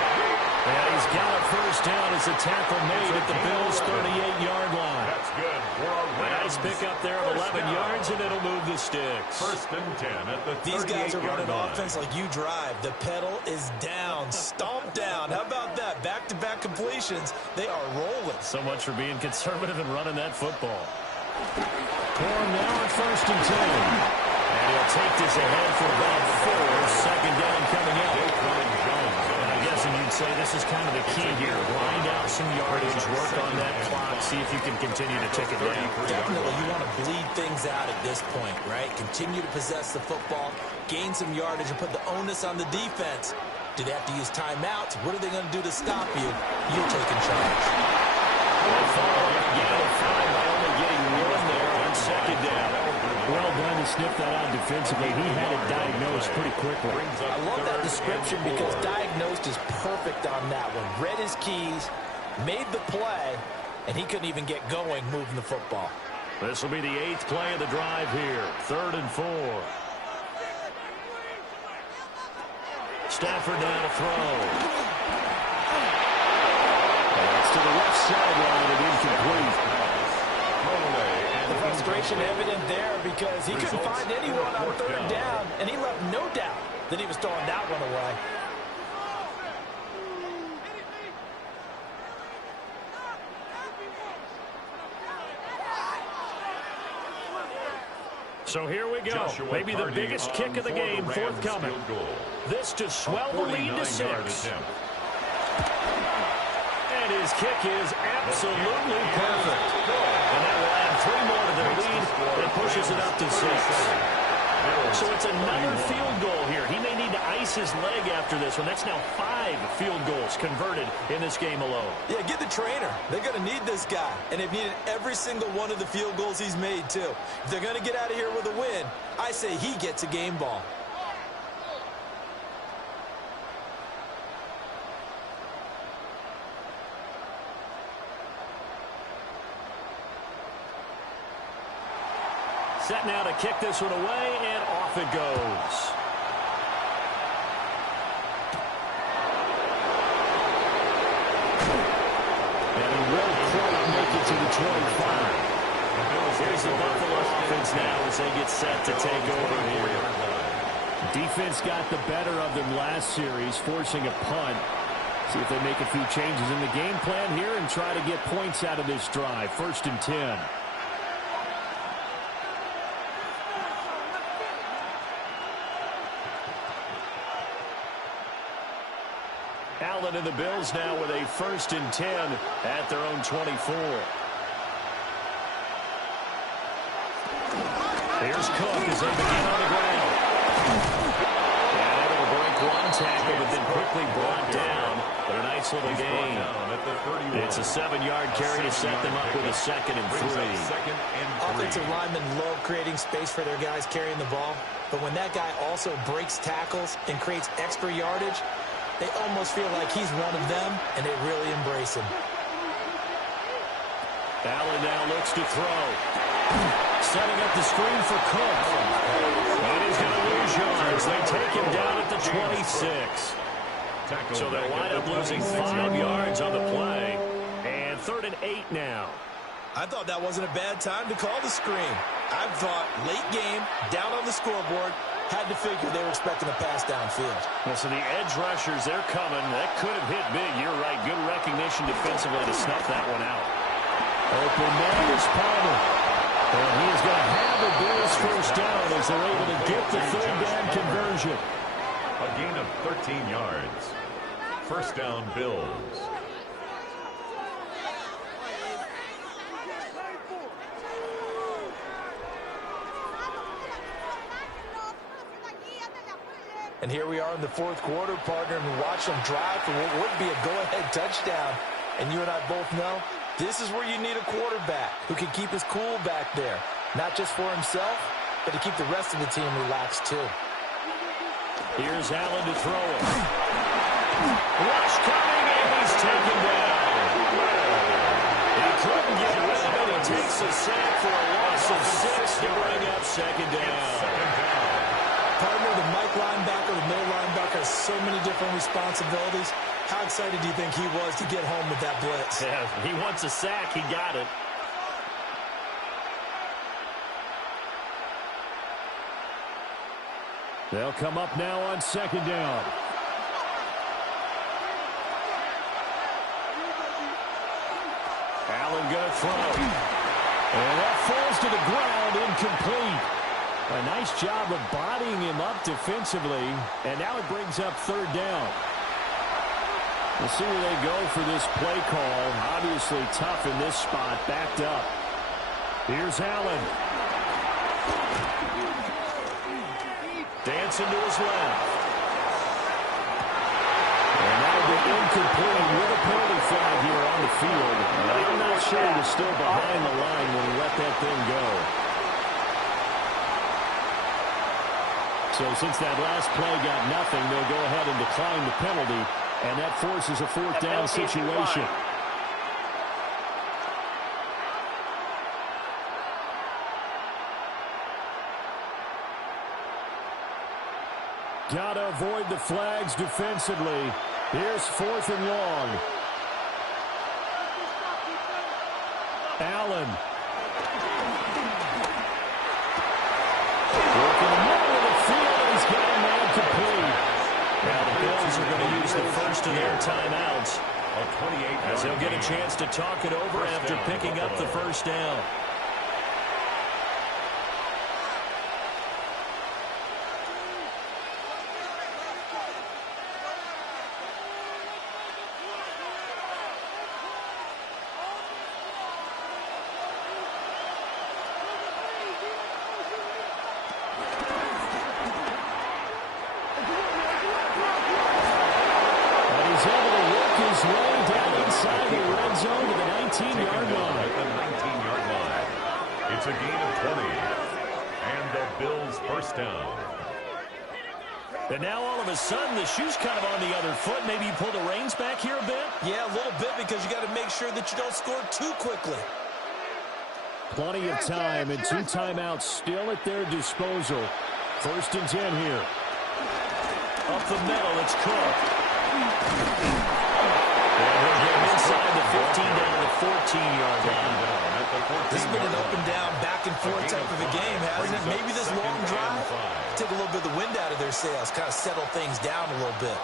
And he's got a first down as a tackle made at the Bills' 38-yard line. That's good for a Nice pickup there of 11 yards, and it'll move the sticks. First and 10 at the 38-yard line. These guys are running offense like you drive. The pedal is down, stomped down. How about that? Back-to-back completions. They are rolling. So much for being conservative and running that football. Corum now at first and 10. And he'll take this ahead for about 4. Second down coming up. And I'm guessing you'd say this is kind of the key here. Grind out some yardage, work on that clock, see if you can continue to tick it down. Definitely, you want to bleed things out at this point, right? Continue to possess the football, gain some yardage, and put the onus on the defense. Do they have to use timeouts? What are they going to do to stop you? You're taking charge. They follow again at 5 by only getting 1 there on second down. Well done to sniff that out defensively. He had it diagnosed pretty quickly. I love that description because diagnosed is perfect on that one. Read his keys, made the play, and he couldn't even get going moving the football. This will be the 8th play of the drive here. 3rd and 4. Stafford down to throw. That's to the left sideline and incomplete. The frustration evident there because he couldn't find anyone on 3rd down, and he left no doubt that he was throwing that one away. So here we go. Maybe the biggest kick of the game forthcoming. This to swell the lead to 6. And his kick is absolutely perfect. And that will add 3 more to their lead. It pushes it up to 6. So it's another field goal here. He may need to ice his leg after this one. That's now 5 field goals converted in this game alone. Yeah, get the trainer. They're going to need this guy. And they've needed every single one of the field goals he's made, too. If they're going to get out of here with a win, I say he gets a game ball. Set now to kick this one away, and off it goes. And he will quite make it to the 25. Here's the Buffalo offense now as they get set to take over here. Defense got the better of them last series, forcing a punt. See if they make a few changes in the game plan here and try to get points out of this drive. 1st and 10. Allen and the Bills now with a 1st and 10 at their own 24. Here's Cook as they begin on the ground. And able to break one tackle, but then quickly brought down. But a nice little gain. It's a 7-yard carry to set them up with a 2nd and 3. Offensive linemen love creating space for their guys carrying the ball. But when that guy also breaks tackles and creates extra yardage, they almost feel like he's one of them, and they really embrace him. Allen now looks to throw. Setting up the screen for Cook. And he's going to lose yards. They take him down at the 26. So they'll wind up losing 5 yards on the play. And 3rd and 8 now. I thought that wasn't a bad time to call the screen. I thought late game, down on the scoreboard, had to figure they were expecting a pass downfield. Well, so the edge rushers, they're coming. That could have hit big. You're right. Good recognition defensively to snuff that one out. Open man is Palmer. And he is going to have the Bills' first down as they're able to get the 3rd down conversion. A gain of 13 yards. 1st down, Bills. And here we are in the 4th quarter, partner, and we watch them drive for what would be a go-ahead touchdown. And you and I both know this is where you need a quarterback who can keep his cool back there. Not just for himself, but to keep the rest of the team relaxed, too. Here's Allen to throw it. Rush coming, and he's taken down. He couldn't get rid of it. He takes a sack for a loss of 6 to bring up 2nd down. Partner, the Mike linebacker, the middle linebacker has so many different responsibilities. How excited do you think he was to get home with that blitz? Yeah, he wants a sack. He got it. They'll come up now on second down. Allen going to throw. And that falls to the ground, incomplete. A nice job of bodying him up defensively. And now it brings up third down. We'll see where they go for this play call. Obviously tough in this spot, backed up. Here's Allen. Dancing to his left. And that'll be incomplete with a penalty flag here on the field. And I'm not sure he was still behind the line when he let that thing go. So since that last play got nothing, they'll go ahead and decline the penalty, and that forces a fourth down situation. Got to avoid the flags defensively. Here's fourth and long. Allen. Working the middle of the field, and he's got a man complete. Now the Bills are going to use the first of their timeouts as they'll get a chance to talk it over after picking up the first down. It's a gain of 20. And the Bills first down. And now all of a sudden the shoe's kind of on the other foot. Maybe you pull the reins back here a bit? Yeah, a little bit because you got to make sure that you don't score too quickly. Plenty of time and two timeouts still at their disposal. First and 10 here. Up the middle, it's Cook. And he'll get him inside the 15 down to the 14-yard line. This has been an up and down, back and forth type of a game, hasn't it? Maybe this long drive take a little bit of the wind out of their sails, kind of settle things down a little bit.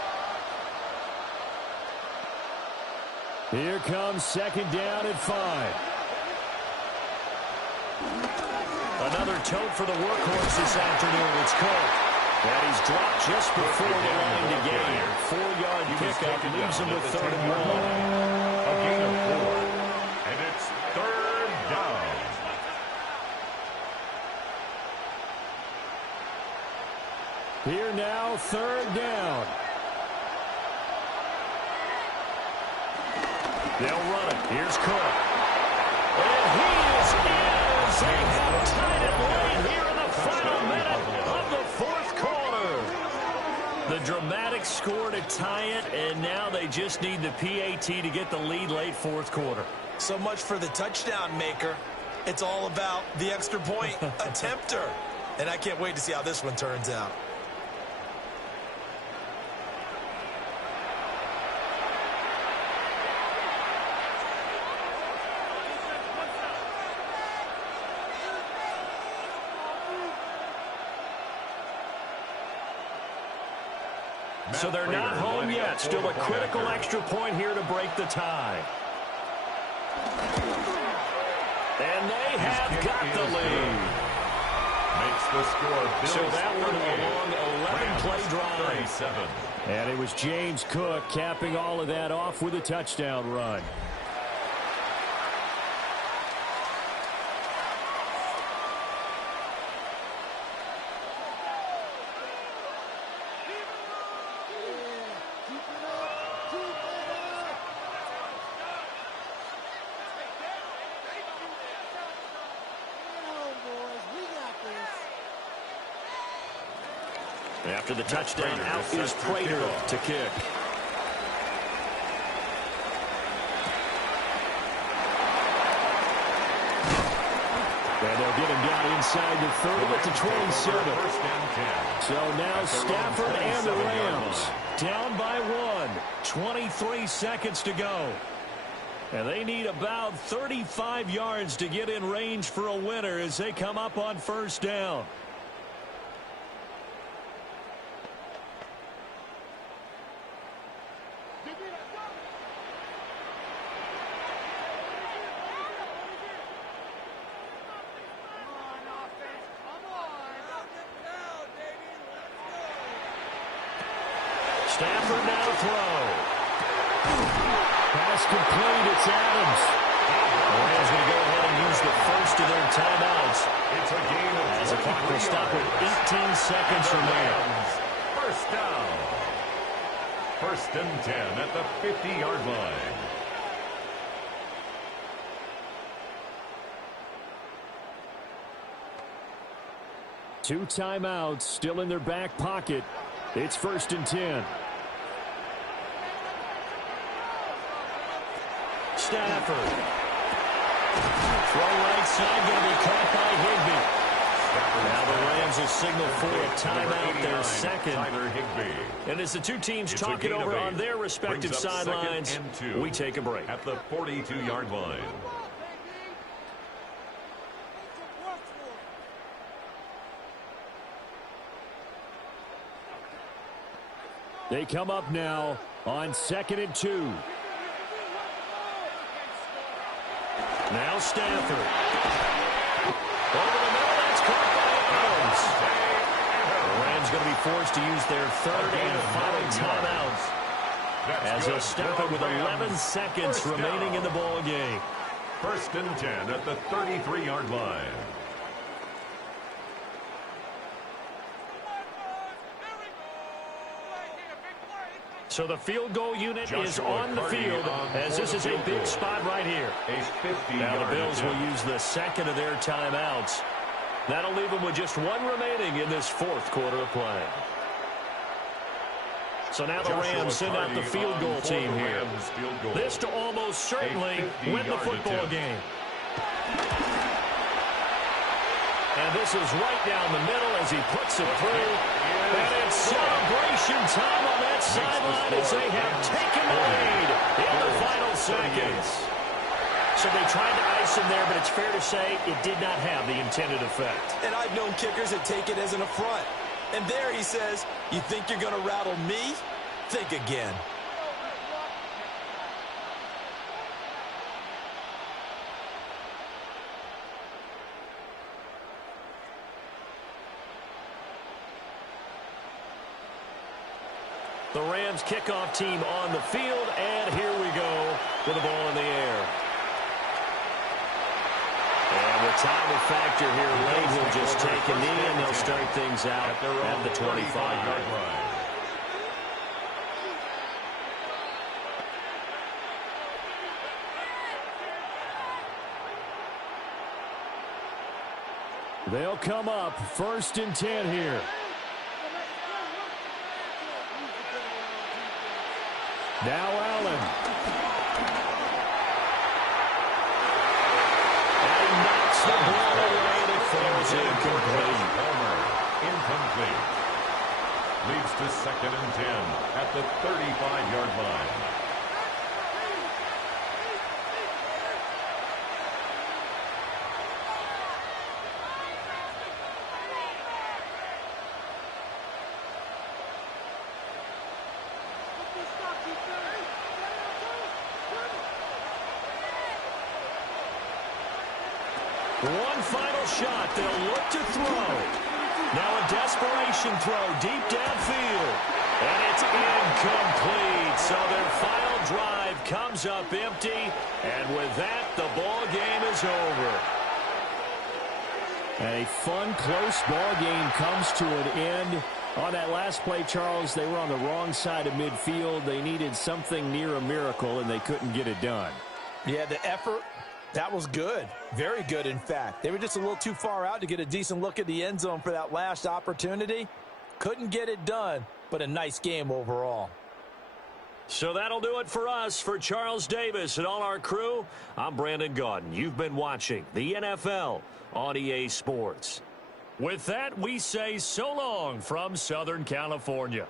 Here comes second down at 5. Another tote for the workhorse this afternoon. It's Cook. And he's dropped just before the line to gain. 4-yard pickup leaves him with third and 1. A gain of 4. And it's third down. Here now, third down. They'll run it. Here's Cook. And he is in as they have tied it late here in the final minute of the fourth quarter. The dramatic score to tie it, and now they just need the PAT to get the lead late fourth quarter. So much for the touchdown maker. It's all about the extra point attempter. And I can't wait to see how this one turns out. So they're not home yet. Still a critical extra point here to break the tie. And they have got the lead. Makes the score. So that one a long 11-play drive. 37. And it was James Cook capping all of that off with a touchdown run. After the touchdown, out is Prater to kick. And they'll get him got inside the 30 at the 27. So now Stafford and the Rams down by 1. 23 seconds to go. And they need about 35 yards to get in range for a winner as they come up on first down. Stafford now to throw. Pass complete. It's Adams. The Rams going to go ahead and use the first of their timeouts. It's a game as the clock will stop with 18 seconds remaining. First down. First and 10 at the 50-yard line. Two timeouts still in their back pocket. It's first and 10. Stafford. Throw right side, going to be caught by Higbee. Now the Rams will signal for a timeout, their second. And as the two teams talk it over on their respective sidelines, we take a break. At the 42-yard line. They come up now on 2nd and 2. Now Stafford. Over the middle, that's caught by Adams. The Rams going to be forced to use their third and final timeout as they'll stop it with 11 seconds remaining in the ball game. First and 10 at the 33-yard line. So the field goal unit is on the field as this is a big spot right here. Now the Bills will use the second of their timeouts. That'll leave them with just one remaining in this fourth quarter of play. So now the Rams send out the field goal team here. This to almost certainly win the football game. And this is right down the middle as he puts it through. And it's celebration time on that sideline as they have taken the lead in the final seconds. So they tried to ice him there, but it's fair to say it did not have the intended effect. And I've known kickers that take it as an affront. And there he says, you think you're going to rattle me? Think again. The Rams kickoff team on the field, and here we go with the ball in the air. And with time and factor here, Lane will just take a knee, and they'll start things out at the 25-yard line. They'll come up first and 10 here. Now Allen. And he knocks the ball away and it falls incomplete. Incomplete. Leads to second and 10 at the 35-yard line. One final shot. They'll look to throw. Now a desperation throw deep downfield. And it's incomplete. So their final drive comes up empty. And with that, the ball game is over. A fun, close ball game comes to an end. On that last play, Charles, they were on the wrong side of midfield. They needed something near a miracle, and they couldn't get it done. Yeah, the effort, that was good. Very good, in fact. They were just a little too far out to get a decent look at the end zone for that last opportunity. Couldn't get it done, but a nice game overall. So that'll do it for us. For Charles Davis and all our crew, I'm Brandon Gaudin. You've been watching the NFL on EA Sports. With that, we say so long from Southern California.